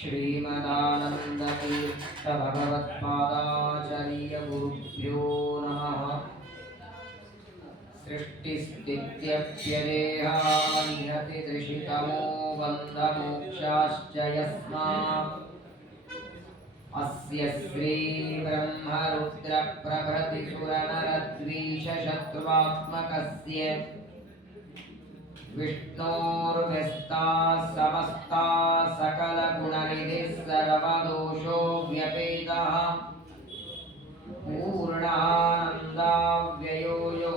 श्रीमदानन्दतीर्थ भगवत्पादाचार्य गुरुभ्यो नमः। सृष्टिस्थित्यप्यदेहानिहतितृषितमो बन्धमोक्षाश्च यस्मात् अस्य श्रीब्रह्मरुद्रप्रभृतिसुरनरद्वीषशत्रुवात्मकस्य विष्णोर्व्यस्ताः समस्ताः सकलगुणनिधिः सर्वदोषो व्यपेतः पूर्णानन्दाव्ययो यो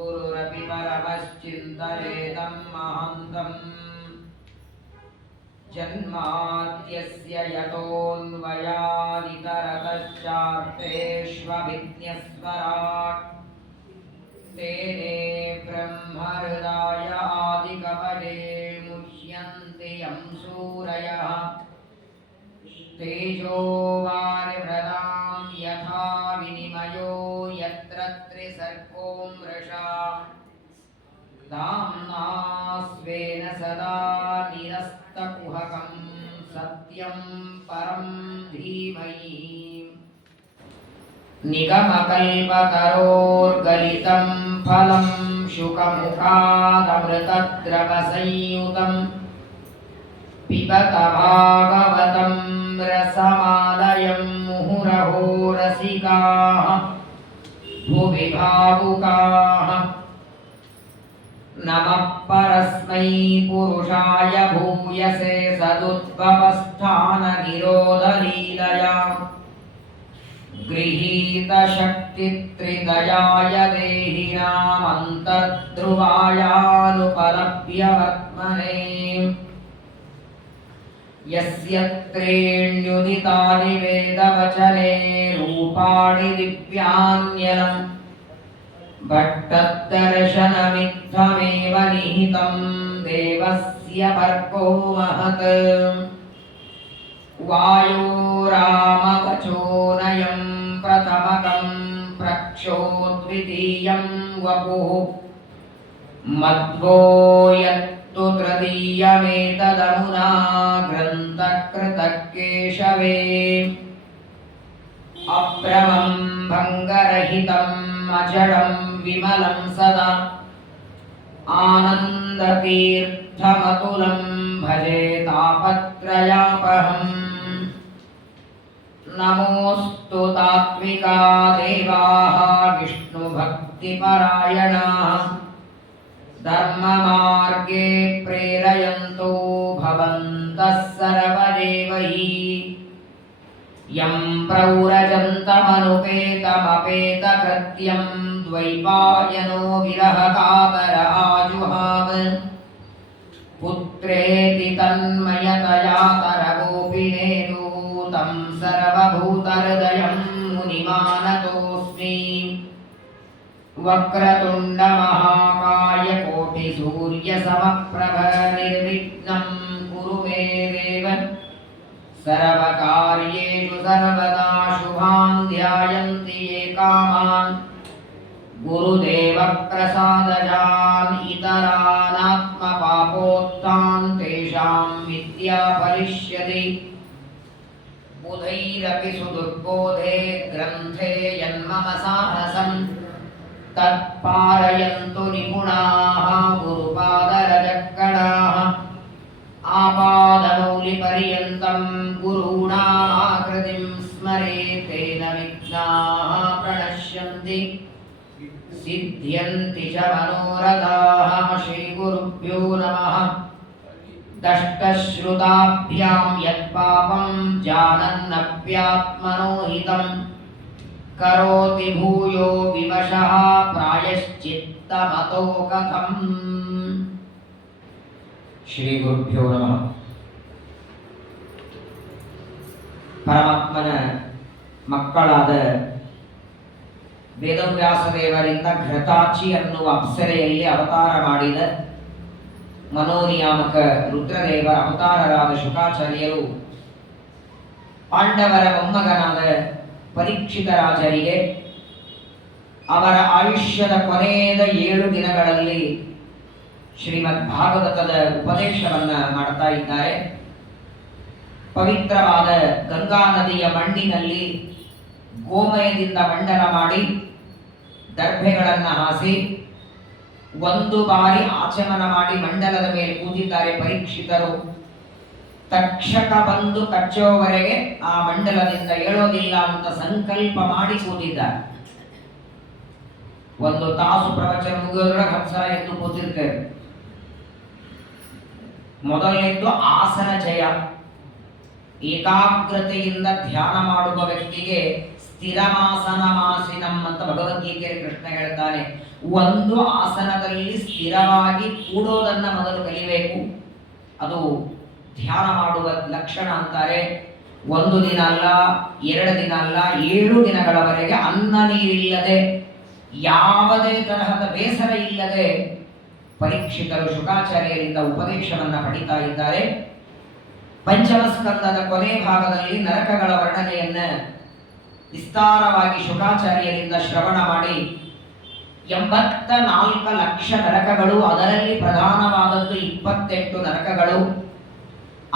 गुरुरपि परमश्चिन्तयेदं महान्तम् जन्माद्यस्य यतोऽन्वयादितरतश्चार्थेष्वभिज्ञस्वराट् तेने ब्रह्महृदाय आदिकवये मुह्यन्ति यं सूरयः तेजो वारिमृदां यथा विनिमयो यत्र त्रिसर्गो मृषा धाम्ना स्वेन सदा निरस्तकुहकं सत्यं परं धीमहि निगमकल्पतरोर्गलितं फलं शुकमुखादमृतद्रवसंयुतं पिबत भागवतं रसमालयं मुहुरहो रसिकाः भुवि भावुकाः। नमः परस्मै पुरुषाय भूयसे सदुद्भवस्थाननिरोधलीलया गृहीतशक्तित्रिदयाय देहिनामन्तर्ध्रुवायानुपलभ्यवर्त्मने यस्य त्रीण्युदितानि वेदवचने रूपाणि दिव्यान्यलम् भट्टदर्शनमित्थमेव निहितं देवस्य भर्गो महत् वायोरामवचोनयं प्रथमकं प्रक्षो द्वितीयं वपुः मध्वो यत्तु तृतीयमेतदमुना ग्रन्थकृतकेशवे अभ्रमं भङ्गरहितम् अजडं विमलं सदा आनन्दतीर्थमतुलं भजे तापत्रयापहम् नमोऽस्तु तात्विका देवाः विष्णुभक्तिपरायणाः धर्ममार्गे प्रेरयन्तो भवन्तः सर्वदेवैः यं प्रौरजन्तमनुपेतमपेतकृत्यं द्वैपायनो विरहकातर आजुहाव पुत्रेति तन्मयतया तरगोपिनेदो तं सर्वभूतहृदयं मुनिमानतोऽस्मि। वक्रतुण्डमहाकाय कोटिसूर्यसमप्रभ निर्विघ्नं कुरु मे देव सर्वकार्येषु सर्वदा शुभान् ध्यायन्ति ये कामान् गुरुदेवप्रसादजान् इतरानात्मपापोत्थान् तेषां विद्या फलिष्यति बुधैरपि सुदुर्बोधे ग्रन्थे यन्मम साहसं तत्पारयन्तु निपुणाः गुरुपादरजक्कणाः आपादमौलिपर्यन्तं गुरूणाकृतिं स्मरेत् तेन विघ्नाः प्रणश्यन्ति सिद्ध्यन्ति च मनोरथाः। श्रीगुरुभ्यो नमः। दष्टश्रुताभ्यां यत्पापं जानन्नप्यात्मनो हितं करोति भूयो विवशः प्रायश्चित्तमतो कथम्। ಶ್ರೀ ಗುರುಭ್ಯೋ ನಮಃ. ಪರಮಾತ್ಮನ ಮಕ್ಕಳಾದ ವೇದವ್ಯಾಸದೇವರಿಂದ ಘೃತಾಚಿ ಅನ್ನುವ ಅಪ್ಸರೆಯಲ್ಲಿ ಅವತಾರ ಮಾಡಿದ ಮನೋನಿಯಾಮಕ ರುದ್ರದೇವರ ಅವತಾರರಾದ ಶುಕಾಚಾರ್ಯರು ಪಾಂಡವರ ಮೊಮ್ಮಗನಾದ ಪರೀಕ್ಷಿತ ರಾಜರಿಗೆ ಅವರ ಆಯುಷ್ಯದ ಕೊನೆಯದ 7 ದಿನಗಳಲ್ಲಿ ಶ್ರೀಮದ್ ಭಾಗವತದ ಉಪದೇಶವನ್ನ ಮಾಡ್ತಾ ಇದ್ದಾರೆ. ಪವಿತ್ರವಾದ ಗಂಗಾ ನದಿಯ ಮಣ್ಣಿನಲ್ಲಿ ಗೋಮಯದಿಂದ ಮಂಡಲ ಮಾಡಿ ದರ್ಭೆಗಳನ್ನು ಹಾಸಿ ಒಂದು ಬಾರಿ ಆಚಮನ ಮಾಡಿ ಮಂಡಲದ ಮೇಲೆ ಕೂತಿದ್ದಾರೆ ಪರೀಕ್ಷಿತರು. ತಕ್ಷಕ ಬಂದು ಕಚ್ಚೋವರೆಗೆ ಆ ಮಂಡಲದಿಂದ ಏಳೋದಿಲ್ಲ ಅಂತ ಸಂಕಲ್ಪ ಮಾಡಿ ಕೂತಿದ್ದಾರೆ. ಒಂದು ತಾಸು ಪ್ರವಚನ ಮುಗಿಯೋದ್ರೊಳಗೆ 10 ಸಲ ಎದ್ದು ಕೂತಿರ್ತೇವೆ. ಮೊದಲನೇದ್ದು ಆಸನ ಜಯ. ಏಕಾಗ್ರತೆಯಿಂದ ಧ್ಯಾನ ಮಾಡುವ ವ್ಯಕ್ತಿಗೆ ಸ್ಥಿರಮಾಸನ ಮಾಸಿನಂ ಅಂತ ಭಗವದ್ಗೀತೆಯಲ್ಲಿ ಕೃಷ್ಣ ಹೇಳ್ತಾನೆ. ಒಂದು ಆಸನದಲ್ಲಿ ಸ್ಥಿರವಾಗಿ ಕೂಡೋದನ್ನ ಮೊದಲು ಕಲಿಬೇಕು. ಅದು ಧ್ಯಾನ ಮಾಡುವ ಲಕ್ಷಣ ಅಂತಾರೆ. 1 ದಿನ ಅಲ್ಲ, 2 ದಿನ ಅಲ್ಲ, 7 ದಿನಗಳವರೆಗೆ ಅನ್ನ ನೀರಿಲ್ಲದೆ, ಯಾವುದೇ ತರಹದ ಬೇಸರ ಇಲ್ಲದೆ ಪರೀಕ್ಷಿತರು ಶುಕಾಚಾರ್ಯರಿಂದ ಉಪದೇಶವನ್ನ ಪಡಿತಾ ಇದ್ದಾರೆ. ಪಂಚಮ ಸ್ಕಂದದ ಕೊನೆ ಭಾಗದಲ್ಲಿ ನರಕಗಳ ವರ್ಣನೆಯನ್ನ ವಿಸ್ತಾರವಾಗಿ ಶುಕಾಚಾರ್ಯರಿಂದ ಶ್ರವಣ ಮಾಡಿ 84 ಲಕ್ಷ ನರಕಗಳು, ಅದರಲ್ಲಿ ಪ್ರಧಾನವಾದದ್ದು 28 ನರಕಗಳು.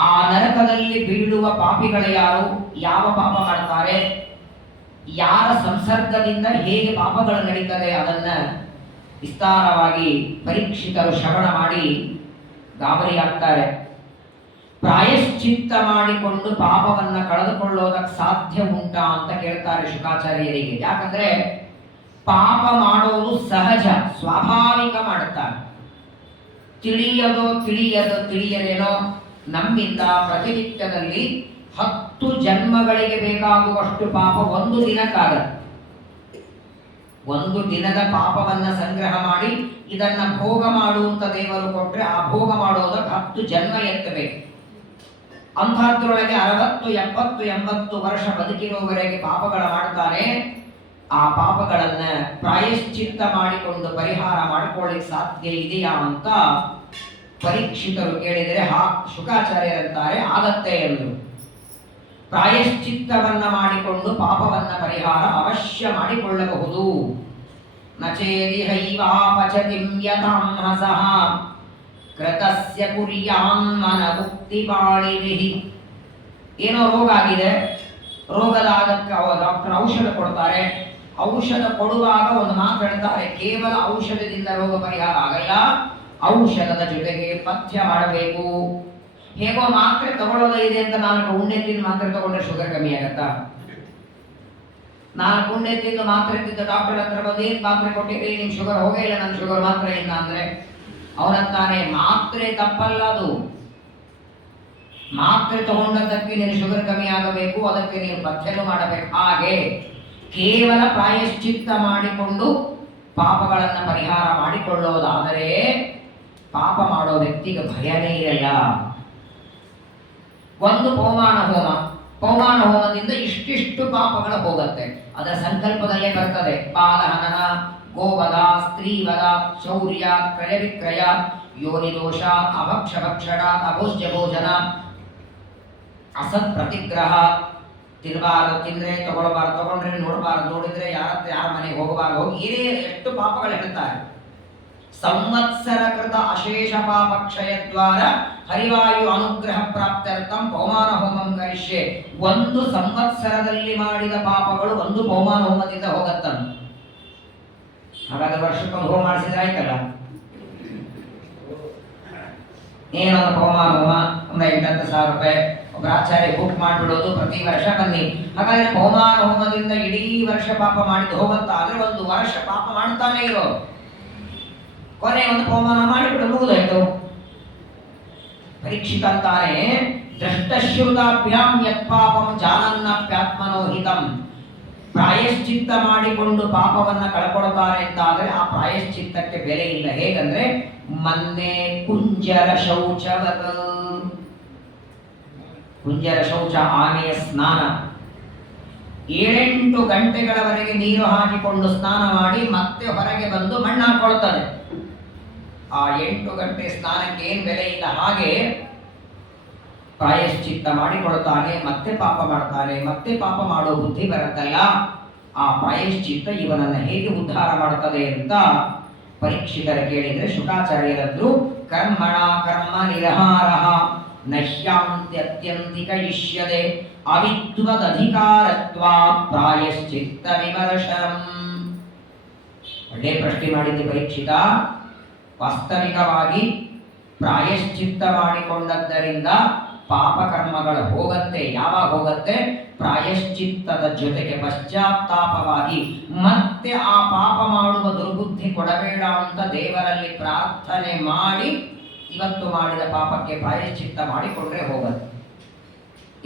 ಆ ನರಕದಲ್ಲಿ ಬೀಳುವ ಪಾಪಿಗಳು ಯಾರು, ಯಾವ ಪಾಪ ಮಾಡ್ತಾರೆ, ಯಾರ ಸಂಸರ್ಗದಿಂದ ಹೇಗೆ ಪಾಪಗಳು ನಡೀತದೆ, ಅದನ್ನ ವಿಸ್ತಾರವಾಗಿ ಪರೀಕ್ಷಿತರು ಶ್ರವಣ ಮಾಡಿ ಗಾಬರಿಯಾಗ್ತಾರೆ. ಪ್ರಾಯಶ್ಚಿತ್ತ ಮಾಡಿಕೊಂಡು ಪಾಪವನ್ನ ಕಳೆದುಕೊಳ್ಳೋದಕ್ಕೆ ಸಾಧ್ಯ ಉಂಟಾ ಅಂತ ಕೇಳ್ತಾರೆ ಶುಕಾಚಾರ್ಯರಿಗೆ. ಯಾಕಂದ್ರೆ ಪಾಪ ಮಾಡೋದು ಸಹಜ, ಸ್ವಾಭಾವಿಕ ಮಾಡುತ್ತಾರೆ. ತಿಳಿಯದೇನೋ ನಮ್ಮಿಂದ ಪ್ರತಿನಿತ್ಯದಲ್ಲಿ 10 ಜನ್ಮಗಳಿಗೆ ಬೇಕಾಗುವಷ್ಟು ಪಾಪ ಒಂದು ದಿನಕ್ಕಾಗತ್ತೆ. ಒಂದು ದಿನದ ಪಾಪವನ್ನ ಸಂಗ್ರಹ ಮಾಡಿ ಇದನ್ನ ಭೋಗ ಮಾಡುವಂತ ದೇವರು ಕೊಟ್ರೆ ಆ ಭೋಗ ಮಾಡೋದಕ್ಕೆ 10 ಜನ್ಮ ಎತ್ತಬೇಕು. ಅಂಥದ್ರೊಳಗೆ 60, 70, 80 ವರ್ಷ ಬದುಕಿರುವವರೆಗೆ ಪಾಪಗಳ ಮಾಡ್ತಾನೆ. ಆ ಪಾಪಗಳನ್ನ ಪ್ರಾಯಶ್ಚಿತ್ತ ಮಾಡಿಕೊಂಡು ಪರಿಹಾರ ಮಾಡಿಕೊಳ್ಳಿಕ್ಕೆ ಸಾಧ್ಯ ಇದೆಯಾ ಅಂತ ಪರೀಕ್ಷಿತರು ಕೇಳಿದರೆ ಶುಕಾಚಾರ್ಯರಂತಾರೆ ಆಗತ್ತೆ ಎಂದರು. ಪ್ರಾಯಶ್ಚಿತ್ತವನ್ನ ಮಾಡಿಕೊಂಡು ಪಾಪವನ್ನ ಪರಿಹಾರ ಅವಶ್ಯ ಮಾಡಿಕೊಳ್ಳಬಹುದು. ನಚೇದಿ ಹೈವಾಪಚತಿಂ ಯಥಾಂಹಸಃ ಕೃತಸ್ಯ ಕುರ್ಯಾನ್ಮನ ಮುಕ್ತಿಪಾಣಿಭಿಃ. ಏನೋ ರೋಗ ಆಗಿದೆ, ರೋಗದಾಗಕ್ಕೆ ಡಾಕ್ಟರ್ ಔಷಧ ಕೊಡ್ತಾರೆ. ಔಷಧ ಕೊಡುವಾಗ ಒಂದು ಮಾತು ಹೇಳ್ತಾರೆ, ಕೇವಲ ಔಷಧದಿಂದ ರೋಗ ಪರಿಹಾರ ಆಗಲ್ಲ, ಔಷಧದ ಜೊತೆಗೆ ಪಥ್ಯ ಮಾಡಬೇಕು. ಹೇಗೋ ಮಾತ್ರೆ ತಗೊಳ್ಳೋದಿದೆ ಅಂತ 4 ಉಂಡೆ ತಿಂದು ಮಾತ್ರೆ ತಗೊಂಡ್ರೆ ಶುಗರ್ ಕಮ್ಮಿ ಆಗತ್ತಾ? 4 ಉಂಡೆ ತಿಂದು ಮಾತ್ರೆ ತಿಂದು ಡಾಕ್ಟರ್ ಹತ್ರ ಬಂದು ಏನ್ ಮಾತ್ರೆ ಕೊಟ್ಟಿರಿ, ನಿಮ್ ಶುಗರ್ ಹೋಗೇ ಇಲ್ಲ, ನನ್ನ ಶುಗರ್ ಮಾತ್ರೆ ಇಲ್ಲ ಅಂದ್ರೆ ಅವನಂತಾನೆ ಮಾತ್ರೆ ತಪ್ಪಲ್ಲ, ಅದು ಮಾತ್ರೆ ತಗೊಂಡದ್ದಕ್ಕೆ ನೀನು ಶುಗರ್ ಕಮ್ಮಿ ಆಗಬೇಕು, ಅದಕ್ಕೆ ನೀನು ಪಥ್ಯನು ಮಾಡಬೇಕು. ಹಾಗೆ ಕೇವಲ ಪ್ರಾಯಶ್ಚಿತ್ತ ಮಾಡಿಕೊಂಡು ಪಾಪಗಳನ್ನ ಪರಿಹಾರ ಮಾಡಿಕೊಳ್ಳೋದಾದರೆ ಪಾಪ ಮಾಡೋ ವ್ಯಕ್ತಿಗೆ ಭಯನೇ ಇರಲ್ಲ. ಒಂದು ಪವಮಾನ ಹೋಮದಿಂದ ಇಷ್ಟಿಷ್ಟು ಪಾಪಗಳು ಹೋಗುತ್ತೆ. ಅದರ ಸಂಕಲ್ಪದಲ್ಲೇ ಬರ್ತದೆ. ಬಾಲಹನನ, ಗೋವಧ, ಸ್ತ್ರೀವಧ, ಶೌರ್ಯ, ಕ್ರಯ ವಿಕ್ರಯ, ಯೋನಿದೋಷ, ಅಭಕ್ಷ ಭಕ್ಷಣ, ಅಭೋಜ್ಯ ಭೋಜನ, ಅಸತ್ ಪ್ರತಿಗ್ರಹ, ತಿನ್ನಬಾರದು, ತಿಂದ್ರೆ ತಗೊಳ್ಬಾರ್ದು, ತಗೊಂಡ್ರೆ ನೋಡಬಾರ್ದು, ನೋಡಿದ್ರೆ ಯಾರ ಮನೆಗೆ ಹೋಗಬಾರ್ದು, ಹೋಗಿ ಏನೇ ಎಷ್ಟು ಪಾಪಗಳು ಹೇಳ್ತಾರೆ. ಸಂವತ್ಸರ ಕೃತ ಅಶೇಷ ಪಾಪ ಕ್ಷಯದ್ವಾರ ಹರಿವಾಯು ಅನುಗ್ರಹ ಪ್ರಾಪ್ತ್ಯರ್ಥಂ ಪವಮಾನ ಹೋಮಂ ಕರಿಷ್ಯೆ. 1 ಸಂವತ್ಸರದಲ್ಲಿ ಮಾಡಿದ ಪಾಪಗಳು 1 ಪವಮಾನ ಹೋಮದಿಂದ ಹೋಗತ್ತಂತ. ಹಾಗಾದ್ರೆ ವರ್ಷಕ್ಕೊಂದು ಹೋಮ ಮಾಡಿಸಿದ್ರೆ ಆಯ್ತಲ್ಲ. ಏನೊಂದು ಪವಮಾನ ಹೋಮ ಒಂದು 8,000 ರೂಪಾಯಿ ಒಬ್ಬ ಆಚಾರ್ಯ ಬುಕ್ ಮಾಡಿಬಿಡೋದು, ಪ್ರತಿ ವರ್ಷ ಬನ್ನಿ. ಹಾಗಾದ್ರೆ ಪವಮಾನ ಹೋಮದಿಂದ ಇಡೀ ವರ್ಷ ಪಾಪ ಮಾಡಿದ್ದು ಹೋಗುತ್ತಾ? ಆದ್ರೆ 1 ವರ್ಷ ಪಾಪ ಮಾಡ್ತಾನೆ ಇರೋ, ಕೊನೆ ಒಂದು ಪವಮಾನ ಮಾಡಿಬಿಡು, ಮುಗಿದಾಯ್ತು. ಪರೀಕ್ಷಿತ ಅಂತಾನೆ ದೃಷ್ಟಶ್ರುತಾಭ್ಯಾಂ ಯತ್ಪಾಪಂ ಜಾನನ್ನಪ್ಯಾತ್ಮನೋ ಹಿತಂ. ಪ್ರಾಯಶ್ಚಿತ್ತ ಮಾಡಿಕೊಂಡು ಪಾಪವನ್ನ ಕಳ್ಕೊಳ್ತಾರೆ ಅಂತಾದ್ರೆ ಆ ಪ್ರಾಯಶ್ಚಿತ್ತಕ್ಕೆ ಬೆಲೆ ಇಲ್ಲ. ಹೇಗಂದ್ರೆ ಮೊನ್ನೆ ಕುಂಜರ ಶೌಚವದ, ಕುಂಜರ ಶೌಚ ಆನೆಯ ಸ್ನಾನ. 7-8 ಗಂಟೆಗಳವರೆಗೆ ನೀರು ಹಾಕಿಕೊಂಡು ಸ್ನಾನ ಮಾಡಿ ಮತ್ತೆ ಹೊರಗೆ ಬಂದು ಮಣ್ಣು ಹಾಕೊಳ್ತದೆ. ಆ 8 ಗಂಟೆ ಸ್ನಾನಕ್ಕೆ ಏನ್ ಬೆಲೆ ಇಲ್ಲ. ಹಾಗೆ ಪ್ರಾಯಶ್ಚಿತ್ತ ಮಾಡಿಕೊಳ್ತಾನೆ, ಮತ್ತೆ ಪಾಪ ಮಾಡ್ತಾನೆ, ಮತ್ತೆ ಪಾಪ ಮಾಡೋ ಬುದ್ಧಿ ಬರುತ್ತಲ್ಲ, ಆ ಪ್ರಾಯಶ್ಚಿತ್ತ ಇವನನ್ನ ಹೇಗೆ ಉದ್ಧಾರ ಮಾಡುತ್ತದೆ ಅಂತ ಪರೀಕ್ಷಿತರ ಕೇಳಿದ್ರೆ ಶುಕಾಚಾರ್ಯರದ್ರು ಕರ್ಮಣ ಕರ್ಮ ನಿರಹಾರ ನಹ್ಯಾಂತ್ಯತ್ಯಂತಿಕ ಇಷ್ಯದೆ ಅವಿದ್ವದಧಿಕಾರತ್ವಾ ಪ್ರಾಯಶ್ಚಿತ್ತ ವಿಮರ್ಶಂ. ಒಳ್ಳೆ ಪ್ರಶ್ನೆ ಮಾಡಿದ್ದೆ ಪರೀಕ್ಷಿತ. ವಾಸ್ತವಿಕವಾಗಿ ಪ್ರಾಯಶ್ಚಿತ್ತ ಮಾಡಿಕೊಂಡದ್ದರಿಂದ ಪಾಪಕರ್ಮಗಳು ಹೋಗತ್ತೆ. ಯಾವಾಗ ಹೋಗತ್ತೆ? ಪ್ರಾಯಶ್ಚಿತ್ತದ ಜೊತೆಗೆ ಪಶ್ಚಾತ್ತಾಪವಾಗಿ ಮತ್ತೆ ಆ ಪಾಪ ಮಾಡುವ ದುರ್ಬುದ್ಧಿ ಕೊಡಬೇಡ ಅಂತ ದೇವರಲ್ಲಿ ಪ್ರಾರ್ಥನೆ ಮಾಡಿ ಇವತ್ತು ಮಾಡಿದ ಪಾಪಕ್ಕೆ ಪ್ರಾಯಶ್ಚಿತ್ತ ಮಾಡಿಕೊಂಡ್ರೆ ಹೋಗತ್ತೆ.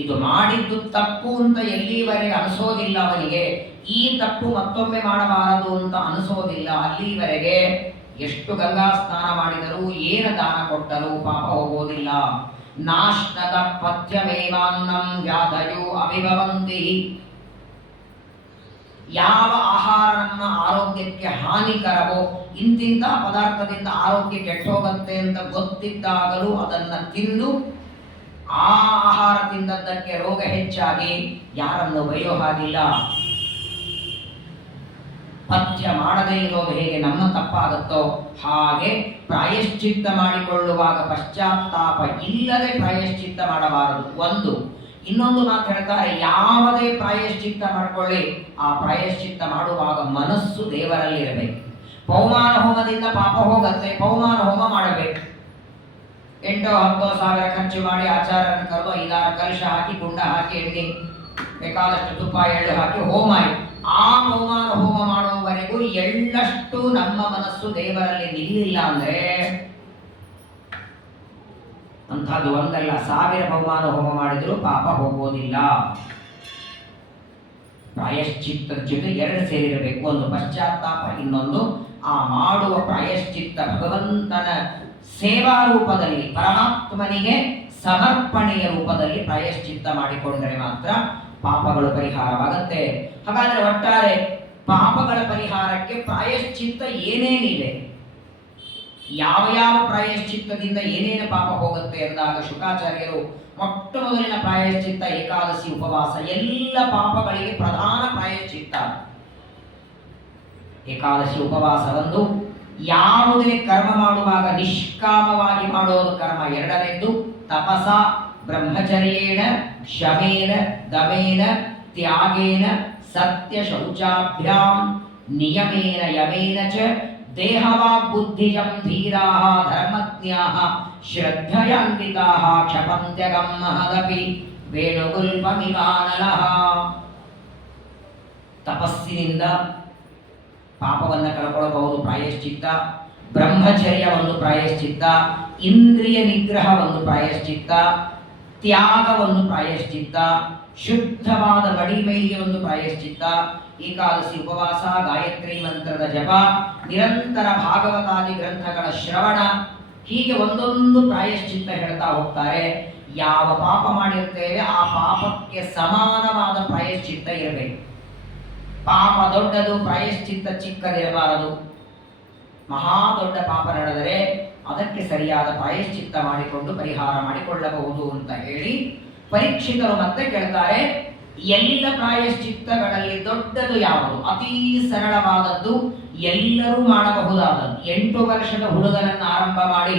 ಇದು ಮಾಡಿದ್ದು ತಪ್ಪು ಅಂತ ಎಲ್ಲಿವರೆಗೆ ಅನಿಸೋದಿಲ್ಲ ಅವನಿಗೆ, ಈ ತಪ್ಪು ಮತ್ತೊಮ್ಮೆ ಮಾಡಬಾರದು ಅಂತ ಅನಿಸೋದಿಲ್ಲ, ಅಲ್ಲಿವರೆಗೆ ಎಷ್ಟು ಗಂಗಾ ಸ್ನಾನ ಮಾಡಿದರೂ ಏನು ದಾನ ಕೊಟ್ಟರೂ ಪಾಪ ಹೋಗೋದಿಲ್ಲ. ನಾಶ್ನದ ಪಥ್ಯಮೇವಾನ್ನಂ ವ್ಯಾಧಯೋ ಅಭಿಭವಂತಿ. ಯಾವ ಆಹಾರ ನಮ್ಮ ಆರೋಗ್ಯಕ್ಕೆ ಹಾನಿಕರವೋ, ಇಂತಿಂತಹ ಪದಾರ್ಥದಿಂದ ಆರೋಗ್ಯ ಕೆಟ್ಟೋಗುತ್ತೆ ಅಂತ ಗೊತ್ತಿದ್ದಾಗಲೂ ಅದನ್ನು ತಿಂದು ಆ ಆಹಾರ ತಿಂದದ್ದಕ್ಕೆ ರೋಗ ಹೆಚ್ಚಾಗಿ ಯಾರನ್ನು ಬೈಯೋ ಹಾಗಿಲ್ಲ. ಪಥ್ಯ ಮಾಡದೇ ಇರೋದು ಹೇಗೆ ನಮ್ಮ ತಪ್ಪಾಗುತ್ತೋ ಹಾಗೆ ಪ್ರಾಯಶ್ಚಿತ್ತ ಮಾಡಿಕೊಳ್ಳುವಾಗ ಪಶ್ಚಾತ್ತಾಪ ಇಲ್ಲದೆ ಪ್ರಾಯಶ್ಚಿತ್ತ ಮಾಡಬಾರದು. ಒಂದು. ಇನ್ನೊಂದು ಮಾತು ಹೇಳ್ತಾರೆ, ಯಾವುದೇ ಪ್ರಾಯಶ್ಚಿತ್ತ ಮಾಡಿಕೊಳ್ಳಿ, ಆ ಪ್ರಾಯಶ್ಚಿತ್ತ ಮಾಡುವಾಗ ಮನಸ್ಸು ದೇವರಲ್ಲಿ ಇರಬೇಕು. ಪೌಮಾನ ಹೋಮದಿಂದ ಪಾಪ ಹೋಗತ್ತೆ, ಪೌಮಾನ ಹೋಮ ಮಾಡಬೇಕು. 8-10 ಸಾವಿರ ಖರ್ಚು ಮಾಡಿ ಆಚಾರ್ಯರನ್ನು ಕರೆದು 5-6 ಕಲಶ ಹಾಕಿ ಗುಂಡ ಹಾಕಿ ಎಣ್ಣೆ ಬೇಕಾದಷ್ಟು ತುಪ್ಪ ಎಳ್ಳು ಹಾಕಿ ಹೋಮ ಆಯ್ತು. ಆ ಪೌಮಾನ ಹೋಮ ಮಾಡುವವರೆಗೂ ಎಳ್ಳಷ್ಟು ನಮ್ಮ ಮನಸ್ಸು ದೇವರಲ್ಲಿ ನಿಲ್ಲಿಲ್ಲ ಅಂದ್ರೆ ಅಂಥದ್ದು ಒಂದಲ್ಲ 1000 ಪೌಮಾನ ಹೋಮ ಮಾಡಿದರೂ ಪಾಪ ಹೋಗೋದಿಲ್ಲ. ಪ್ರಾಯಶ್ಚಿತ್ತದ ಜೊತೆ 2 ಸೇರಿರಬೇಕು. ಒಂದು ಪಶ್ಚಾತ್ತಾಪ, ಇನ್ನೊಂದು ಆ ಮಾಡುವ ಪ್ರಾಯಶ್ಚಿತ್ತ ಭಗವಂತನ ಸೇವಾ ರೂಪದಲ್ಲಿ, ಪರಮಾತ್ಮನಿಗೆ ಸಮರ್ಪಣೆಯ ರೂಪದಲ್ಲಿ ಪ್ರಾಯಶ್ಚಿತ್ತ ಮಾಡಿಕೊಂಡರೆ ಮಾತ್ರ ಪಾಪಗಳು ಪರಿಹಾರವಾಗತ್ತೆ. ಹಾಗಾದ್ರೆ ಒಟ್ಟಾರೆ ಪಾಪಗಳ ಪರಿಹಾರಕ್ಕೆ ಪ್ರಾಯಶ್ಚಿತ್ತ ಏನೇನಿದೆ, ಯಾವ ಯಾವ ಪ್ರಾಯಶ್ಚಿತ್ತದಿಂದ ಏನೇನು ಪಾಪ ಹೋಗುತ್ತೆ ಎಂದಾಗ ಶುಕಾಚಾರ್ಯರು ಮೊಟ್ಟ ಮೊದಲಿನ ಪ್ರಾಯಶ್ಚಿತ್ತ ಏಕಾದಶಿ ಉಪವಾಸ. ಎಲ್ಲ ಪಾಪಗಳಿಗೆ ಪ್ರಧಾನ ಪ್ರಾಯಶ್ಚಿತ್ತ ಏಕಾದಶಿ ಉಪವಾಸ. ಒಂದು, ಯಾವುದೇ ಕರ್ಮ ಮಾಡುವಾಗ ನಿಷ್ಕಾಮವಾಗಿ ಮಾಡೋದು ಕರ್ಮ. ಎರಡನೇದ್ದು ತಪಸ ಬ್ರಹ್ಮಚರ್ಯೇಣ ಶಮೇನ ದಮೇನ ತ್ಯಾಗೇನ ಸತ್ಯ ಶೌಚಾಭ್ಯಾಂ ನಿಯಮೇನ ಯಮೇನ ಚ ದೇಹವಾಗ್ ಬುದ್ಧಿಜಂ ಧೀರಾಃ ಧರ್ಮಜ್ಞಾಃ ಶ್ರದ್ಧಯಾನ್ವಿತಾಃ ಕ್ಷಪಂತ್ಯಗಂ ಮಹದಪಿ ವೇಣುಗುಲ್ಪಮಿವಾನಲಃ. ತಪಸ್ಸಿನಿಂದ ಪಾಪವನ್ನು ಕಳ್ಕೊಳ್ಳಬಹುದು, ಪ್ರಾಯಶ್ಚಿತ್ತ. ಬ್ರಹ್ಮಚರ್ಯ ಒಂದು ಪ್ರಾಯಶ್ಚಿತ್ತ, ಇಂದ್ರಿಯ ನಿಗ್ರಹ ಒಂದು ಪ್ರಾಯಶ್ಚಿತ್ತ, ತ್ಯಾಗ ಒಂದು ಪ್ರಾಯಶ್ಚಿತ್ತ, ಶುದ್ಧವಾದ ಮಡಿಮೈಗೆ ಒಂದು ಪ್ರಾಯಶ್ಚಿತ್ತ, ಏಕಾದಶಿ ಉಪವಾಸ, ಗಾಯತ್ರಿ ಮಂತ್ರದ ಜಪ, ನಿರಂತರ ಭಾಗವತಾದಿ ಗ್ರಂಥಗಳ ಶ್ರವಣ, ಹೀಗೆ ಒಂದೊಂದು ಪ್ರಾಯಶ್ಚಿತ್ತ ಹೇಳ್ತಾ ಹೋಗ್ತಾರೆ. ಯಾವ ಪಾಪ ಮಾಡಿರ್ತೇವೆ ಆ ಪಾಪಕ್ಕೆ ಸಮಾನವಾದ ಪ್ರಾಯಶ್ಚಿತ್ತ ಇರಬೇಕು. ಪಾಪ ದೊಡ್ಡದು, ಪ್ರಾಯಶ್ಚಿತ್ತ ಚಿಕ್ಕದಿರಬಾರದು. ಮಹಾ ದೊಡ್ಡ ಪಾಪ ನಡೆದರೆ ಅದಕ್ಕೆ ಸರಿಯಾದ ಪ್ರಾಯಶ್ಚಿತ್ತ ಮಾಡಿಕೊಂಡು ಪರಿಹಾರ ಮಾಡಿಕೊಳ್ಳಬಹುದು ಅಂತ ಹೇಳಿ ಪರೀಕ್ಷಿತರು ಮತ್ತೆ ಕೇಳ್ತಾರೆ, ಎಲ್ಲ ಪ್ರಾಯಶ್ಚಿತ್ತಗಳಲ್ಲಿ ದೊಡ್ಡದು ಯಾವುದು? ಅತೀ ಸರಳವಾದದ್ದು, ಎಲ್ಲರೂ ಮಾಡಬಹುದಾದದ್ದು. 8 ವರ್ಷದ ಹುಡುಗನನ್ನು ಆರಂಭ ಮಾಡಿ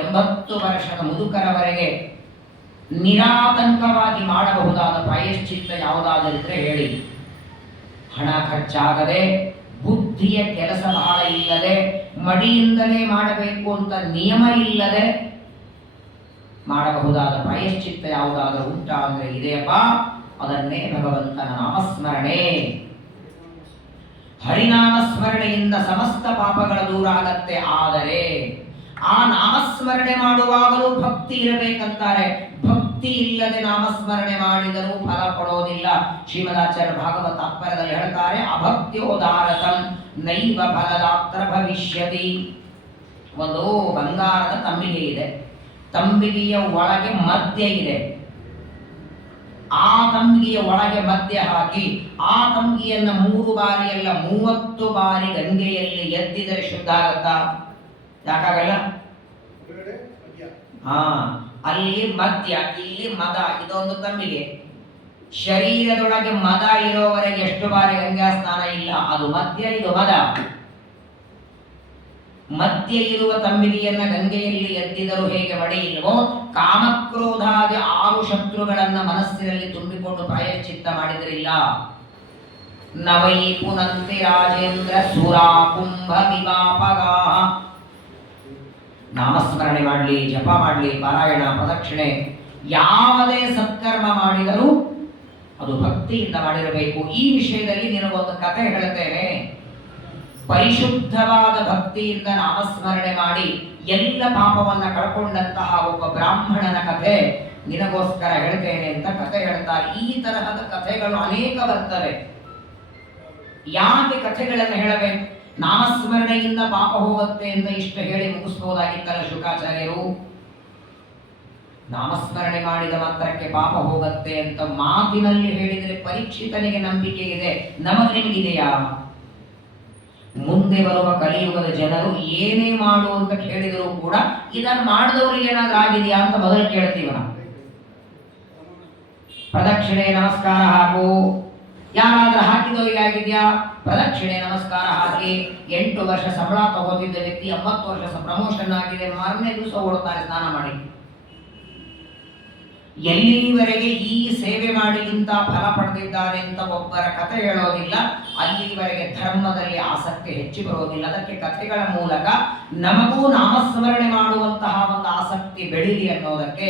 80 ವರ್ಷದ ಮುದುಕರವರೆಗೆ ನಿರಾತಂಕವಾಗಿ ಮಾಡಬಹುದಾದ ಪ್ರಾಯಶ್ಚಿತ್ತ ಯಾವುದಾದರಿದ್ರೆ ಹೇಳಿ. ಹಣ ಖರ್ಚಾಗದೆ, ಬುದ್ಧಿಯ ಕೆಲಸ ಬಹಳ ಇಲ್ಲದೆ, ಮಡಿಯಿಂದಲೇ ಮಾಡಬೇಕು ಅಂತ ನಿಯಮ ಇಲ್ಲದೆ ಮಾಡಬಹುದಾದ ಪ್ರಾಯಶ್ಚಿತ್ತ ಯಾವುದಾದರೂ ಉಂಟಾ ಅಂದ್ರೆ ಇದೆಯಪ್ಪ, ಅದನ್ನೇ ಭಗವಂತನ ನಾಮಸ್ಮರಣೆ. ಹರಿನಾಮಸ್ಮರಣೆಯಿಂದ ಸಮಸ್ತ ಪಾಪಗಳ ದೂರ ಆಗತ್ತೆ. ಆದರೆ ಆ ನಾಮಸ್ಮರಣೆ ಮಾಡುವಾಗಲೂ ಭಕ್ತಿ ಇರಬೇಕಂತಾರೆ. ಭಕ್ತಿ ಇಲ್ಲದೆ ನಾಮಸ್ಮರಣೆ ಮಾಡಿದರೂ ಫಲ ಕೊಡೋದಿಲ್ಲ. ಶ್ರೀಮದಾಚಾರ್ಯ ಭಾಗವತ ತಾತ್ಪರ್ಯದಲ್ಲಿ ಹೇಳ್ತಾರೆ, ಅಭಕ್ತ್ಯೋದಾರತಂ ನೈವ ಫಲದಾತ್ರ ಭವಿಷ್ಯತಿ. ಒಂದು ಬಂಗಾರದ ತಂಬಿಗೆ ಇದೆ, ತಂಬಿಗೆಯ ಒಳಗೆ ಮದ್ಯ ಇದೆ. ಆ ತಂಬಿಗೆಯ ಒಳಗೆ ಮದ್ಯ ಹಾಕಿ ಆ ತಂಬಿಗೆಯನ್ನು 3 ಬಾರಿ ಅಲ್ಲ 30 ಬಾರಿ ಗಂಗೆಯಲ್ಲಿ ಎದ್ದಿದರೆ ಶುದ್ಧ ಆಗತ್ತಾ? ಯಾಕಾಗಲ್ಲ? ಅಲ್ಲಿ ಮದ್ಯ, ಇಲ್ಲಿ ಮದ. ಇದೊಂದು ತಂಬಿಗೆ. ಶರೀರದೊಳಗೆ ಮದ ಇರೋವರೆಗೆ ಎಷ್ಟು ಬಾರಿ ಗಂಗಾ ಸ್ನಾನ ಇಲ್ಲ. ಅದು ಮದ್ಯ, ಇದು ಮದ. ಮಧ್ಯ ಇರುವ ತಂಬಿಗೆಯನ್ನ ಗಂಗೆಯಲ್ಲಿ ಎದ್ದಿದರೂ ಹೇಗೆ ಮಡಿ ಇಲ್ವೋ, ಕಾಮಕ್ರೋಧಾದಿ 6 ಶತ್ರುಗಳನ್ನ ಮನಸ್ಸಿನಲ್ಲಿ ತುಂಬಿಕೊಂಡು ಪ್ರಾಯಶ್ಚಿತ್ತ ಮಾಡಿದ್ರಿಲ್ಲ. ನವೈ ಪುನಂತಿ ರಾಜೇಂದ್ರ ಸುರಾ ಕುಂಭ ವಿವಾಪಗಾ. ನಾಮಸ್ಮರಣೆ ಮಾಡಲಿ, ಜಪ ಮಾಡಲಿ, ಪಾರಾಯಣ, ಪ್ರದಕ್ಷಿಣೆ, ಯಾವುದೇ ಸತ್ಕರ್ಮ ಮಾಡಿದರೂ ಅದು ಭಕ್ತಿಯಿಂದ ಮಾಡಿರಬೇಕು. ಈ ವಿಷಯದಲ್ಲಿ ನಿನಗೊಂದು ಕಥೆ ಹೇಳ್ತೇನೆ. ಪರಿಶುದ್ಧವಾದ ಭಕ್ತಿಯಿಂದ ನಾಮಸ್ಮರಣೆ ಮಾಡಿ ಎಲ್ಲ ಪಾಪವನ್ನ ಕಳ್ಕೊಂಡಂತಹ ಒಬ್ಬ ಬ್ರಾಹ್ಮಣನ ಕಥೆ ನಿನಗೋಸ್ಕರ ಹೇಳ್ತೇನೆ ಅಂತ ಕಥೆ ಹೇಳ್ತಾರೆ. ಈ ತರಹದ ಕಥೆಗಳು ಅನೇಕ ಬರ್ತವೆ. ಯಾಕೆ ಕಥೆಗಳನ್ನು ಹೇಳಬೇಕು? ನಾಮಸ್ಮರಣೆಯಿಂದ ಪಾಪ ಹೋಗುತ್ತೆ ಅಂತ ಇಷ್ಟು ಹೇಳಿ ಮುಗಿಸ್ಬೋದಾಗಿತ್ತಲ್ಲ ಶುಕಾಚಾರ್ಯರು. ನಾಮಸ್ಮರಣೆ ಮಾಡಿದ ಮಾತ್ರಕ್ಕೆ ಪಾಪ ಹೋಗುತ್ತೆ ಅಂತ ಮಾತಿನಲ್ಲಿ ಹೇಳಿದರೆ ಪರೀಕ್ಷಿತನಿಗೆ ನಂಬಿಕೆ ಇದೆ, ನಮಗೆ ನಿಮಗಿದೆಯಾ? ಮುಂದೆ ಬರುವ ಕಲಿಯುಗದ ಜನರು ಏನೇ ಮಾಡು ಅಂತ ಕೇಳಿದರೂ ಕೂಡ ಇದನ್ನು ಮಾಡಿದವರಿಗೆ ಏನಾದ್ರೂ ಆಗಿದೆಯಾ ಅಂತ ಮೊದಲು ಕೇಳ್ತೀವಿ ನಾವು. ಪ್ರದಕ್ಷಿಣೆ ನಮಸ್ಕಾರ ಹಾಕು, ಯಾರಾದ್ರೂ ಹಾಕಿದವರಿಗೆ ಆಗಿದೆಯಾ? ಪ್ರದಕ್ಷಿಣೆ ನಮಸ್ಕಾರ ಹಾಕಿ. 8 ವರ್ಷ ಸಂಬಳ ತಗೋತಿದ್ದ ವ್ಯಕ್ತಿ 80 ವರ್ಷ ಪ್ರಮೋಷನ್ ಆಗಿದೆ, ಮಾರನೇ ದಿವಸ ಓಡ್ತಾರೆ ಸ್ನಾನ ಮಾಡಿ. ಎಲ್ಲಿವರೆಗೆ ಈ ಸೇವೆ ಮಾಡಿ ಇಂಥ ಫಲ ಪಡೆದಿದ್ದಾರೆ ಅಂತ ಒಬ್ಬರ ಕಥೆ ಹೇಳೋದಿಲ್ಲ, ಅಲ್ಲಿವರೆಗೆ ಧರ್ಮದಲ್ಲಿ ಆಸಕ್ತಿ ಹೆಚ್ಚು ಬರೋದಿಲ್ಲ. ಅದಕ್ಕೆ ಕಥೆಗಳ ಮೂಲಕ ನಮಗೂ ನಾಮಸ್ಮರಣೆ ಮಾಡುವಂತಹ ಒಂದು ಆಸಕ್ತಿ ಬೆಳೀಲಿ ಅನ್ನೋದಕ್ಕೆ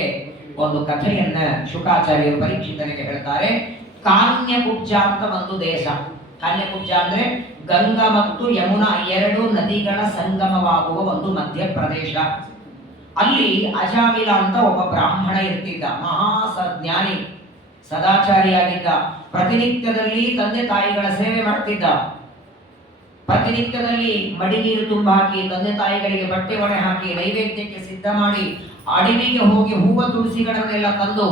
ಒಂದು ಕಥೆಯನ್ನ ಶುಕಾಚಾರ್ಯರು ಪರೀಕ್ಷಿತನಿಗೆ ಹೇಳ್ತಾರೆ. ಕಾನ್ಯಕುಬ್ಜ ಅಂತ ಒಂದು ದೇಶ. ಕಾನ್ಯಕುಬ್ಜ ಅಂದ್ರೆ ಗಂಗಾ ಮತ್ತು ಯಮುನಾ 2 ನದಿಗಳ ಸಂಗಮವಾಗುವ ಒಂದು ಮಧ್ಯಪ್ರದೇಶ. ಅಲ್ಲಿ ಅಜಾಮಿಲ ಅಂತ ಒಬ್ಬ ಬ್ರಾಹ್ಮಣ ಇರ್ತಿದ್ದ, ಜ್ಞಾನಿ, ಸದಾಚಾರಿಯಾಗಿದ್ದ. ಪ್ರತಿನಿತ್ಯದಲ್ಲಿ ತಂದೆ ತಾಯಿಗಳ ಸೇವೆ ಮಾಡ್ತಿದ್ದ. ಪ್ರತಿನಿತ್ಯದಲ್ಲಿ ಮಡಿ ನೀರು ತುಂಬ ಹಾಕಿ, ತಂದೆ ತಾಯಿಗಳಿಗೆ ಬಟ್ಟೆ ಒಣೆ ಹಾಕಿ, ನೈವೇದ್ಯಕ್ಕೆ ಸಿದ್ಧ ಮಾಡಿ, ಅಡವಿಗೆ ಹೋಗಿ ಹೂವು ತುಳಸಿಗಳನ್ನೆಲ್ಲ ತಂದು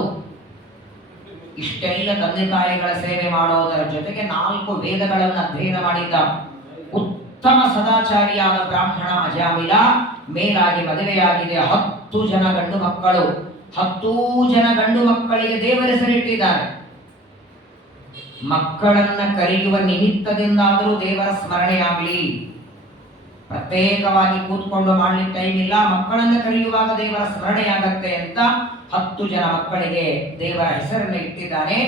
ಇಷ್ಟೆಲ್ಲ ತಂದೆ ತಾಯಿಗಳ ಸೇವೆ ಮಾಡೋದರ ಜೊತೆಗೆ 4 ವೇದಗಳನ್ನು ಅಧ್ಯಯನ ಮಾಡಿದ್ದ ಉತ್ತಮ ಸದಾಚಾರಿಯಾದ ಬ್ರಾಹ್ಮಣ ಅಜಾಮಿಲ. ಮೇಲಾಗಿ ಮದುವೆಯಾಗಿದೆ, 10 ಜನ ಗಂಡು ಮಕ್ಕಳು. 10 ಜನ ಗಂಡು ಮಕ್ಕಳಿಗೆ ದೇವರ ಹೆಸರಿಟ್ಟಿದ್ದಾರೆ. ಮಕ್ಕಳನ್ನ ಕರೆಯುವ ನಿಮಿತ್ತದಿಂದಾದರೂ ದೇವರ ಸ್ಮರಣೆಯಾಗಲಿ. ಪ್ರತ್ಯೇಕವಾಗಿ ಕೂತ್ಕೊಂಡು ಮಾಡ್ಲಿಕ್ಕೆ ಟೈಮ್ ಇಲ್ಲ, ಮಕ್ಕಳನ್ನ ಕರೆಯುವಾಗ ದೇವರ ಸ್ಮರಣೆಯಾಗತ್ತೆ ಅಂತ 10 ಜನ ಮಕ್ಕಳಿಗೆ ದೇವರ ಹೆಸರನ್ನು ಇಟ್ಟಿದ್ದಾನೆ.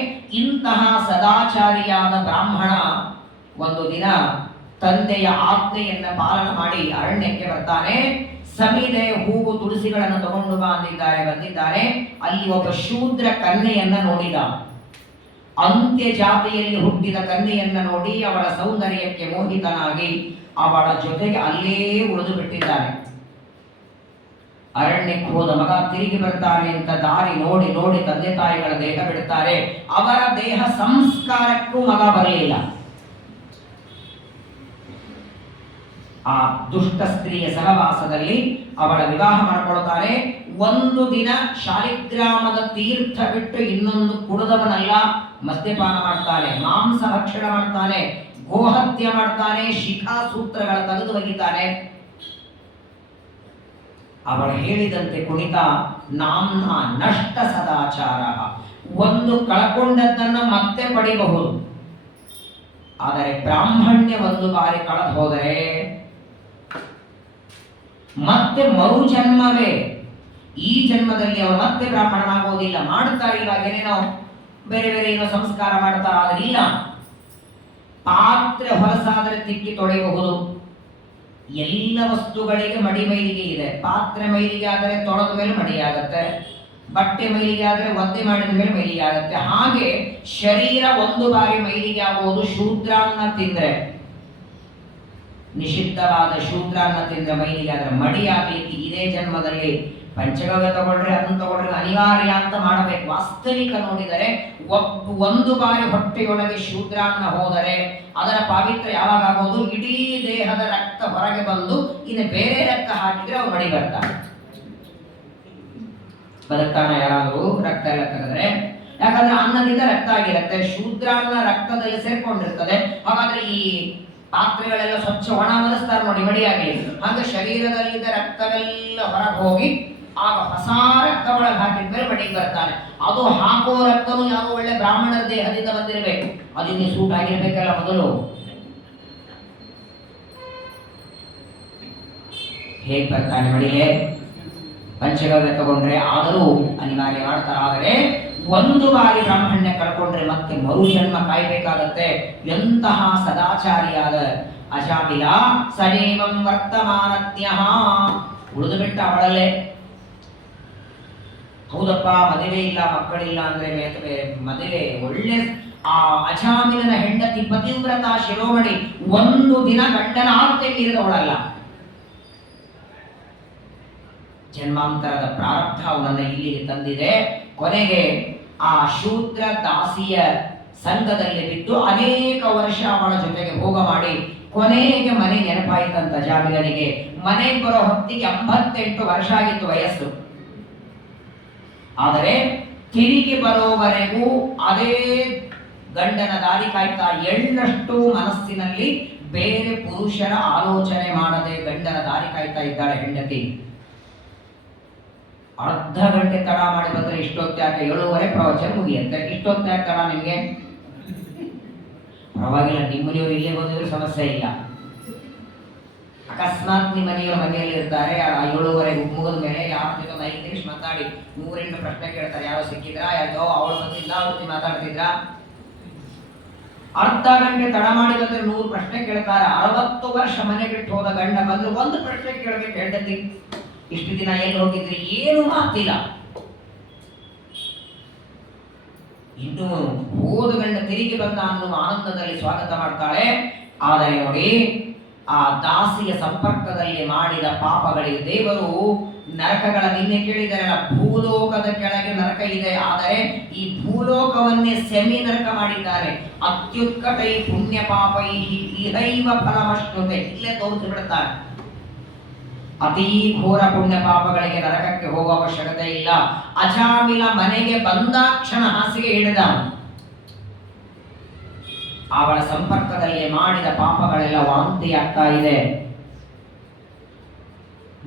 ಇಂತಹ ಸದಾಚಾರಿಯಾದ ಬ್ರಾಹ್ಮಣ ಒಂದು ದಿನ ತಂದೆಯ ಆಜ್ಞೆಯನ್ನ ಪಾಲನ ಮಾಡಿ ಅರಣ್ಯಕ್ಕೆ ಬರ್ತಾನೆ. ಸಮಿದೆ ಹೂವು ತುಳಸಿಗಳನ್ನು ತಗೊಂಡು ಬಂದಿದ್ದಾರೆ. ಅಲ್ಲಿ ಒಬ್ಬ ಶೂದ್ರ ಕನ್ಯೆಯನ್ನ ನೋಡಿದ. ಅಂತ್ಯ ಜಾತಿಯಲ್ಲಿ ಹುಟ್ಟಿದ ಕನ್ಯೆಯನ್ನ ನೋಡಿ ಅವಳ ಸೌಂದರ್ಯಕ್ಕೆ ಮೋಹಿತನಾಗಿ ಅವಳ ಜೊತೆಗೆ ಅಲ್ಲೇ ಉಳಿದು ಬಿಟ್ಟಿದ್ದಾನೆ. ಅರಣ್ಯಕ್ಕೆ ಹೋದ ಮಗ ತಿರುಗಿ ಬರ್ತಾನೆ ಅಂತ ದಾರಿ ನೋಡಿ ನೋಡಿ ತಂದೆ ತಾಯಿಗಳ ದೇಹ ಬಿಡ್ತಾರೆ. ಅವರ ದೇಹ ಸಂಸ್ಕಾರಕ್ಕೂ ಮಗ ಬರಲಿಲ್ಲ. ಆ ದುಷ್ಟ ಸ್ತ್ರೀಯ ಸಹವಾಸದಲ್ಲಿ ಅವಳ ವಿವಾಹ ಮಾಡಿಕೊಳ್ತಾರೆ. ಒಂದು ದಿನ ಶಾಲಿಗ್ರಾಮದ ತೀರ್ಥ ಬಿಟ್ಟು ಇನ್ನೊಂದು ಕುಡಿದವನಲ್ಲ, ಮದ್ಯಪಾನ ಮಾಡ್ತಾನೆ, ಮಾಂಸ ಭಕ್ಷಣ ಮಾಡ್ತಾನೆ, ಗೋಹತ್ಯೆ ಮಾಡ್ತಾನೆ, ಶಿಖಾ ಸೂತ್ರಗಳ ತೆಗೆದು ಒಗಿತಾನೆ. ಅವಳು ಹೇಳಿದಂತೆ ಕುಣಿತ ನಾಮ್ನ ನಷ್ಟ ಸದಾಚಾರ. ಒಂದು ಕಳ್ಕೊಂಡದ್ದನ್ನ ಮತ್ತೆ ಪಡಿಬಹುದು, ಆದರೆ ಬ್ರಾಹ್ಮಣ್ಯ ಒಂದು ಬಾರಿ ಕಳೆದು ಹೋದರೆ ಮತ್ತೆ ಮರು ಜನ್ಮವೇ. ಈ ಜನ್ಮದಲ್ಲಿ ಅವರು ಮತ್ತೆ ಬ್ರಾಹ್ಮಣನಾಗೋದಿಲ್ಲ. ಮಾಡ್ತಾರೆ ಇವಾಗ ಏನೇನೋ ಬೇರೆ ಬೇರೆ ಏನೋ ಸಂಸ್ಕಾರ ಮಾಡ್ತಾರ, ಅದರಿಲ್ಲ. ಪಾತ್ರೆ ಹೊಲಸಾದ್ರೆ ತಿಕ್ಕಿ ತೊಳೆಯಬಹುದು. ಎಲ್ಲ ವಸ್ತುಗಳಿಗೆ ಮಡಿ ಮೈಲಿಗೆ ಇದೆ. ಪಾತ್ರೆ ಮೈಲಿಗೆ ಆದರೆ ತೊಳೆದ ಮೇಲೆ ಮಡಿಯಾಗತ್ತೆ, ಬಟ್ಟೆ ಮೈಲಿಗೆ ಆದರೆ ಒದ್ದೆ ಮಾಡಿದ ಮೇಲೆ ಮೈಲಿಗೆ ಆಗುತ್ತೆ. ಹಾಗೆ ಶರೀರ ಒಂದು ಬಾರಿ ಮೈಲಿಗೆ ಆಗುವುದು ಶೂದ್ರಾನ್ನ ತಿಂದ್ರೆ. ನಿಷಿದ್ಧವಾದ ಶೂದ್ರಾನ್ನ ತಿಂದ್ರೆ ಮೈಲಿಗೆ ಆದ್ರೆ ಮಡಿಯಾಗಲಿಕ್ಕೆ ಇದೇ ಜನ್ಮದಲ್ಲಿ ಪಂಚಗವ್ಯ ತಗೊಳ್ರೆ ಅದನ್ನು ತಗೊಳ್ರೆ ಅನಿವಾರ್ಯ ಅಂತ ಮಾಡಬೇಕು. ವಾಸ್ತವಿಕ ನೋಡಿದರೆ ಒಂದು ಬಾರಿ ಹೊಟ್ಟೆಯೊಳಗೆ ಶೂದ್ರಾನ್ನ ಹೋದರೆ ಅದರ ಪಾವಿತ್ರ್ಯ ಯಾವಾಗ ಆಗೋದು? ಇಡೀ ದೇಹದ ರಕ್ತ ಹೊರಗೆ ಬಂದು ಇನ್ನು ಬೇರೆ ರಕ್ತ ಹಾಕಿದ್ರೆ ಅವ್ರು ಮಡಿ ಬರ್ತಾರೆ. ಬದುಕ್ತಾನ ಯಾರಾದರೂ ರಕ್ತ ಎಲ್ಲ ತೆಗೆದ್ರೆ? ಯಾಕಂದ್ರೆ ಅನ್ನದಿಂದ ರಕ್ತ ಆಗಿರುತ್ತೆ, ಶೂದ್ರಾನ್ನ ರಕ್ತದಲ್ಲಿ ಸೇರ್ಕೊಂಡಿರ್ತದೆ. ಹಾಗಾದ್ರೆ ಈ ಪಾತ್ರೆಗಳೆಲ್ಲ ಸ್ವಚ್ಛ ಒಣ ಒರೆಸ್ತಾರೆ ನೋಡಿ ಮಡಿಯಾಗಿ. ಹಾಗೆ ಶರೀರದಲ್ಲಿದ್ದ ರಕ್ತವೆಲ್ಲ ಹೊರಗೆ ಹೋಗಿ ಆಗ ಹೊಸ ರಕ್ತ ಒಳಗೆ ಹಾಕಿದ್ಮೇಲೆ ಮಡಿಗೆ ಬರ್ತಾನೆ. ಅದು ಹಾಕೋ ರಕ್ತನು ಯಾವ ಒಳ್ಳೆ ಬ್ರಾಹ್ಮಣರ ದೇಹದಿಂದ ಬಂದಿರಬೇಕು, ಅದಿನ್ನು ಸೂಟ್ ಆಗಿರ್ಬೇಕಲ್ಲ ಮೊದಲು. ಹೇಗೆ ಬರ್ತಾನೆ ಮಡಿಗೆ? ಪಂಚಗವ್ಯ ತಗೊಂಡ್ರೆ ಆದರೂ ಅನಿವಾರ್ಯ ಮಾಡ್ತಾರೆ. ಆದರೆ ಒಂದು ಬಾರಿ ಬ್ರಾಹ್ಮಣ್ಯ ಕಳ್ಕೊಂಡ್ರೆ ಮತ್ತೆ ಮರುಜನ್ಮ ಕಾಯ್ಬೇಕಾಗತ್ತೆ. ಎಂತಹ ಸದಾಚಾರಿಯಾದ ಅಜಾಮಿಲ ಸಜೀವಂ ವರ್ತಮಾನತ್ಯಃ, ಉಳಿದು ಬಿಟ್ಟ ಅವಳಲ್ಲೇ. ಹೌದಪ್ಪ, ಮದುವೆ ಇಲ್ಲ ಮಕ್ಕಳಿಲ್ಲ ಅಂದ್ರೆ ಮದುವೆ ಒಳ್ಳೆ. ಆ ಅಜಾಮಿಲನ ಹೆಂಡತಿ ಪತಿವ್ರತ ಶಿರೋಮಣಿ, ಒಂದು ದಿನ ಗಂಡನ ಆಜ್ಞೆ ಮೀರಿದವಳಲ್ಲ. ಜನ್ಮಾಂತರದ ಪ್ರಾರಬ್ಧ ಅವನನ್ನ ಇಲ್ಲಿಗೆ ತಂದಿದೆ. ಕೊನೆಗೆ ಆ ಶೂದ್ರ ದಾಸಿಯ ಸಂಘದಲ್ಲಿ ಬಿದ್ದು ಅನೇಕ ವರ್ಷ ಅವಳ ಜೊತೆಗೆ ಭೋಗ ಮಾಡಿ ಕೊನೆಗೆ ಮನೆ ನೆನಪಾಯಿತಂತ ಅಜಾಮಿಲನಿಗೆ. ಮನೆಗೆ ಬರೋ ಹೊತ್ತಿಗೆ 88 ವರ್ಷ ಆಗಿತ್ತು ವಯಸ್ಸು. ಆದರೆ ತಿರುಗಿ ಬರೋವರೆಗೂ ಅದೇ ಗಂಡನ ದಾರಿ ಕಾಯ್ತಾ, ಎಳ್ಳಷ್ಟು ಮನಸ್ಸಿನಲ್ಲಿ ಬೇರೆ ಪುರುಷರ ಆಲೋಚನೆ ಮಾಡದೆ ಗಂಡನ ದಾರಿ ಕಾಯ್ತಾ ಇದ್ದಾಳೆ ಹೆಂಡತಿ. ಅರ್ಧ ಗಂಟೆ ತಡ ಮಾಡಿ ಬಂದ್ರೆ ಇಷ್ಟೊತ್ತಾಕೆ 7:30 ಪ್ರವಚನ ಮುಗಿಯುತ್ತೆ. ಇಷ್ಟೊತ್ತಾಕೆ ತಡ ನಿಮಗೆ? ಪರವಾಗಿಲ್ಲ, ನಿಮ್ಮ ಮನೆಯವರು ಇಲ್ಲೇ ಬಂದಿದ್ರು ಸಮಸ್ಯೆ ಇಲ್ಲ. ಅಕಸ್ಮಾತ್ ನಿಮ್ಮ ಮನೆಯವರು ಮನೆಯಲ್ಲಿ ಇರ್ತಾರೆ, 7:30 ಮುಗಿದ ಮೇಲೆ ಯಾರ ಜೊತೆ 5 ನಿಮಿಷ ಮಾತಾಡಿ 108 ಪ್ರಶ್ನೆ ಕೇಳ್ತಾರೆ. ಯಾರೋ ಸಿಕ್ಕಿದ್ರಾ, ಯಾರೋ ಅವಳು ಬಂದಿಲ್ಲ, ಅವ್ರ ಜೊತೆ ಮಾತಾಡ್ತಿದ್ರಾ? ಅರ್ಧ ಗಂಟೆ ತಡ ಮಾಡಿ ಬಂದ್ರೆ 100 ಪ್ರಶ್ನೆ ಕೇಳ್ತಾರೆ. 60 ವರ್ಷ ಮನೆ ಬಿಟ್ಟು ಹೋದ ಗಂಡ ಬಂದ್ರೆ ಒಂದು ಪ್ರಶ್ನೆ ಕೇಳಬೇಕು ಹೆಂಡತಿ. ಇಷ್ಟು ದಿನ ಎಲ್ಲಿ ಹೋಗಿದ್ರಿ? ಏನು ಮಾತಿಲ್ಲ. ಇನ್ನು ಹೋದ ಗಂಡ ತಿರುಗಿ ಬಂದ ಅನ್ನುವ ಆನಂದದಲ್ಲಿ ಸ್ವಾಗತ ಮಾಡ್ತಾಳೆ. ಆದರೆ ನೋಡಿ, ಆ ದಾಸಿಯ ಸಂಪರ್ಕದಲ್ಲಿ ಮಾಡಿದ ಪಾಪಗಳಿಗೆ ದೇವರು ನರಕಗಳ ನಿನ್ನೆ ಕೇಳಿದಾರಲ್ಲ, ಭೂಲೋಕದ ಕೆಳಗೆ ನರಕ ಇದೆ, ಆದರೆ ಈ ಭೂಲೋಕವನ್ನೇ ಸೆಮಿ ನರಕ ಮಾಡಿದ್ದಾರೆ. ಅತ್ಯುತ್ಕಟೈ ಪುಣ್ಯ ಪಾಪೈ ಇಹೈವ ಫಲಮಶ್ನುತೆ, ಇಲ್ಲೇ ತೋರಿಸಿ ಬಿಡುತ್ತಾರೆ. ಅತೀ ಘೋರ ಪುಣ್ಯ ಪಾಪಗಳಿಗೆ ನರಕಕ್ಕೆ ಹೋಗುವ ಅವಶ್ಯಕತೆ ಇಲ್ಲ. ಅಜಾಮಿಲ ಮನೆಗೆ ಬಂದಾಕ್ಷಣ ಹಾಸಿಗೆ ಹಿಡಿದ. ಅವಳ ಸಂಪರ್ಕದಲ್ಲಿ ಮಾಡಿದ ಪಾಪಗಳೆಲ್ಲ ವಾಂತಿ ಆಗ್ತಾ ಇದೆ.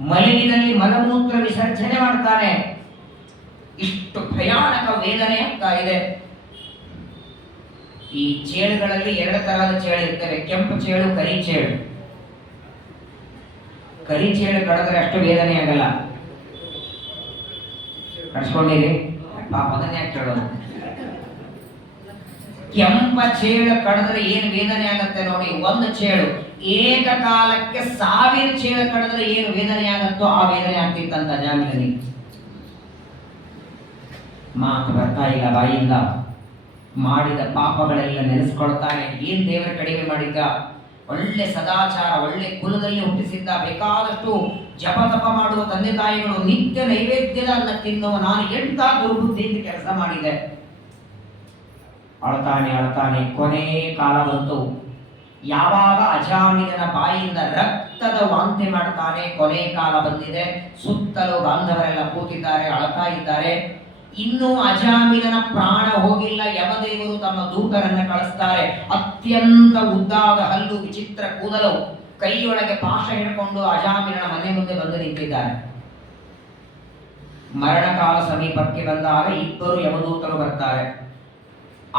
ಮಲಿನಿನಲ್ಲಿ ಮಲಮೂತ್ರ ವಿಸರ್ಜನೆ ಮಾಡ್ತಾನೆ. ಇಷ್ಟು ಭಯಾನಕ ವೇದನೆ ಆಗ್ತಾ ಇದೆ. ಈ ಚೇಳುಗಳಲ್ಲಿ 2 ತರಹದ ಚೇಳು ಇರ್ತವೆ, ಕೆಂಪು ಚೇಳು, ಕರಿ ಚೇಳು. ಕರಿ ಚೇಳು ಕಡಿದ್ರೆ ಅಷ್ಟು ವೇದನೆ ಆಗಲ್ಲ. ಕಡ್ಸ್ಕೊಂಡಿರಿ ಪಾಪ, ಅದನ್ನೇ ಯಾಕೆ ಕೇಳೋದು? ಕೆಂಪ ಚೇಳು ಕಡಿದ್ರೆ ಏನು ವೇದನೆ ಆಗತ್ತೆ ನೋಡಿ. ಒಂದು ಚೇಳು ಏಕಕಾಲಕ್ಕೆ 1000 ಚೇಳು ಕಡಿದ್ರೆ ಏನು ವೇದನೆ ಆಗತ್ತೋ ಆ ವೇದನೆ ಆಗ್ತಿತ್ತಂತ ಅಜಾಮಿಲನಿಗೆ. ಮಾತು ಬರ್ತಾ ಇಲ್ಲ ಬಾಯಿಂದ. ಮಾಡಿದ ಪಾಪಗಳೆಲ್ಲ ನೆನೆಸ್ಕೊಳ್ತಾನೆ. ಏನ್ ದೇವರ ಕಡಿಮೆ ಮಾಡಿದ್ದ? ಒಳ್ಳೆ ಸದಾಚಾರ, ಒಳ್ಳೆ ಕುಲದಲ್ಲಿ ಹುಟ್ಟಿಸಿದ್ದ. ಬೇಕಾದಷ್ಟು ಜಪ ತಪ ಮಾಡುವ ತಂದೆ ತಾಯಿಗಳು, ನಿತ್ಯ ನೈವೇದ್ಯದ ಅನ್ನ ತಿನ್ನುವ ನಾನು ಎಂತ ದುರ್ಬುದ್ಧಿಯಿಂದ ಕೆಲಸ ಮಾಡಿದೆ. ಅಳ್ತಾನೆ ಅಳ್ತಾನೆ. ಕೊನೆ ಕಾಲ ಬಂತು. ಯಾವಾಗ ಅಜಾಮಿಲನ ಬಾಯಿಯಿಂದ ರಕ್ತದ ವಾಂತಿ ಮಾಡ್ತಾನೆ, ಕೊನೆ ಕಾಲ ಬಂದಿದೆ. ಸುತ್ತಲೂ ಬಾಂಧವರೆಲ್ಲ ಕೂತಿದ್ದಾರೆ, ಅಳ್ತಾ ಇದ್ದಾರೆ. ಇನ್ನು ಅಜಾಮಿಲನ ಪ್ರಾಣ ಹೋಗಿಲ್ಲ. ಯಮದೇವರು ತಮ್ಮ ದೂತರನ್ನ ಕಳಿಸ್ತಾರೆ. ಅತ್ಯಂತ ಉದ್ದಾದ ಹಲ್ಲು, ವಿಚಿತ್ರ ಕೂದಲು, ಕೈಯೊಳಗೆ ಪಾಶ ಹಿಡ್ಕೊಂಡು ಅಜಾಮಿಲನ ಮನೆ ಮುಂದೆ ಬಂದು ನಿಂತಿದ್ದಾರೆ. ಮರಣಕಾಲ ಸಮೀಪಕ್ಕೆ ಬಂದಾಗ 2 ಯಮದೂತರು ಬರ್ತಾರೆ.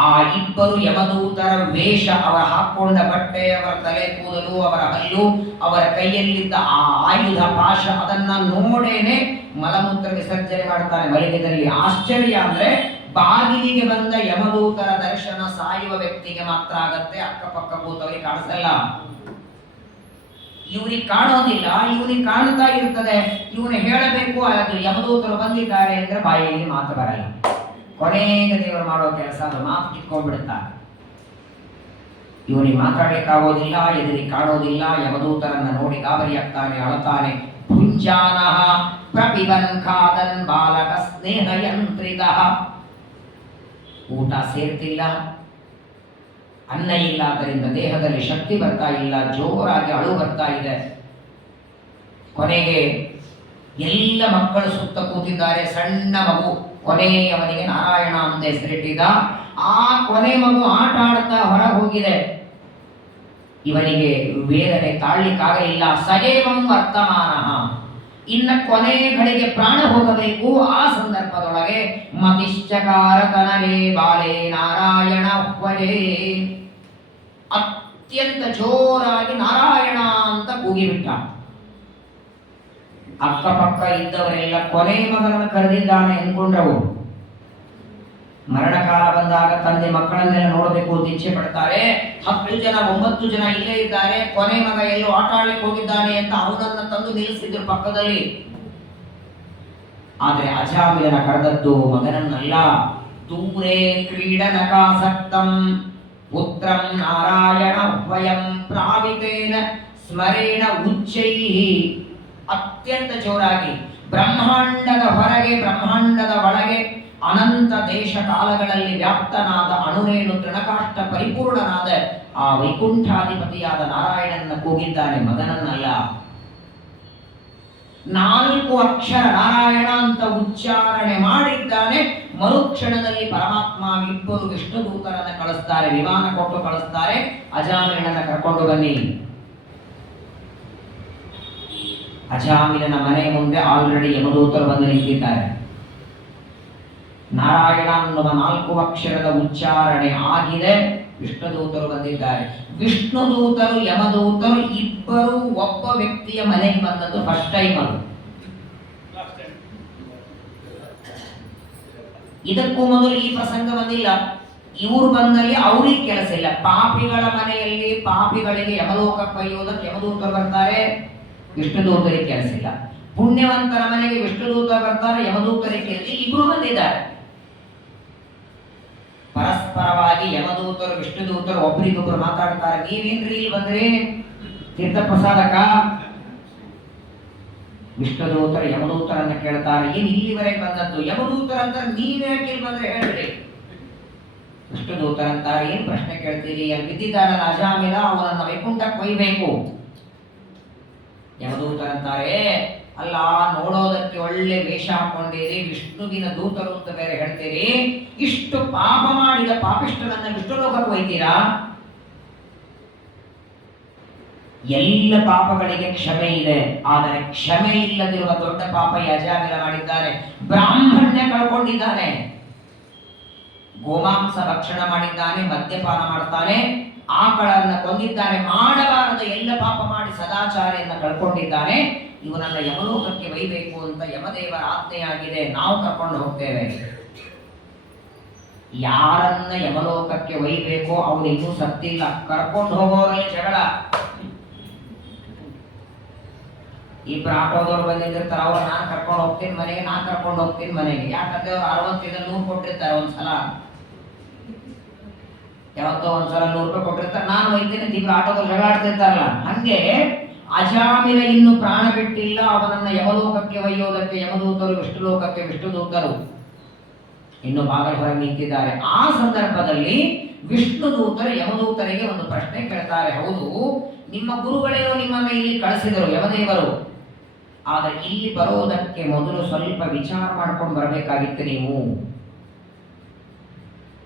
ಆ 2 ಯಮದೂತರ ವೇಷ, ಅವರ ಹಾಕೊಂಡ ಬಟ್ಟೆ, ಅವರ ತಲೆ ಕೂದಲು, ಅವರ ಹಲ್ಲು, ಅವರ ಕೈಯಲ್ಲಿದ್ದ ಆ ಆಯುಧ ಪಾಶ, ಅದನ್ನ ನೋಡೇನೆ ಮಲಮೂತ್ರ ವಿಸರ್ಜನೆ ಮಾಡ್ತಾರೆ ಮಲಿನದಲ್ಲಿ. ಆಶ್ಚರ್ಯ ಅಂದ್ರೆ ಬಾಗಿಲಿಗೆ ಬಂದ ಯಮದೂತರ ದರ್ಶನ ಸಾಯುವ ವ್ಯಕ್ತಿಗೆ ಮಾತ್ರ ಆಗತ್ತೆ, ಅಕ್ಕಪಕ್ಕ ಕೂತವರಿಗೆ ಕಾಣಿಸಲ್ಲ. ಇವನಿಗೆ ಕಾಣೋದಿಲ್ಲ, ಇವನಿಗೆ ಕಾಣ್ತಾ ಇರ್ತದೆ. ಇವನು ಹೇಳಬೇಕು, ಅದು ಯಮದೂತರು ಬಂದಿದ್ದಾರೆ ಅಂದ್ರೆ ಬಾಯಿಯಲ್ಲಿ ಮಾತು ಬರಲ್ಲ. ಕೊನೆಗೆ ದೇವರು ಮಾಡೋ ಕೆಲಸ, ಅದು ಮಾತು ಕಿತ್ಕೊಂಡ್ಬಿಡುತ್ತಾರೆ. ಇವನಿಗೆ ಮಾತಾಡಲಿಕ್ಕಾಗೋದಿಲ್ಲ, ಎದುರಿಗೆ ಕಾಣೋದಿಲ್ಲ. ಯಮದೂತರನ್ನ ನೋಡಿ ಗಾಬರಿ ಆಗ್ತಾನೆ, ಅಳತಾನೆ. ಭುಂಜಾನಃ ಪ್ರಪಿಬನ್ ಖಾದನ್ ಬಾಲಕ ಸ್ನೇಹಯಂತ್ರಿತಃ. ಊಟ ಸೇರ್ತಿಲ್ಲ, ಅನ್ನ ಇಲ್ಲ, ಆದ್ದರಿಂದ ದೇಹದಲ್ಲಿ ಶಕ್ತಿ ಬರ್ತಾ ಇಲ್ಲ, ಜೋರಾಗಿ ಅಳು ಬರ್ತಾ ಇದೆ. ಕೊನೆಗೆ ಎಲ್ಲ ಮಕ್ಕಳು ಸುತ್ತ ಕೂತಿದ್ದಾರೆ. ಸಣ್ಣ ಮಗು, ಕೊನೆಯವನಿಗೆ ನಾರಾಯಣ ಅಂತ ಹೆಸರಿಟ್ಟಿದ್ದ. ಆ ಕೊನೆ ಮಗು ಆಟ ಆಡ್ತಾ ಹೊರ ಹೋಗಿದೆ. ಇವನಿಗೆ ವೇದನೆ ತಾಳ್ಲಿಕ್ಕಾಗಲಿಲ್ಲ. ಸಜೇವಂ ವರ್ತಮಾನಃ, ಇನ್ನ ಕೊನೆ ಗಳಿಗೆ ಪ್ರಾಣ ಹೋಗಬೇಕು. ಆ ಸಂದರ್ಭದೊಳಗೆ ಮತಿಶ್ಚಕಾರ ತನವೇ ಬಾಲೆ ನಾರಾಯಣ ಹ್ವಜೇ, ಅತ್ಯಂತ ಜೋರಾಗಿ ನಾರಾಯಣ ಅಂತ ಕೂಗಿಬಿಟ್ಟ. ಅಕ್ಕಪಕ್ಕ ಇದ್ದವರೆಲ್ಲ ಕೊನೆ ಮಗನನ್ನು ಕರೆದಿದ್ದಾನೆ ಎಂದ್ಕೊಂಡ್ರವು. ಮರಣಕಾಲ ಬಂದಾಗ ತಂದೆ ಮಕ್ಕಳನ್ನೆಲ್ಲ ನೋಡಬೇಕು ಅಂತ ಇಚ್ಛೆ ಪಡ್ತಾರೆ. 10 ಜನ 9 ಜನ ಇಲ್ಲೇ ಇದ್ದಾರೆ, ಕೊನೆ ಮಗ ಎಲ್ಲೋ ಆಟ ಆಡ್ಲಿಕ್ಕೆ ಹೋಗಿದ್ದಾನೆ ಅಂತ ಅವನನ್ನ ತಂದು ನಿಲ್ಲಿಸಿದ್ರು ಪಕ್ಕದಲ್ಲಿ. ಆದ್ರೆ ಅಜಾಮಿಲನ ಕರೆದದ್ದು ಮಗನನ್ನಲ್ಲ. ದೂರೇ ಕ್ರೀಡನಕಾಸಕ್ತಂ ಪುತ್ರಂ ನಾರಾಯಣ ವಯಂ ಪ್ರಾವಿತೇನ ಸ್ಮರೇಣ ಉಚ್ಚೈಹಿ. ಅತ್ಯಂತ ಜೋರಾಗಿ ಬ್ರಹ್ಮಾಂಡದ ಹೊರಗೆ ಬ್ರಹ್ಮಾಂಡದ ಒಳಗೆ ಅನಂತ ದೇಶ ಕಾಲಗಳಲ್ಲಿ ವ್ಯಾಪ್ತನಾದ ಅಣುರೇಣು ತೃಣಕಾಷ್ಟ ಪರಿಪೂರ್ಣನಾದ ಆ ವೈಕುಂಠಾಧಿಪತಿಯಾದ ನಾರಾಯಣನ ಕೂಗಿದ್ದಾನೆ, ಮಗನನ್ನಲ್ಲ. 4 ಅಕ್ಷರ ನಾರಾಯಣ ಅಂತ ಉಚ್ಚಾರಣೆ ಮಾಡಿದ್ದಾನೆ. ಮರುಕ್ಷಣದಲ್ಲಿ ಪರಮಾತ್ಮ ಇಬ್ಬರು ವಿಷ್ಣು ದೂತರನ್ನ ಕಳಿಸ್ತಾರೆ, ವಿಮಾನ ಕೊಟ್ಟು ಕಳಿಸ್ತಾರೆ, ಅಜಾಮಿಲನನ್ನ ಕರ್ಕೊಂಡು ಬನ್ನಿ. ಅಜಾಮಿಲನ ಮನೆ ಮುಂದೆ ಆಲ್ರೆಡಿ ಯಮದೂತರು ಬಂದು ನಿಂತಿದ್ದಾರೆ. ನಾರಾಯಣ ಅನ್ನುವ 4 ಅಕ್ಷರದ ಉಚ್ಚಾರಣೆ ಆಗಿದೆ. ವಿಷ್ಣು ದೂತರು ಬಂದಿದ್ದಾರೆ. ವಿಷ್ಣು ದೂತರು ಯಮದೂತರು ಇಬ್ಬರು ಒಬ್ಬ ವ್ಯಕ್ತಿಯ ಮನೆಗೆ ಬಂದದ್ದು ಫಸ್ಟ್ ಟೈಮ್. ಅದು ಇದಕ್ಕೂ ಮೊದಲು ಈ ಪ್ರಸಂಗ ಬಂದಿಲ್ಲ. ಇವರು ಬಂದಲ್ಲಿ ಅವ್ರಿಗೆ ಕೆಲಸ ಇಲ್ಲ. ಪಾಪಿಗಳ ಮನೆಯಲ್ಲಿ ಪಾಪಿಗಳಿಗೆ ಯಮಲೋಕಕ್ಕೆ ಒಯ್ಯೋದಕ್ಕೆ ಯಮದೂತರು ಬರ್ತಾರೆ, ವಿಷ್ಣು ದೂತರಿಗೆ ಕೆಲಸ ಇಲ್ಲ. ಪುಣ್ಯವಂತರ ಮನೆಗೆ ವಿಷ್ಣು ದೂತ ಬರ್ತಾರೆ, ಯಮದೂತರಿಗೆ ಕೆಲಸ. ಇಬ್ರು ಬಂದಿದ್ದಾರೆ. ಪರಸ್ಪರವಾಗಿ ಯಮದೂತರು ವಿಷ್ಣು ದೂತರು ಒಬ್ಬರಿಗೊಬ್ಬರು ಮಾತಾಡ್ತಾರೆ. ನೀವೇನ್ರಿ ಇಲ್ಲಿ ಬಂದ್ರಿ ತೀರ್ಥ ಪ್ರಸಾದಕ್ಕ? ವಿಷ್ಣು ದೂತರು ಯಮದೂತರನ್ನ ಕೇಳ್ತಾರೆ, ಏನ್ ಇಲ್ಲಿವರೆಗೆ ಬಂದದ್ದು? ಯಮದೂತರ ಅಂತಾರೆ, ನೀವ್ಯಾಕೆ ಇಲ್ಲಿ ಬಂದ್ರೆ ಹೇಳ್ರಿ. ವಿಷ್ಣು ದೂತರಂತಾರೆ, ಏನ್ ಪ್ರಶ್ನೆ ಕೇಳ್ತೀರಿ? ಅಲ್ಲಿ ಬಿದ್ದಿದ್ದಾನಲ್ಲ ಅಜಾಮಿಲ, ಅವನನ್ನ ವೈಕುಂಠಕ್ಕೆ ಒಯ್ಬೇಕು. ಯಮದೂತರಂತಾರೆ, ಅಲ್ಲ, ನೋಡೋದಕ್ಕೆ ಒಳ್ಳೆ ವೇಷ ಹಾಕೊಂಡಿರಿ, ವಿಷ್ಣುವಿನ ದೂತರು ಅಂತ ಬೇರೆ ಹೇಳ್ತೀರಿ, ಇಷ್ಟು ಪಾಪ ಮಾಡಿದ ಪಾಪಿಷ್ಟನನ್ನ ವಿಷ್ಣು ಲೋಕಕ್ಕೆ ಒಯ್ತೀರಾ? ಎಲ್ಲ ಪಾಪಗಳಿಗೆ ಕ್ಷಮೆ ಇದೆ, ಆದರೆ ಕ್ಷಮೆ ಇಲ್ಲದಿರುವ ದೊಡ್ಡ ಪಾಪ ಅಜಾಮಿಲ ಮಾಡಿದ್ದಾನೆ. ಬ್ರಾಹ್ಮಣ್ಯ ಕಳ್ಕೊಂಡಿದ್ದಾನೆ, ಗೋಮಾಂಸ ಭಕ್ಷಣ ಮಾಡಿದ್ದಾನೆ, ಮದ್ಯಪಾನ ಮಾಡ್ತಾನೆ, ಆಕಳನ್ನ ಕೊಂದಿದ್ದಾನೆ, ಮಾಡಬಾರದ ಎಲ್ಲ ಪಾಪ ಮಾಡಿ ಸದಾಚಾರಿಯನ್ನ ಕಳ್ಕೊಂಡಿದ್ದಾನೆ. ಇವನನ್ನ ಯಮಲೋಕಕ್ಕೆ ಒಯ್ಯಬೇಕು ಅಂತ ಯಮದೇವರ ಆಜ್ಞೆಯಾಗಿದೆ. ನಾವು ಕರ್ಕೊಂಡು ಹೋಗ್ತೇವೆ. ಯಾರನ್ನ ಯಮಲೋಕಕ್ಕೆ ಒಯ್ಯಬೇಕೋ ಅವನು ಇನ್ನೂ ಸತ್ತಿಲ್ಲ, ಕರ್ಕೊಂಡು ಹೋಗೋರಲ್ಲಿ ಜಗಳ. ಇಬ್ರು ಆಟೋದವ್ರು ಬಂದಿರ್ತಾರೆ, ಅವ್ರು ನಾನು ಕರ್ಕೊಂಡು ಹೋಗ್ತೀನಿ ಮನೆಗೆ, ನಾನು ಕರ್ಕೊಂಡು ಹೋಗ್ತೀನಿ ಮನೆಗೆ. ಯಾಕಂದ್ರೆ ಅವ್ರು 60 ಕೊಟ್ಟಿರ್ತಾರೆ ಒಂದ್ಸಲ, ಯಾವತ್ತೋ ಒಂದ್ಸಲ 100 ರೂಪಾಯಿ ಕೊಟ್ಟಿರ್ತಾರೆ, ನಾನು ಒಯ್ತೀನಿ. ಇಬ್ರು ಆಟೋದಲ್ಲಿ ಜಗಳ ಆಡ್ತಿರ್ತಾರಲ್ಲ, ಹಂಗೆ ಅಜಾಮಿಲ ಇನ್ನು ಪ್ರಾಣ ಬಿಟ್ಟಿಲ್ಲ. ಅವನನ್ನ ಯಮಲೋಕಕ್ಕೆ ಒಯ್ಯೋದಕ್ಕೆ ಯಮದೂತರು, ವಿಷ್ಣು ಲೋಕಕ್ಕೆ ವಿಷ್ಣು ದೂತರು ಇನ್ನು ಬಾಗಲ ಹೊರಗೆ ನಿಂತಿದ್ದಾರೆ. ಆ ಸಂದರ್ಭದಲ್ಲಿ ವಿಷ್ಣು ದೂತರು ಯಮದೂತರಿಗೆ ಒಂದು ಪ್ರಶ್ನೆ ಕೇಳ್ತಾರೆ. ಹೌದು, ನಿಮ್ಮ ಗುರುಗಳೇನೋ ನಿಮ್ಮನ್ನ ಇಲ್ಲಿ ಕಳಿಸಿದರು ಯಮದೇವರು, ಆದರೆ ಇಲ್ಲಿ ಬರೋದಕ್ಕೆ ಮೊದಲು ಸ್ವಲ್ಪ ವಿಚಾರ ಮಾಡ್ಕೊಂಡು ಬರಬೇಕಾಗಿತ್ತು ನೀವು.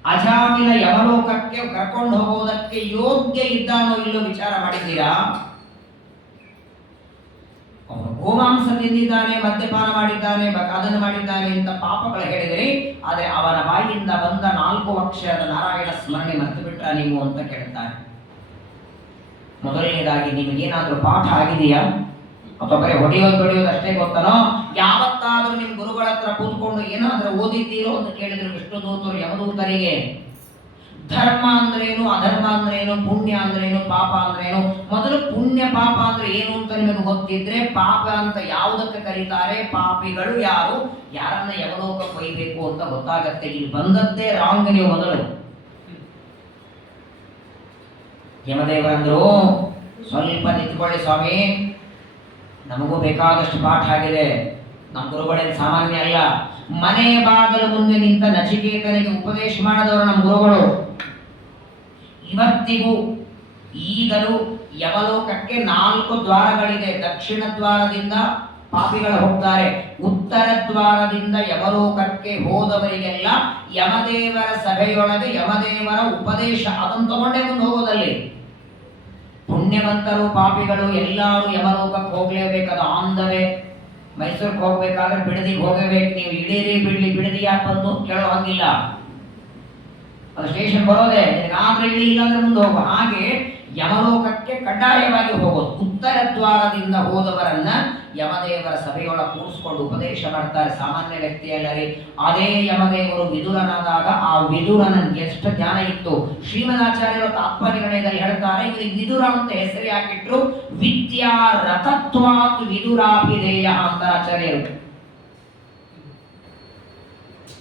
ಅಜಾಮಿಲ ಯಮಲೋಕಕ್ಕೆ ಕರ್ಕೊಂಡು ಹೋಗೋದಕ್ಕೆ ಯೋಗ್ಯ ಇದ್ದಾನೋ ಇಲ್ಲೋ ವಿಚಾರ ಮಾಡಿದ್ದೀರಾ? ಅವನು ಗೋಮಾಂಸ ತಿಂದಿದ್ದಾನೆ, ಮದ್ಯಪಾನ ಮಾಡಿದ್ದಾನೆ, ಅದನ್ನು ಮಾಡಿದ್ದಾನೆ ಅಂತ ಪಾಪಗಳು ಹೇಳಿದ್ರಿ, ಆದರೆ ಅವನ ಬಾಯಿಯಿಂದ ಬಂದ 4 ಅಕ್ಷರದ ನಾರಾಯಣ ಸ್ಮರಣೆ ಮರೆತು ಬಿಟ್ರ ನೀವು ಅಂತ ಕೇಳ್ತಾರೆ. ಮೊದಲನೇದಾಗಿ ನಿಮಗೇನಾದ್ರೂ ಪಾಠ ಆಗಿದೆಯಾ? ಅಥವಾ ಬರೀ ಹೊಡೆಯೋದು ಅಷ್ಟೇ ಗೊತ್ತನೋ? ಯಾವತ್ತಾದ್ರೂ ನಿಮ್ ಗುರುಗಳ ಹತ್ರ ಕೂತ್ಕೊಂಡು ಏನಾದ್ರೂ ಓದಿದ್ದೀರೋ ಅಂತ ಕೇಳಿದ್ರು ವಿಷ್ಣು ದೂತರು ಯಮದೂತರಿಗೆ. ಧರ್ಮ ಅಂದ್ರೇನು, ಅಧರ್ಮ ಅಂದ್ರೇನು, ಪುಣ್ಯ ಅಂದ್ರೇನು, ಪಾಪ ಅಂದ್ರೇನು? ಮೊದಲು ಪುಣ್ಯ ಪಾಪ ಅಂದ್ರೆ ಏನು ಅಂತ ನಿಮಗೆ ಗೊತ್ತಿದ್ರೆ, ಪಾಪ ಅಂತ ಯಾವುದಕ್ಕೆ ಕರೀತಾರೆ, ಪಾಪಿಗಳು ಯಾರು, ಯಾರನ್ನ ಯಮಲೋಕಕ್ಕೆ ಒಯ್ಯಬೇಕು ಅಂತ ಗೊತ್ತಾಗತ್ತೆ. ಇಲ್ಲಿ ಬಂದದ್ದೇ ರಾಂಗ್. ನೀವು ಮೊದಲು ಯಮದೇವರಂದ್ರು, ಸ್ವಲ್ಪ ನಿಂತ್ಕೊಳ್ಳಿ ಸ್ವಾಮಿ, ನಮಗೂ ಬೇಕಾದಷ್ಟು ಪಾಠ ಆಗಿದೆ. ನಮ್ಮ ಗುರುಗಳೇನು ಸಾಮಾನ್ಯ ಅಲ್ಲ. ಮನೆ ಬಾಗಿಲು ಮುಂದೆ ನಿಂತ ನಚಿಕೇತನಿಗೆ ಉಪದೇಶ ಮಾಡಿದವರು ನಮ್ಮ ಗುರುಗಳು. ಇವತ್ತಿಗೂ ಈಗಲೂ ಯಮಲೋಕಕ್ಕೆ 4 ದ್ವಾರಗಳಿದೆ. ದಕ್ಷಿಣ ದ್ವಾರದಿಂದ ಪಾಪಿಗಳು ಹೋಗ್ತಾರೆ, ಉತ್ತರ ದ್ವಾರದಿಂದ ಯಮಲೋಕಕ್ಕೆ ಹೋದವರಿಗೆಲ್ಲ ಯಮದೇವರ ಸಭೆಯೊಳಗೆ ಯಮದೇವರ ಉಪದೇಶ ಅದನ್ನು ತಗೊಂಡೇ ಮುಂದೆ ಹೋಗೋದಲ್ಲಿ. ಪುಣ್ಯವಂತರು ಪಾಪಿಗಳು ಎಲ್ಲರೂ ಯಮಲೋಕಕ್ಕೆ ಹೋಗ್ಲೇಬೇಕದು ಆನ್ ದ ವೇ. ಮೈಸೂರಿಗೆ ಹೋಗ್ಬೇಕಾದ್ರೆ ಬಿಡದಿಗೆ ಹೋಗಬೇಕು. ನೀವು ಇಡೀರಿ ಬಿಡ್ಲಿ, ಬಿಡದಿ ಯಾಕೆ ಬಂದು ಕೇಳೋ ಹಂಗಿಲ್ಲ. ಅದು ಸ್ಟೇಷನ್ ಬರೋದೆ, ಆದ್ರೆ ಇಳಿ, ಇಲ್ಲಾಂದ್ರೆ ಮುಂದೆ ಹೋಗುವ. ಹಾಗೆ ಯಮಲೋಕಕ್ಕೆ ಕಡ್ಡಾಯವಾಗಿ ಹೋಗೋದು. ಉತ್ತರ ದ್ವಾರದಿಂದ ಹೋದವರನ್ನ ಯಮದೇವರ ಸಭೆಯೊಳ ಕೂಡಿಸ್ಕೊಂಡು ಉಪದೇಶ ಮಾಡ್ತಾರೆ. ಸಾಮಾನ್ಯ ವ್ಯಕ್ತಿಯಲ್ಲರಿ. ಅದೇ ಯಮದೇವರು ವಿದುರನಾದಾಗ ಆ ವಿದುರನಿಗೆ ಎಷ್ಟು ಜ್ಞಾನ ಇತ್ತು. ಶ್ರೀಮದಾಚಾರ್ಯರು ತಾತ್ಪರ್ಯದಲ್ಲಿ ಹೇಳ್ತಾರೆ, ಇವರಿಗೆ ವಿದುರ ಅಂತ ಹೆಸರು ಯಾಕಿಟ್ರು? ವಿದ್ಯಾ ರಥತ್ವಾತ್ ವಿದುರಾಭಿಧೇಯ ಅಂತ ಆಚಾರ್ಯರು.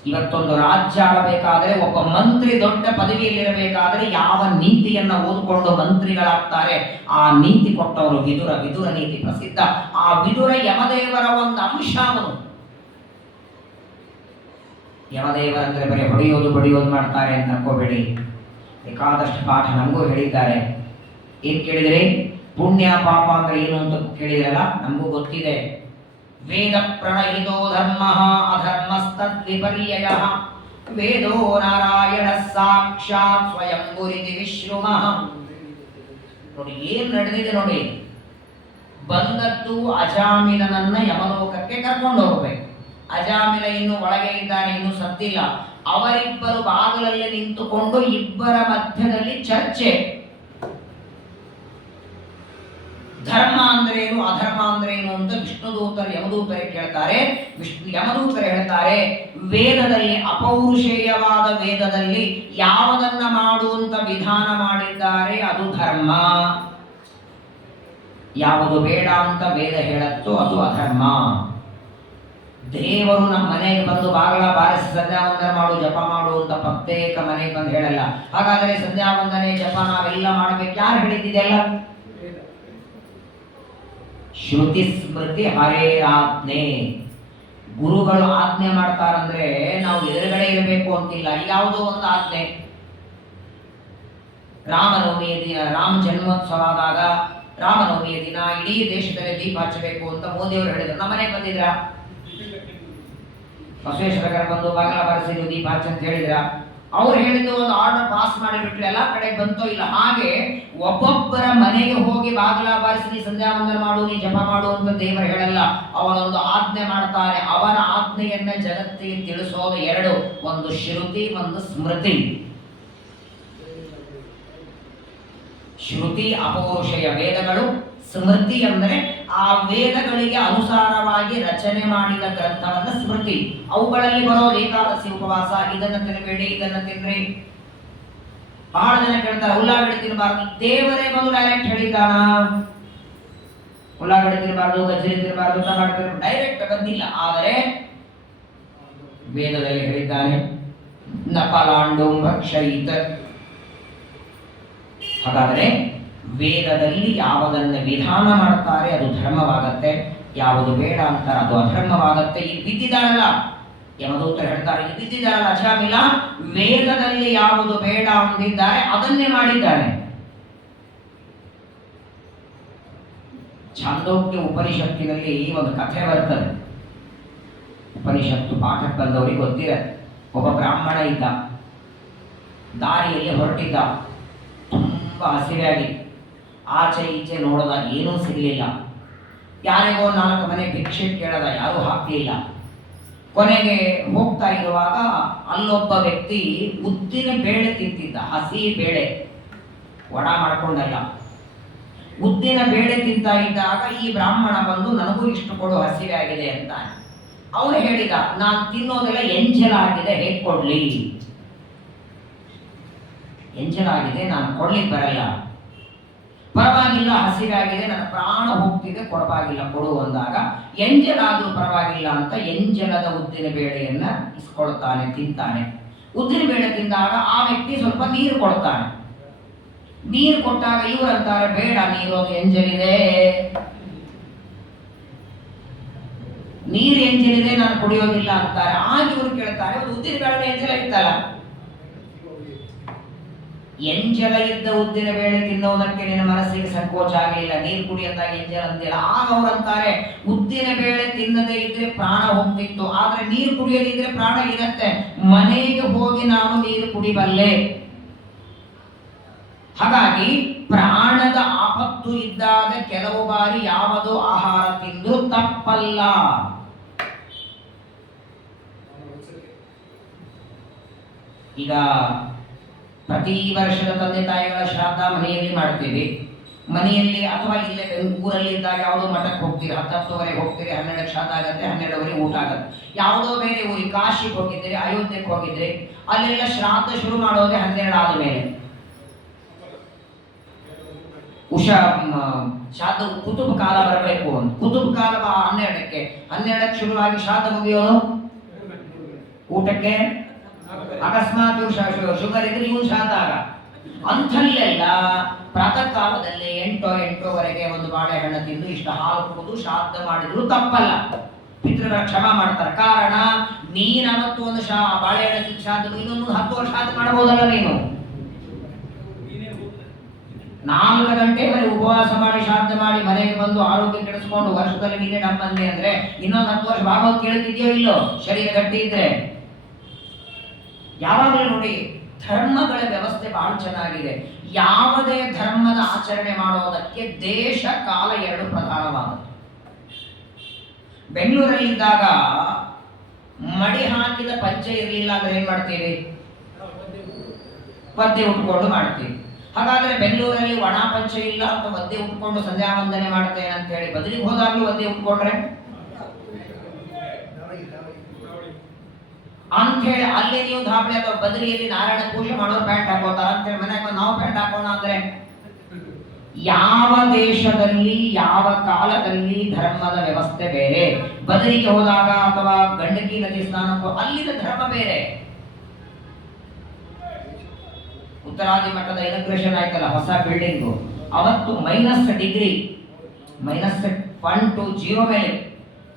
ಇವತ್ತೊಂದು ರಾಜ್ಯ ಆಳಬೇಕಾದರೆ, ಒಬ್ಬ ಮಂತ್ರಿ ದೊಡ್ಡ ಪದವಿಯಲ್ಲಿರಬೇಕಾದರೆ ಯಾವ ನೀತಿಯನ್ನ ಓದಿಕೊಂಡು ಮಂತ್ರಿಗಳಾಗ್ತಾರೆ, ಆ ನೀತಿ ಕೊಟ್ಟವರು ವಿದುರ. ವಿದುರ ನೀತಿ ಪ್ರಸಿದ್ಧ. ಆ ವಿದುರ ಯಮದೇವರ ಒಂದು ಅಂಶ. ಅವನು ಯಮದೇವರಂದ್ರೆ ಬರೀ ಹೊಡೆಯೋದು ಬಡಿಯೋದು ಮಾಡ್ತಾರೆ ಅಂತ ಅನ್ಕೋಬೇಡಿ. ಬೇಕಾದಷ್ಟು ಪಾಠ ನಮಗೂ ಹೇಳಿದ್ದಾರೆ. ಏನ್ ಕೇಳಿದ್ರಿ? ಪುಣ್ಯ ಪಾಪ ಅಂದ್ರೆ ಏನು ಅಂತ ಕೇಳಿದ್ರಲ್ಲ, ನಮಗೂ ಗೊತ್ತಿದೆ. ವೇದ ಪ್ರಣಹಿತೋ ಧರ್ಮ ಅಧರ್ಮಸ್ತದ್ವಿಪರ್ಯಯ ವೇದೋ ನಾರಾಯಣ ಸಾಕ್ಷಾತ್ ಸ್ವಯಂ ಗುರಿತಿ ವಿಶ್ರುಮಃ. ನೋಡಿ ಏನ್ ನಡೆದಿದೆ ನೋಡಿ. ಬಂದದ್ದು ಅಜಾಮಿಲನನ್ನ ಯಮಲೋಕಕ್ಕೆ ಕರ್ಕೊಂಡು ಹೋಗಬೇಕು. ಅಜಾಮಿಲ ಇನ್ನು ಒಳಗೆ ಇದ್ದಾನೆ, ಇನ್ನು ಸತ್ತಿಲ್ಲ. ಅವರಿಬ್ಬರು ಬಾಗಿಲಲ್ಲಿ ನಿಂತುಕೊಂಡು ಇಬ್ಬರ ಮಧ್ಯದಲ್ಲಿ ಚರ್ಚೆ. ಧರ್ಮ ಅಂದ್ರೇನು ಅಧರ್ಮ ಅಂದ್ರೇನು ಅಂತ ವಿಷ್ಣುದೂತರು ಯಮದೂತರಿಗೆ ಕೇಳ್ತಾರೆ. ಯಮದೂತರು ಹೇಳ್ತಾರೆ, ವೇದದಲ್ಲಿ ಅಪೌರುಷೇಯವಾದ ವೇದದಲ್ಲಿ ಯಾವುದನ್ನ ಮಾಡುವಂತ ವಿಧಾನ ಮಾಡಿದ್ದಾರೆ ಅದು ಧರ್ಮ, ಯಾವುದು ಬೇಡ ಅಂತ ವೇದ ಹೇಳತ್ತೋ ಅದು ಅಧರ್ಮ. ದೇವರು ನಮ್ಮ ಮನೆಗೆ ಬಂದು ಬಾಗಿಲ ಬಾರಿಸಿ ಸಂಧ್ಯಾ ವಂದನೆ ಮಾಡು ಜಪ ಮಾಡು ಅಂತ ಪ್ರತ್ಯೇಕ ಮನೆಗೆ ಬಂದು ಹೇಳಲ್ಲ. ಹಾಗಾದ್ರೆ ಸಂಧ್ಯಾ ವಂದನೆ ಜಪ ನಾವೆಲ್ಲ ಮಾಡ್ಬೇಕು. ಯಾರು ಹೇಳಿದ್ದಿದೆಲ್ಲ? ಶ್ರುತಿ ಸ್ಮೃತಿ ಹರೇರಾಜ್ಞೆ. ಗುರುಗಳು ಆಜ್ಞೆ ಮಾಡ್ತಾರಂದ್ರೆ ನಾವು ಎದುರುಗಡೆ ಇರಬೇಕು ಅಂತಿಲ್ಲ. ಯಾವುದೋ ಒಂದು ಆಜ್ಞೆ. ರಾಮನವಮಿಯ ದಿನ, ರಾಮ ಜನ್ಮೋತ್ಸವ ಆದಾಗ ರಾಮನವಮಿಯ ದಿನ ಇಡೀ ದೇಶದಲ್ಲಿ ದೀಪ ಹಚ್ಚಬೇಕು ಅಂತ ಮೋದಿಯವರು ಹೇಳಿದ್ರು. ನಮ್ಮ ಮನೆಗೆ ಬಂದಿದ್ರ? ಬಸವೇಶ್ವರ ಬಂದು ಬಾಗಿಲ ಬಾರಿಸಿ ದೀಪ ಹಚ್ಚ ಅಂತ ಹೇಳಿದ್ರ? ಅವ್ರು ಹೇಳಿದ್ದು ಒಂದು ಆರ್ಡರ್ ಪಾಸ್ ಮಾಡಿಬಿಟ್ರೆ ಎಲ್ಲ ಕಡೆ ಬಂತೋ ಇಲ್ಲ. ಹಾಗೆ ಒಬ್ಬೊಬ್ಬರ ಮನೆಗೆ ಹೋಗಿ ಬಾಗಿಲ ಬಾರಿಸಿ ನೀ ಸಂಧ್ಯಾ ವಂದನೆ ಮಾಡು, ನೀ ಜಪ ಮಾಡು ಅಂತ ದೇವರು ಹೇಳಲ್ಲ. ಅವನೊಂದು ಆಜ್ಞೆ ಮಾಡ್ತಾನೆ. ಅವನ ಆಜ್ಞೆಯನ್ನ ಜಗತ್ತಿಗೆ ತಿಳಿಸೋದು ಎರಡು, ಒಂದು ಶ್ರುತಿ, ಒಂದು ಸ್ಮೃತಿ. ಶ್ರುತಿ ಅಪೌರುಷೇಯ ವೇದಗಳು, ಸ್ಮೃತಿ ಅಂದರೆ ಆ ವೇದಗಳಿಗೆ ಅನುಸಾರವಾಗಿ ರಚನೆ ಮಾಡಿದ ಗ್ರಂಥವನ್ನ ಸ್ಮೃತಿ. ಅವುಗಳಲ್ಲಿ ಬರೋದು ಏಕಾದಶಿ ಉಪವಾಸ, ಇದನ್ನ ತಿನ್ನಬೇಡಿ, ಇದನ್ನ ತಿನ್ರಿ. ಬಹಳ ಜನ ಕೇಳ್ತಾರೆ ಉಳ್ಳಾಗಡ್ಡಿ ತಿನ್ನಬಾರ್ದು. ದೇವರೇ ಬಂದು ಡೈರೆಕ್ಟ್ ಹೇಳಿದ್ದಾನ? ಉಳ್ಳಾಗಡ್ಡಿ ತಿನ್ನಬಾರ್ದು, ಗಜ್ಜರಿ ತಿನ್ನಬಾರ್ದು, ಟಮಾಟೋ ತಿನ್ನಬಾರ್ದು ಡೈರೆಕ್ಟ್ ಬಂದಿಲ್ಲ. ಆದರೆ ವೇದದಲ್ಲಿ ಹೇಳಿದ್ದಾನೆ, ನಪಲಾಂಡು ಭಕ್ಷಯಿತ. ಹಾಗಾದರೆ ವೇದದಲ್ಲಿ ಯಾವುದನ್ನ ವಿಧಾನ ಮಾಡ್ತಾರೆ ಅದು ಧರ್ಮವಾಗತ್ತೆ, ಯಾವುದು ಬೇಡ ಅಂತಾರೆ ಅದು ಅಧರ್ಮವಾಗತ್ತೆ. ಇಲ್ಲಿ ಬಿದ್ದಿದ್ದಾರಲ್ಲ ಯಮದೂತರು ಹೇಳ್ತಾರೆ, ಇಲ್ಲಿ ಬಿದ್ದಿದ್ದಾರಲ್ಲ ಅಜಾಮಿಲ, ವೇದದಲ್ಲಿ ಯಾವುದು ಬೇಡ ಅಂದಿದ್ದಾರೆ ಅದನ್ನೇ ಮಾಡಿದ್ದಾನೆ. ಛಾಂದೋಗ್ಯ ಉಪನಿಷತ್ತಿನಲ್ಲಿ ಒಂದು ಕಥೆ ಬರ್ತದೆ. ಉಪನಿಷತ್ತು ಪಾಠಕ್ಕೆ ಬಂದವರಿಗೆ ಗೊತ್ತಿದೆ. ಒಬ್ಬ ಬ್ರಾಹ್ಮಣ ಇದ್ದ, ದಾರಿಯಲ್ಲಿ ಹೊರಟಿದ್ದ, ತುಂಬಾ ಹಸಿರಾಗಿ ಆಚೆ ಈಚೆ ನೋಡದ, ಏನೂ ಸಿಗಲಿಲ್ಲ. ಯಾರಿಗೋ 4 ಮನೆ ಭಿಕ್ಷೆ ಕೇಳದ, ಯಾರೂ ಹಾಕಲಿಲ್ಲ. ಕೊನೆಗೆ ಹೋಗ್ತಾ ಇರುವಾಗ ಅಲ್ಲೊಬ್ಬ ವ್ಯಕ್ತಿ ಉದ್ದಿನ ಬೇಳೆ ತಿಂತಿದ್ದ, ಹಸಿ ಬೇಳೆ, ವಡ ಮಾಡ್ಕೊಂಡಲ್ಲ, ಉದ್ದಿನ ಬೇಳೆ ತಿಂತಾ ಇದ್ದಾಗ ಈ ಬ್ರಾಹ್ಮಣ ಬಂದು ನನಗೂ ಇಷ್ಟು ಕೊಡು, ಹಸಿವೆ ಆಗಿದೆ ಅಂತ. ಅವನು ಹೇಳಿದ, ನಾನು ತಿನ್ನೋದೆಲ್ಲ ಎಂಜಲ ಆಗಿದೆ, ಹೇಗೆ ಕೊಡ್ಲಿ? ಎಂಜಲ ಆಗಿದೆ, ನಾನು ಕೊಡ್ಲಿಕ್ಕೆ ಬರಲ್ಲ. ಪರವಾಗಿಲ್ಲ, ಹಸಿವೆ ಆಗಿದೆ, ನನ್ನ ಪ್ರಾಣ ಹೋಗ್ತಿದೆ, ಕೊಡವಾಗಿಲ್ಲ, ಕೊಡು ಅಂದಾಗ ಎಂಜಲ ಆದ್ರೂ ಪರವಾಗಿಲ್ಲ ಅಂತ ಎಂಜಲದ ಉದ್ದಿನ ಬೇಳೆಯನ್ನ ಇಸ್ಕೊಳ್ತಾನೆ, ತಿಂತಾನೆ. ಉದ್ದಿನ ಬೇಳೆ ತಿಂದಾಗ ಆ ವ್ಯಕ್ತಿ ಸ್ವಲ್ಪ ನೀರು ಕೊಡ್ತಾನೆ. ನೀರು ಕೊಟ್ಟಾಗ ಇವರು ಅಂತಾರೆ, ಬೇಡ ನೀರು, ಅದು ಎಂಜಲಿದೆ, ನೀರು ಎಂಜಲಿದೆ, ನಾನು ಕುಡಿಯೋದಿಲ್ಲ ಅಂತಾರೆ. ಆಗ ಇವರು ಕೇಳ್ತಾರೆ, ಒಂದು ಉದ್ದಿನ ಬೇಳೆ ಎಂಜಲ ಇತ್ತಲ್ಲ, ಎಂಜಲ ಇದ್ದ ಉದ್ದಿನ ಬೇಳೆ ತಿನ್ನೋದಕ್ಕೆ ನಿನ್ನ ಮನಸ್ಸಿಗೆ ಸಂಕೋಚ ಆಗಲಿಲ್ಲ, ನೀರು ಕುಡಿಯಂದಾಗ ಎಂಜಲ ಅಂತಿಲ್ಲ. ಆಗ ಅವರಂತಾರೆ, ಉದ್ದಿನ ಬೇಳೆ ತಿನ್ನದೇ ಇದ್ರೆ ಪ್ರಾಣ ಹೋಗ್ತಿತ್ತು, ಆದ್ರೆ ನೀರು ಕುಡಿಯದಿದ್ರೆ ಪ್ರಾಣ ಇರತ್ತೆ, ಮನೆಗೆ ಹೋಗಿ ನಾನು ನೀರು ಕುಡಿಬಲ್ಲೆ. ಹಾಗಾಗಿ ಪ್ರಾಣದ ಆಪತ್ತು ಇದ್ದಾಗ ಕೆಲವು ಬಾರಿ ಯಾವುದೋ ಆಹಾರ ತಿಂದು ತಪ್ಪಲ್ಲ. ಈಗ ಪ್ರತಿ ವರ್ಷದ ತಂದೆ ತಾಯಿಗಳ ಶ್ರಾದ್ದ ಮನೆಯಲ್ಲಿ ಮಾಡ್ತೀವಿ. ಮನೆಯಲ್ಲಿ ಅಥವಾ ಇಲ್ಲೇ ಊರಲ್ಲಿ ಇದ್ದಾಗ ಯಾವುದೋ ಮಠಕ್ಕೆ ಹೋಗ್ತೀರಿ, 10-10ವರೆಗೆ ಹೋಗ್ತೀರಿ, 12 ಶ್ರಾದ್ದ ಆಗುತ್ತೆ, 12ವರೆಗೆ ಊಟ ಆಗುತ್ತೆ. ಯಾವುದೋ ಬೇರೆ ಊರಿಗೆ ಕಾಶಿಗೆ ಹೋಗಿದ್ದೀರಿ, ಅಯೋಧ್ಯೆಗೆ ಹೋಗಿದ್ರಿ, ಅಲ್ಲೆಲ್ಲ ಶ್ರಾದ್ದ ಶುರು ಮಾಡೋದೇ 12 ಆದ ಮೇಲೆ. ಶ್ರಾದ್ದ ಕುತುಬ ಕಾಲ ಬರಬೇಕು ಅಂತ, ಕುತುಬ ಕಾಲ 12ಕ್ಕೆ, 12ಕ್ಕೆ ಶುರುವಾಗಿ ಶ್ರಾದ್ದ ಮುಗಿಯೋದು ಊಟಕ್ಕೆ. ಅಕಸ್ಮಾತ್ ಶುಗರ್ ಇದ್ರೆ ಇವನು ಶ್ರಾದ್ದ ಆಗ. ಅಂಥಲ್ಲೆಲ್ಲ ಪ್ರಾತಃ ಕಾಲದಲ್ಲಿ 8-8ವರೆಗೆ ಒಂದು ಬಾಳೆಹಣ್ಣು ತಿಂದು ಇಷ್ಟು ಹಾಲು ಕುಡಿದು ಶ್ರಾದ್ದ ಮಾಡಿದ್ರು ತಪ್ಪಲ್ಲ, ಪಿತೃಗಳ ಕ್ಷಮ ಮಾಡ್ತಾರೆ. ಕಾರಣ ನೀನು ಅವತ್ತು ಒಂದು ಬಾಳೆಹಣ್ಣು ತಿಂದು ಶ್ರಾದ್ದ, ಇನ್ನೊಂದು 10 ವರ್ಷ ಶ್ರಾದ್ದ ಮಾಡಬಹುದಲ್ಲ. ನೀನು 4 ಗಂಟೆವರೆಗೆ ಉಪವಾಸ ಮಾಡಿ ಶ್ರಾದ್ದ ಮಾಡಿ ಮನೆಗೆ ಬಂದು ಆರೋಗ್ಯ ಕೆಡಿಸ್ಕೊಂಡು ವರ್ಷದಲ್ಲಿ ನೀನೇ ಡಂಬಂದೆ ಅಂದ್ರೆ ಇನ್ನೊಂದು 10 ವರ್ಷ ಭಾಗವತ್ ಕೇಳ್ತಿದ್ಯೋ ಇಲ್ಲೋ, ಶರೀರ ಗಟ್ಟಿ ಇದ್ರೆ. ಯಾವಾಗಲೂ ನೋಡಿ, ಧರ್ಮಗಳ ವ್ಯವಸ್ಥೆ ಬಹಳ ಚೆನ್ನಾಗಿದೆ. ಯಾವುದೇ ಧರ್ಮದ ಆಚರಣೆ ಮಾಡೋದಕ್ಕೆ ದೇಶ ಕಾಲ 2 ಪ್ರಧಾನವಾದದ್ದು. ಬೆಂಗಳೂರಲ್ಲಿದ್ದಾಗ ಮಡಿ ಹಾಕಿದ ಪಂಚೆ ಇರಲಿಲ್ಲ ಅಂದ್ರೆ ಏನ್ ಮಾಡ್ತೀವಿ? ಒದ್ದೆ ಉಟ್ಕೊಂಡು ಮಾಡ್ತೀವಿ. ಹಾಗಾದ್ರೆ ಬೆಂಗಳೂರಲ್ಲಿ ಒಣ ಪಂಚೆ ಇಲ್ಲ ಅಂತ ಒದ್ದೆ ಉಟ್ಕೊಂಡು ಸಂಧ್ಯಾ ವಂದನೆ ಮಾಡ್ತೇನೆ ಅಂತ ಹೇಳಿ ಬದಲಿಗೆ ಹೋದಾಗ್ಲೂ ಒದ್ದೆ ಉಟ್ಕೊಂಡ್ರೆ ಅಂತ ಹೇಳಿ ಅಲ್ಲಿ ನೀವು ಧಾಬಳಿ ಅಥವಾ ಬದರಿಯಲ್ಲಿ ನಾರಾಯಣ ಪೂಜೆ ಮಾಡೋರು ಪ್ಯಾಂಟ್ ಹಾಕೋತಾರ ಅಂತ ಹೇಳಿ ಮನೆಗೆ ನಾವು ಪ್ಯಾಂಟ್ ಹಾಕೋಣ ಅಂದ್ರೆ, ಯಾವ ದೇಶದಲ್ಲಿ ಯಾವ ಕಾಲದಲ್ಲಿ ಧರ್ಮದ ವ್ಯವಸ್ಥೆ ಬೇರೆ. ಬದರಿಗೆ ಹೋದಾಗ ಅಥವಾ ಗಂಡಕಿ ನದಿ ಸ್ನಾನಕ್ಕೂ ಅಲ್ಲಿನ ಧರ್ಮ ಬೇರೆ. ಉತ್ತರಾದಿ ಮಠದ ಇನಾಗ್ರೇಷನ್ ಆಯ್ತಲ್ಲ, ಹೊಸ ಬಿಲ್ಡಿಂಗು, ಅವತ್ತು -ಡಿಗ್ರಿ, -1 to 0 ಮೇಲೆ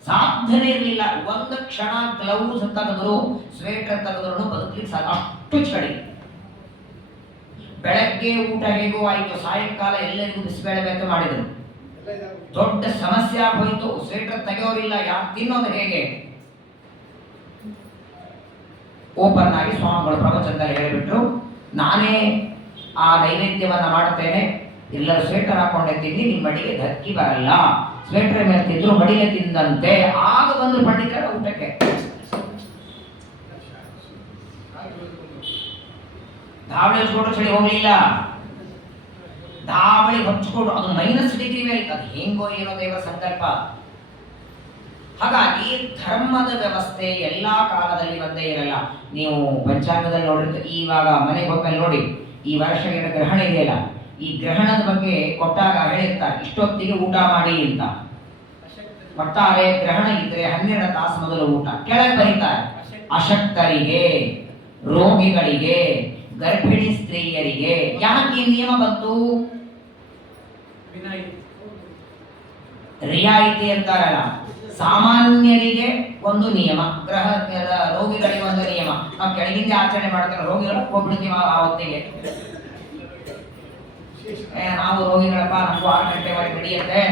ಸಾಧನೆ ಇರಲಿಲ್ಲ. ಒಂದು ಕ್ಷಣ ಗ್ಲೌಸ್ ತೆಗೆದ್ರು, ಸ್ವೇಟರ್ ತೆಗೆದ್ರು ಬದುಕಲಿಕ್ಕೆ ಸಾಧ್ಯ, ಅಷ್ಟು ಚಳಿ. ಬೆಳಗ್ಗೆ ಊಟ ಹೇಗೋ ಆಯಿತು, ಸಾಯಂಕಾಲ ಎಲ್ಲರಿಗೂ ಬಿಸಿಬೇಳೆ ಮಾಡಿದ್ರು. ದೊಡ್ಡ ಸಮಸ್ಯೆ ಆಗೋಯ್ತು, ಸ್ವೇಟರ್ ತೆಗೆಯೋರಿಲ್ಲ, ಯಾರು ತಿನ್ನೋದು ಹೇಗೆ? ಓಪನ್ ಆಗಿ ಸ್ವಾಮಿಗಳು ಪ್ರವಚನದಲ್ಲಿ ಹೇಳಿಬಿಟ್ರು, ನಾನೇ ಆ ನೈವೇದ್ಯವನ್ನ ಮಾಡ್ತೇನೆ, ಎಲ್ಲರೂ ಸ್ವೇಟರ್ ಹಾಕೊಂಡೆ ತಿನ್ನಿ, ನಿಮ್ಮ ಮಡಿಗೆ ಧಕ್ಕಿ ಬರಲ್ಲ. ಸ್ವೇಟರ್ ಮೇಲೆ ತಿಂದ್ರು ಮಡಿಗೆ ತಿಂದಂತೆ. ಆಗ ಬಂದು ಪಂಡಿತರ ಊಟಕ್ಕೆ. ಧಾವಳಿ ಹಚ್ಕೊಂಡು ಚಳಿ ಹೋಗ್ಲಿಲ್ಲ, ಧಾವಳಿ ಹಚ್ಕೊಂಡು ಅದು -ಡಿಗ್ರಿ ಮೇಲೆ, ಅದು ಹೆಂಗೋ ಏನೋ ದೇವರ ಸಂಕಲ್ಪ. ಹಾಗಾಗಿ ಧರ್ಮದ ವ್ಯವಸ್ಥೆ ಎಲ್ಲಾ ಕಾಲದಲ್ಲಿ ಒಂದೇ ಇರಲ್ಲ. ನೀವು ಪಂಚಾಂಗದಲ್ಲಿ ನೋಡಿರ್ತೀರಿ, ಇವಾಗ ಮನೆಗೆ ಹೋದ್ಮೇಲೆ ನೋಡಿ, ಈ ವರ್ಷ ಏನು ಗ್ರಹಣ ಇದೆಯಲ್ಲ, ಈ ಗ್ರಹಣದ ಬಗ್ಗೆ ಕೊಟ್ಟಾಗ ಹೇಳಿರ್ತಾರೆ ಇಷ್ಟೊತ್ತಿಗೆ ಊಟ ಮಾಡಿ ಅಂತ. ಒಟ್ಟಾರೆ ಗ್ರಹಣ ಇದ್ರೆ 12 ತಾಸು ಮೊದಲು ಊಟ. ಕೆಳಗೆ ಬರೀತಾರೆ ಅಶಕ್ತರಿಗೆ, ರೋಗಿಗಳಿಗೆ, ಗರ್ಭಿಣಿ ಸ್ತ್ರೀಯರಿಗೆ. ಯಾಕೆ ಈ ನಿಯಮ ಬಂತು? ರಿಯಾಯಿತಿ ಅಂತಾರಲ್ಲ, ಸಾಮಾನ್ಯರಿಗೆ ಒಂದು ನಿಯಮ, ರೋಗಿಗಳಿಗೆ ಒಂದು ನಿಯಮ. ನಾವು ಕೆಳಗಿಂದ ಆಚರಣೆ ಮಾಡ್ತೇವೆ, ರೋಗಿಗಳು ಹೋಗ್ಬಿಡ್ತೀವಿ ಆ ಹೊತ್ತಿಗೆ. ನಾವು ರೋಗಿಗಳಪ್ಪ, ನಮಗೂ 6 ಗಂಟೆವರೆಗೆ ನಡೆಯುತ್ತೆ.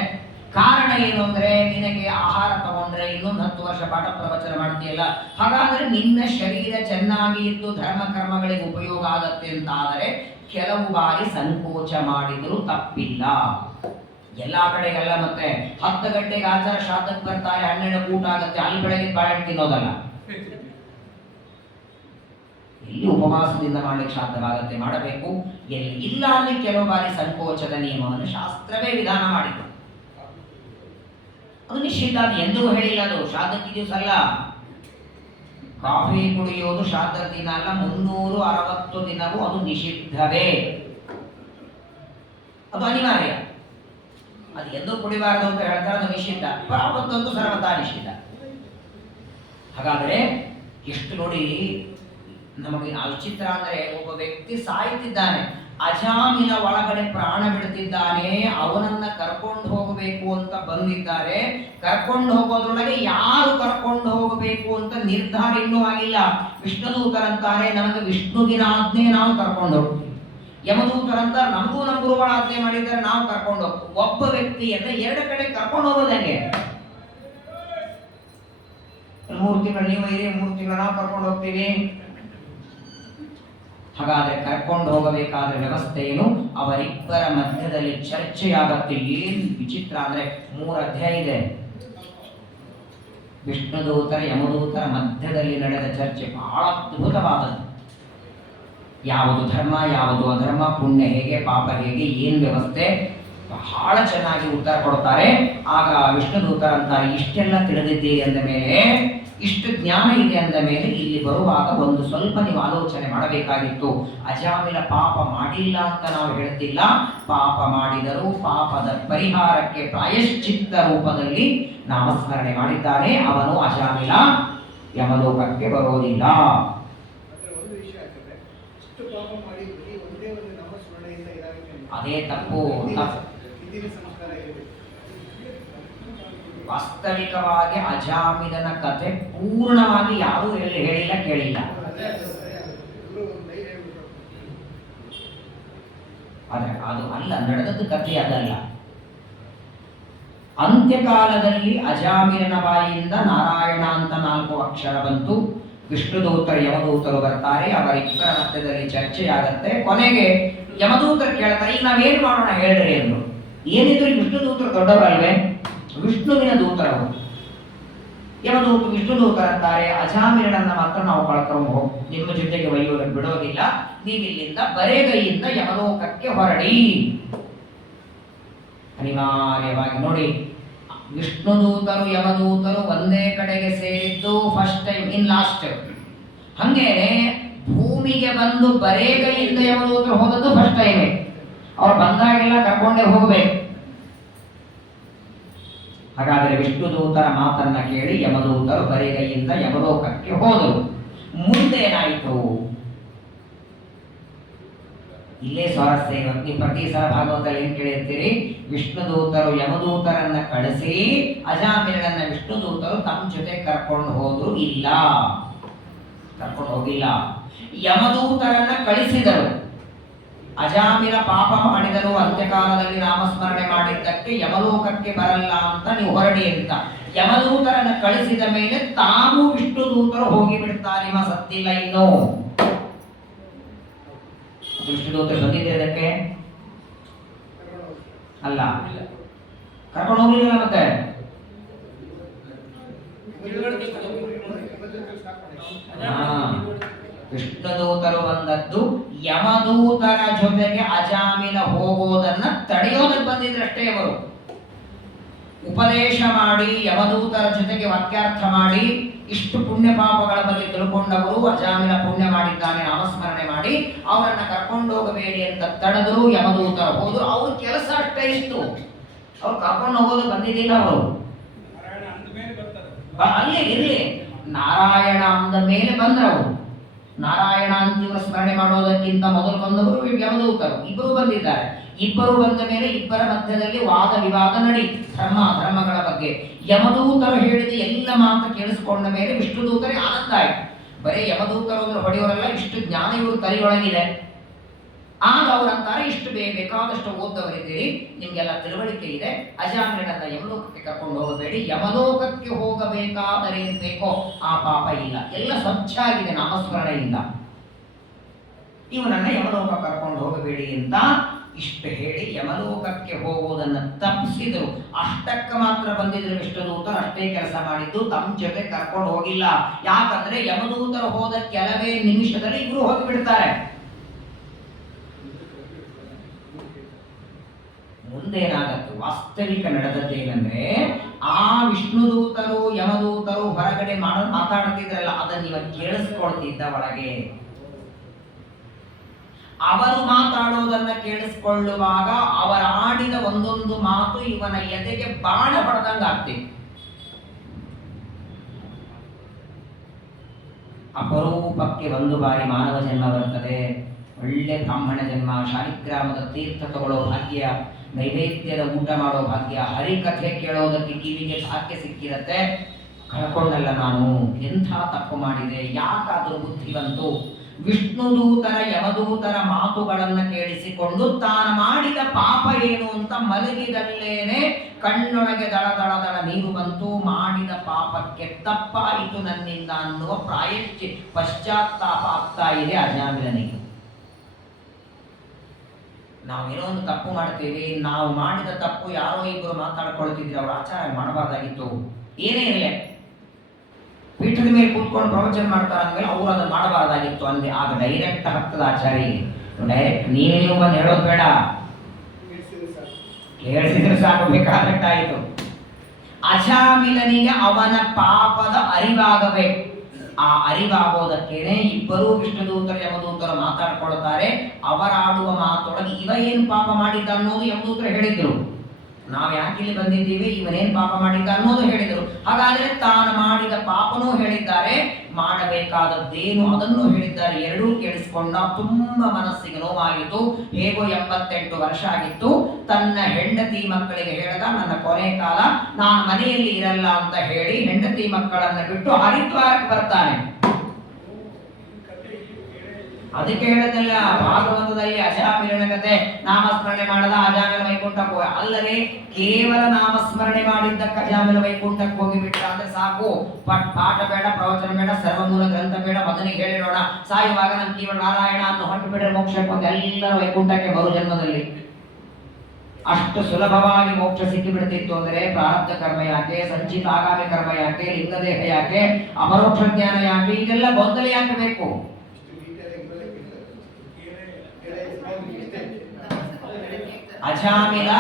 ಕಾರಣ ಏನು ಅಂದ್ರೆ, ನಿನಗೆ ಆಹಾರ ತಗೊಂಡ್ರೆ ಇನ್ನೊಂದು 10 ವರ್ಷ ಪಾಠ ಪ್ರವಚನ ಮಾಡ್ತೀಯಲ್ಲ, ಹಾಗಾದ್ರೆ ನಿನ್ನ ಶರೀರ ಚೆನ್ನಾಗಿ ಇದ್ದು ಧರ್ಮ ಕರ್ಮಗಳಿಗೆ ಉಪಯೋಗ ಆಗತ್ತೆ ಅಂತ ಆದರೆ ಕೆಲವು ಬಾರಿ ಸಂಕೋಚ ಮಾಡಿದ್ರು ತಪ್ಪಿಲ್ಲ. ಎಲ್ಲಾ ಕಡೆಗೆಲ್ಲ ಮತ್ತೆ 10 ಗಂಟೆಗೆ ಆಚಾರ ಶ್ರಾದ್ದಕ್ಕೆ ಬರ್ತಾರೆ, 12 ಊಟ ಆಗುತ್ತೆ, ಅಲ್ಲಿ ಬೆಳಗ್ಗೆ ಬಾಳೆಹಣ್ಣು ತಿನ್ನೋದಲ್ಲ. ಎಲ್ಲಿ ಉಪವಾಸದಿಂದ ಮಾಡ್ಲಿಕ್ಕೆ ಶ್ರಾದ್ದವಾಗತ್ತೆ ಮಾಡಬೇಕು, ಎಲ್ಲಿ ಇಲ್ಲ ಅಲ್ಲಿ ಕೆಲವು ಬಾರಿ ಸಂಕೋಚದ ನಿಯಮವನ್ನು ಶಾಸ್ತ್ರವೇ ವಿಧಾನ ಮಾಡಿತು. ಅದು ನಿಶ್ಚಿತ, ಅದು ಎಂದೂ ಹೇಳಿಲ್ಲ. ಅದು ಶ್ರಾದ್ದಕ್ಕೆ ದಿವಸ ಅಲ್ಲ. ಕಾಫಿ ಕುಡಿಯೋದು ಶ್ರಾದ್ದ ದಿನ ಅಲ್ಲ, 360 ದಿನವೂ ಅದು ನಿಷಿದ್ಧವೇ, ಅದು ಅನಿವಾರ್ಯ. ಅದು ಎಂದೂ ಕುಡಿಬಾರದು ಅಂತ ಹೇಳ್ತಾರೆ, ಅದು ನಿಷಿದ್ಧ. ಅವತ್ತೊಂದು ಸರ್ವತಾ ನಿಷಿದ್ಧ. ಹಾಗಾದ್ರೆ ಎಷ್ಟು ನೋಡಿ ನಮಗೆ ವಿಚಿತ್ರ ಅಂದ್ರೆ, ಒಬ್ಬ ವ್ಯಕ್ತಿ ಸಾಯ್ತಿದ್ದಾನೆ, ಅಜಾಮಿಲ ಒಳಗಡೆ ಪ್ರಾಣ ಬಿಡ್ತಿದ್ದಾನೆ, ಅವನನ್ನ ಕರ್ಕೊಂಡು ಹೋಗಬೇಕು ಅಂತ ಬಂದಿದ್ದಾರೆ. ಕರ್ಕೊಂಡು ಹೋಗೋದ್ರೊಳಗೆ ಯಾರು ಕರ್ಕೊಂಡು ಹೋಗಬೇಕು ಅಂತ ನಿರ್ಧಾರ ಇನ್ನೂ ಆಗಿಲ್ಲ. ವಿಷ್ಣುದೂತರಂತಾರೆ, ನಮಗೆ ವಿಷ್ಣುವಿನ ಆಜ್ಞೆ, ನಾವು ಕರ್ಕೊಂಡು ಹೋಗ್ತೀವಿ. ಯಮದೂತರಂತಾರೆ, ನಮಗೂ ನಮ್ಮ ಗುರುಗಳ ಆಜ್ಞೆ ಮಾಡಿದ್ದಾರೆ, ನಾವು ಕರ್ಕೊಂಡು ಹೋಗ್ತೀವಿ. ಒಬ್ಬ ವ್ಯಕ್ತಿಯನ್ನ 2 ಕಡೆ ಕರ್ಕೊಂಡು ಹೋಗೋದು ಹೆಂಗೆ? 3 ತಿಂಗಳು ನೀವು ಇರಿ, 3 ತಿಂಗಳು ನಾವು ಕರ್ಕೊಂಡು ಹೋಗ್ತೀವಿ. ಹಾಗಾದ್ರೆ ಕರ್ಕೊಂಡು ಹೋಗಬೇಕಾದ್ರೆ ವ್ಯವಸ್ಥೆ ಏನು? ಅವರಿಬ್ಬರ ಮಧ್ಯದಲ್ಲಿ ಚರ್ಚೆಯಾಗತ್ತೆ. ಏನು ವಿಚಿತ್ರ ಅಂದ್ರೆ, 3 ಅಧ್ಯಾಯ ಇದೆ. ವಿಷ್ಣುದೂತರ ಯಮದೂತರ ಮಧ್ಯದಲ್ಲಿ ನಡೆದ ಚರ್ಚೆ ಬಹಳ ಅದ್ಭುತವಾದದ್ದು. ಯಾವುದು ಧರ್ಮ ಯಾವುದು ಅಧರ್ಮ, ಪುಣ್ಯ ಹೇಗೆ ಪಾಪ ಹೇಗೆ, ಏನು ವ್ಯವಸ್ಥೆ, ಬಹಳ ಚೆನ್ನಾಗಿ ಉತ್ತರ ಕೊಡ್ತಾರೆ. ಆಗ ವಿಷ್ಣುದೂತರಂತಾರೆ, ಇಷ್ಟೆಲ್ಲ ತಿಳಿದಿದ್ದೀರಿ ಅಂದ ಮೇಲೆ, ಇಷ್ಟು ಜ್ಞಾನ ಇದೆ ಅಂದ ಮೇಲೆ ಇಲ್ಲಿ ಬರುವಾಗ ಒಂದು ಸ್ವಲ್ಪ ನೀವು ಆಲೋಚನೆ ಮಾಡಬೇಕಾಗಿತ್ತು. ಅಜಾಮಿಲ ಪಾಪ ಮಾಡಿಲ್ಲ ಅಂತ ನಾವು ಹೇಳ್ತಿಲ್ಲ, ಪಾಪ ಮಾಡಿದರೂ ಪಾಪದ ಪರಿಹಾರಕ್ಕೆ ಪ್ರಾಯಶ್ಚಿತ್ತ ರೂಪದಲ್ಲಿ ನಾಮಸ್ಮರಣೆ ಮಾಡಿದ್ದಾನೆ. ಅವನು ಅಜಾಮಿಲ ಯಮಲೋಕಕ್ಕೆ ಬರೋದಿಲ್ಲ. ಅದೇ ತಪ್ಪು. ವಾಸ್ತವಿಕವಾಗಿ ಅಜಾಮಿಲನ ಕಥೆ ಪೂರ್ಣವಾಗಿ ಯಾರೂ ಹೇಳಿಲ್ಲ ಕೇಳಿಲ್ಲ. ಅದೇ ಅದು ಅಲ್ಲ, ನಡೆದದ್ದು ಕಥೆ ಅದಲ್ಲ. ಅಂತ್ಯಕಾಲದಲ್ಲಿ ಅಜಾಮಿಲನ ಬಾಯಿಯಿಂದ ನಾರಾಯಣ ಅಂತ 4 ಅಕ್ಷರ ಬಂತು. ವಿಷ್ಣುದೂತರು ಯಮದೂತರು ಬರ್ತಾರೆ, ಅವರಿಬ್ಬರ ಮಧ್ಯದಲ್ಲಿ ಚರ್ಚೆಯಾಗತ್ತೆ. ಕೊನೆಗೆ ಯಮದೂತರು ಕೇಳ್ತಾರೆ, ಈಗ ನಾವೇನು ಮಾಡೋಣ ಹೇಳ್ರಿ ಅಂದ್ರು. ಏನಿದ್ರು ವಿಷ್ಣುದೂತರು ದೊಡ್ಡವರಲ್ವೇ, ವಿಷ್ಣುವಿನ ದೂತರವರು. ವಿಷ್ಣುದೂತರಂತಾರೆ, ಅಜಾಮಿಲನನ್ನ ಮಾತ್ರ ನಾವು ಕಳ್ಕೊಂಡು ನಿಮ್ಮ ಜೊತೆಗೆ ಒಯ್ಯೋದನ್ನು ಬಿಡೋದಿಲ್ಲ, ನೀವಿಲ್ಲಿಂದ ಬರೆಗೈಯಿಂದ ಯಮಲೋಕಕ್ಕೆ ಹೊರಡಿ. ಅನಿವಾರ್ಯವಾಗಿ ನೋಡಿ, ವಿಷ್ಣುದೂತರು ಯಮದೂತರು ಒಂದೇ ಕಡೆಗೆ ಸೇರಿದ್ದು ಫಸ್ಟ್ ಟೈಮ್ ಇನ್ ಲಾಸ್ಟ್. ಹಂಗೇನೆ ಭೂಮಿಗೆ ಬಂದು ಬರೇಗೈಯಿಂದ ಯಮದೂತರು ಹೋದದ್ದು ಫಸ್ಟ್ ಟೈಮೇ. ಅವ್ರು ಬಂದಾಗೆಲ್ಲ ಕರ್ಕೊಂಡೇ ಹೋಗ್ಬೇಕು. ಹಾಗಾದರೆ ವಿಷ್ಣುದೂತರ ಮಾತನ್ನ ಕೇಳಿ ಯಮದೂತರು ಬರೇಗೈಯಿಂದ ಯಮಲೋಕಕ್ಕೆ ಹೋದರು. ಮುಂದೇನಾಯಿತು? ಇಲ್ಲೇ ಸ್ವಾರಸ್ಯ. ನೀವು ಪ್ರತಿ ಸಲ ಭಾಗವತದಲ್ಲಿ ಏನ್ ಕೇಳಿರ್ತೀರಿ, ವಿಷ್ಣುದೂತರು ಯಮದೂತರನ್ನ ಕಳಿಸಿ ಅಜಾಮಿಲನನ್ನ ವಿಷ್ಣುದೂತರು ತಮ್ಮ ಜೊತೆ ಕರ್ಕೊಂಡು ಹೋದ್ರು. ಇಲ್ಲ, ಕರ್ಕೊಂಡು ಹೋಗಿಲ್ಲ. ಯಮದೂತರನ್ನ ಕಳಿಸಿದರು. ಅಜಾಮಿಲ ಪಾಪ ಮಾಡಿದರು, ಅಂತ್ಯಕಾಲದಲ್ಲಿ ನಾಮಸ್ಮರಣೆ ಮಾಡಿದ್ದಕ್ಕೆ ಯಮಲೋಕಕ್ಕೆ ಬರಲ್ಲ ಅಂತ ನೀವು ಹೊರಡಿ ಅಂತ ಯಮದೂತರನ್ನ ಕಳಿಸಿದ ಮೇಲೆ ತಾವು ವಿಷ್ಣುದೂತರು ಹೋಗಿ ಬಿಡ್ತಾರೆ. ನಿಮ್ಮ ಸತ್ತಿಲ್ಲ ಇನ್ನು. ವಿಷ್ಣುದೂತರು ಬಂದಿದೆ ಅದಕ್ಕೆ ಅಲ್ಲ, ಕರ್ಕೊಂಡು ಹೋಗ್ಲಿಲ್ಲ. ಮತ್ತೆ ವಿಷ್ಣುದೂತರು ಬಂದದ್ದು ಯಮದೂತರ ಜೊತೆಗೆ ಅಜಾಮಿಲ ಹೋಗೋದನ್ನ ತಡೆಯೋದಕ್ಕೆ ಬಂದಿದ್ರಷ್ಟೇ. ಅವರು ಉಪದೇಶ ಮಾಡಿ ಯಮದೂತರ ಜೊತೆಗೆ ವಾಕ್ಯಾರ್ಥ ಮಾಡಿ ಇಷ್ಟು ಪುಣ್ಯ ಪಾಪಗಳ ಬಗ್ಗೆ ತಿಳ್ಕೊಂಡವರು, ಅಜಾಮಿಲ ಪುಣ್ಯ ಮಾಡಿದ್ದಾನೆ ನಾಮಸ್ಮರಣೆ ಮಾಡಿ ಅವರನ್ನ ಕರ್ಕೊಂಡು ಹೋಗಬೇಡಿ ಅಂತ ತಡೆದರು. ಯಮದೂತರ ಹೋದ್ರು. ಅವ್ರ ಕೆಲಸ ಅಷ್ಟೇ ಇತ್ತು, ಅವ್ರು ಕರ್ಕೊಂಡು ಹೋಗೋದು ಬಂದಿದ್ದಿಲ್ಲ. ಅವರು ಅಲ್ಲೇ ಇರ್ಲಿ, ನಾರಾಯಣ ಅಂದ ಮೇಲೆ ಬಂದ್ರವರು. ನಾರಾಯಣ ಅಂತಿಮ ಸ್ಮರಣೆ ಮಾಡೋದಕ್ಕಿಂತ ಮೊದಲು ಬಂದವರು ಯಮದೂತರು. ಇಬ್ಬರು ಬಂದಿದ್ದಾರೆ. ಇಬ್ಬರು ಬಂದ ಮೇಲೆ ಇಬ್ಬರ ಮಧ್ಯದಲ್ಲಿ ವಾದ ವಿವಾದ ನಡೀತು, ಧರ್ಮಗಳ ಬಗ್ಗೆ. ಯಮದೂತರು ಹೇಳಿದ ಎಲ್ಲ ಮಾತು ಕೇಳಿಸಿಕೊಂಡ ಮೇಲೆ ವಿಷ್ಣುದೂತರಿಗೆ ಆನಂದ ಆಯ್ತು. ಬರೀ ಯಮದೂತರು ಅಂದ್ರೆ ಹೊಡೆಯವರೆಲ್ಲ, ಇಷ್ಟು ಜ್ಞಾನ ಇವರು ತಲೆಯೊಳಗಿದೆ. ಆಗ ಅವರಂತಾರೆ, ಇಷ್ಟು ಬೇಕಾದಷ್ಟು ಓದ್ದವರಿದ್ದೀರಿ, ನಿಮ್ಗೆಲ್ಲ ತಿಳುವಳಿಕೆ ಇದೆ, ಅಜಾಮಿಲನನ್ನ ಯಮಲೋಕಕ್ಕೆ ಕರ್ಕೊಂಡು ಹೋಗಬೇಡಿ. ಯಮಲೋಕಕ್ಕೆ ಹೋಗಬೇಕಾದರೆ ಏನ್ ಬೇಕೋ ಆ ಪಾಪ ಇಲ್ಲ, ಎಲ್ಲ ಸ್ವಚ್ಛ ಆಗಿದೆ ನಾಮಸ್ಮರಣೆಯಿಂದ. ಇವನನ್ನ ಯಮಲೋಕ ಕರ್ಕೊಂಡು ಹೋಗಬೇಡಿ ಅಂತ ಇಷ್ಟು ಹೇಳಿ ಯಮಲೋಕಕ್ಕೆ ಹೋಗುವುದನ್ನು ತಪ್ಪಿಸಿದ್ರು. ಅಷ್ಟಕ್ಕೆ ಮಾತ್ರ ಬಂದಿದ್ರು ವಿಷ್ಣುದೂತರು, ಅಷ್ಟೇ ಕೆಲಸ ಮಾಡಿದ್ದು, ತಮ್ಮ ಜೊತೆ ಕರ್ಕೊಂಡು ಹೋಗಿಲ್ಲ. ಯಾಕಂದ್ರೆ ಯಮದೂತರು ಹೋದ ಕೆಲವೇ ನಿಮಿಷದಲ್ಲಿ ಇವರು ಹೋಗಿಬಿಡ್ತಾರೆ. ಮುಂದೇನಾಗತ್ತು? ವಾಸ್ತವಿಕ ನಡೆದದ್ದೇನೆಂದ್ರೆ, ಆ ವಿಷ್ಣುದೂತರು ಯಮದೂತರು ಹೊರಗಡೆ ಮಾತಾಡ್ತಿದ್ರಲ್ಲ, ಅದನ್ನ ಇವ ಕೇಳಿಸ್ಕೊಳ್ತಿದ್ದ ಒಳಗೆ. ಅವರು ಮಾತಾಡೋದನ್ನ ಕೇಳಿಸ್ಕೊಳ್ಳುವಾಗ ಅವರ ಆಡಿದ ಒಂದೊಂದು ಮಾತು ಇವನ ಎದೆಗೆ ಬಾಣ ಹೊಡೆದಂಗ ಆಗ್ತಿತ್ತು. ಅಪರೂಪಕ್ಕೆ ಒಂದು ಬಾರಿ ಮಾನವ ಜನ್ಮ ಬರ್ತದೆ, ಒಳ್ಳೆ ಬ್ರಾಹ್ಮಣ ಜನ್ಮ, ಶಾಲಿಗ್ರಾಮದ ತೀರ್ಥ ತಗೊಳ್ಳೋ ಭಾಗ್ಯ, ನೈವೇದ್ಯದ ಊಟ ಮಾಡೋ ಭಾಗ್ಯ, ಹರಿಕಥೆ ಕೇಳೋದಕ್ಕೆ ಕಿವಿಗೆ ಭಾಗ್ಯ ಸಿಕ್ಕಿರತ್ತೆ. ಕಳ್ಕೊಂಡಲ್ಲ ನಾನು, ಎಂಥ ತಪ್ಪು ಮಾಡಿದೆ, ಯಾಕಾದರೂ ಬುದ್ಧಿ ಬಂತು? ವಿಷ್ಣುದೂತರ ಯಮದೂತರ ಮಾತುಗಳನ್ನು ಕೇಳಿಸಿಕೊಂಡು ತಾನು ಮಾಡಿದ ಪಾಪ ಏನು ಅಂತ ಮಲಗಿದಲ್ಲೇನೆ ಕಣ್ಣೊಳಗೆ ದಳ ದಳ ದಳ ನೀರು ಬಂತು. ಮಾಡಿದ ಪಾಪಕ್ಕೆ ತಪ್ಪಾಯಿತು ನನ್ನಿಂದ ಅನ್ನುವ ಪಶ್ಚಾತ್ತಾಪ ಆಗ್ತಾ ಇದೆ ಅಜಾಮಿಲನಿಗೆ. ನಾವೇನೋ ಒಂದು ತಪ್ಪು ಮಾಡ್ತೀವಿ, ನಾವು ಮಾಡಿದ ತಪ್ಪು ಯಾರೋ ಇಬ್ಬರು ಮಾತಾಡ್ಕೊಳ್ತಿದ್ರು, ಅವ್ರ ಆಚಾರ ಮಾಡಬಾರ್ದಾಗಿತ್ತು. ಏನೇ ಇರಲಿ, ಪೀಠದ ಮೇಲೆ ಕೂತ್ಕೊಂಡು ಪ್ರವಚನ ಮಾಡ್ತಾರೆ ಅಂದ್ಮೇಲೆ ಅವರು ಅದನ್ನು ಮಾಡಬಾರ್ದಾಗಿತ್ತು ಅಂದೆ. ಆಗ ಡೈರೆಕ್ಟ್ ಹತ್ತದ ಆಚಾರ್ಯ, ಡೈರೆಕ್ಟ್ ನೀವು ಬಂದು ಹೇಳೋದು ಬೇಡ, ಹೇಳಿದ್ರೆ ಸಾಕು, ಬೇಕಾದಟ್ಟಾಯಿತು. ಅಜಾಮಿಲನಿಗೆ ಅವನ ಪಾಪದ ಅರಿವಾಗಬೇಕು. ಆ ಅರಿವಾಗೋದಕ್ಕೇನೆ ಇಬ್ಬರೂ ವಿಷ್ಣುದೂತರು ಯಮದೂತರು ಮಾತಾಡ್ಕೊಳ್ತಾರೆ. ಅವರಾಡುವ ಮಾತೊಳಗೆ ಇವ ಏನು ಪಾಪ ಮಾಡಿದ್ದ ಅನ್ನೋದು ಯಮದೂತರು ಹೇಳಿದ್ರು, ನಾವು ಯಾಕಿಲ್ಲಿ ಬಂದಿದ್ದೀವಿ, ಇವನೇನು ಪಾಪ ಮಾಡಿದ್ದ ಅನ್ನೋದು ಹೇಳಿದರು. ಹಾಗಾದರೆ ತಾನು ಮಾಡಿದ ಪಾಪನೂ ಹೇಳಿದ್ದಾರೆ, ಮಾಡಬೇಕಾದದ್ದೇನು ಅದನ್ನು ಹೇಳಿದ್ದಾರೆ. ಎರಡೂ ಕೇಳಿಸಿಕೊಂಡ ತುಂಬ ಮನಸ್ಸಿಗೆ ನೋವಾಯಿತು. ಹೇಗೋ 88 ವರ್ಷ ಆಗಿತ್ತು. ತನ್ನ ಹೆಂಡತಿ ಮಕ್ಕಳಿಗೆ ಹೇಳ್ದ, ನನ್ನ ಕೊನೆ ಕಾಲ, ನಾನು ಮನೆಯಲ್ಲಿ ಇರಲ್ಲ ಅಂತ ಹೇಳಿ ಹೆಂಡತಿ ಮಕ್ಕಳನ್ನು ಬಿಟ್ಟು ಹರಿದ್ವಾರಕ್ಕೆ ಬರ್ತಾನೆ. ಅದಕ್ಕೆ ಹೇಳದಲ್ಲ ಭಾಗವತದಲ್ಲಿ ಅಜಾಮಿಲನ ಕತೆ, ನಾಮಸ್ಮರಣೆ ಮಾಡದ ಅಜಾಮಿಲ ವೈಕುಂಠಕ್ಕೆ ಹೋಗ. ಅಲ್ಲದೆ ಕೇವಲ ನಾಮಸ್ಮರಣೆ ಮಾಡಿದ್ದಕ್ಕೆ ಅಜಾಮಿಲ ವೈಕುಂಠಕ್ಕೆ ಹೋಗಿಬಿಟ್ಟ ಅಂದ್ರೆ ಸಾಕು. ಪಾಠ ಬೇಡ, ಪ್ರವಚನ ಬೇಡ, ಸರ್ವಮೂಲ ಗ್ರಂಥ ಬೇಡ, ಮಗನಿಗೆ ಹೇಳಿರೋಣ ಸಾಯುವಾಗ ನಮ್ಮ ಕೇವಲ ನಾರಾಯಣ ಅನ್ನು ಹೊಂಟು ಬಿಟ್ಟರೆ ಮೋಕ್ಷಕ್ಕೆ ಬಂದು ಎಲ್ಲರ ವೈಕುಂಠಕ್ಕೆ ಮರು ಜನ್ಮದಲ್ಲಿ. ಅಷ್ಟು ಸುಲಭವಾಗಿ ಮೋಕ್ಷ ಸಿಕ್ಕಿ ಬಿಡ್ತಿತ್ತು ಅಂದರೆ ಪ್ರಾರಬ್ಧ ಕರ್ಮ ಯಾಕೆ, ಸಂಚಿತ ಆಗಾಮಿ ಕರ್ಮ ಯಾಕೆ, ಲಿಂಗದೇಹ ಯಾಕೆ, ಅಪರೋಕ್ಷ ಜ್ಞಾನ ಯಾಕೆ, ಇದೆಲ್ಲ ಗೊಂದಲ ಯಾಕೆ ಬೇಕು? ಅಜಾಮಿಲ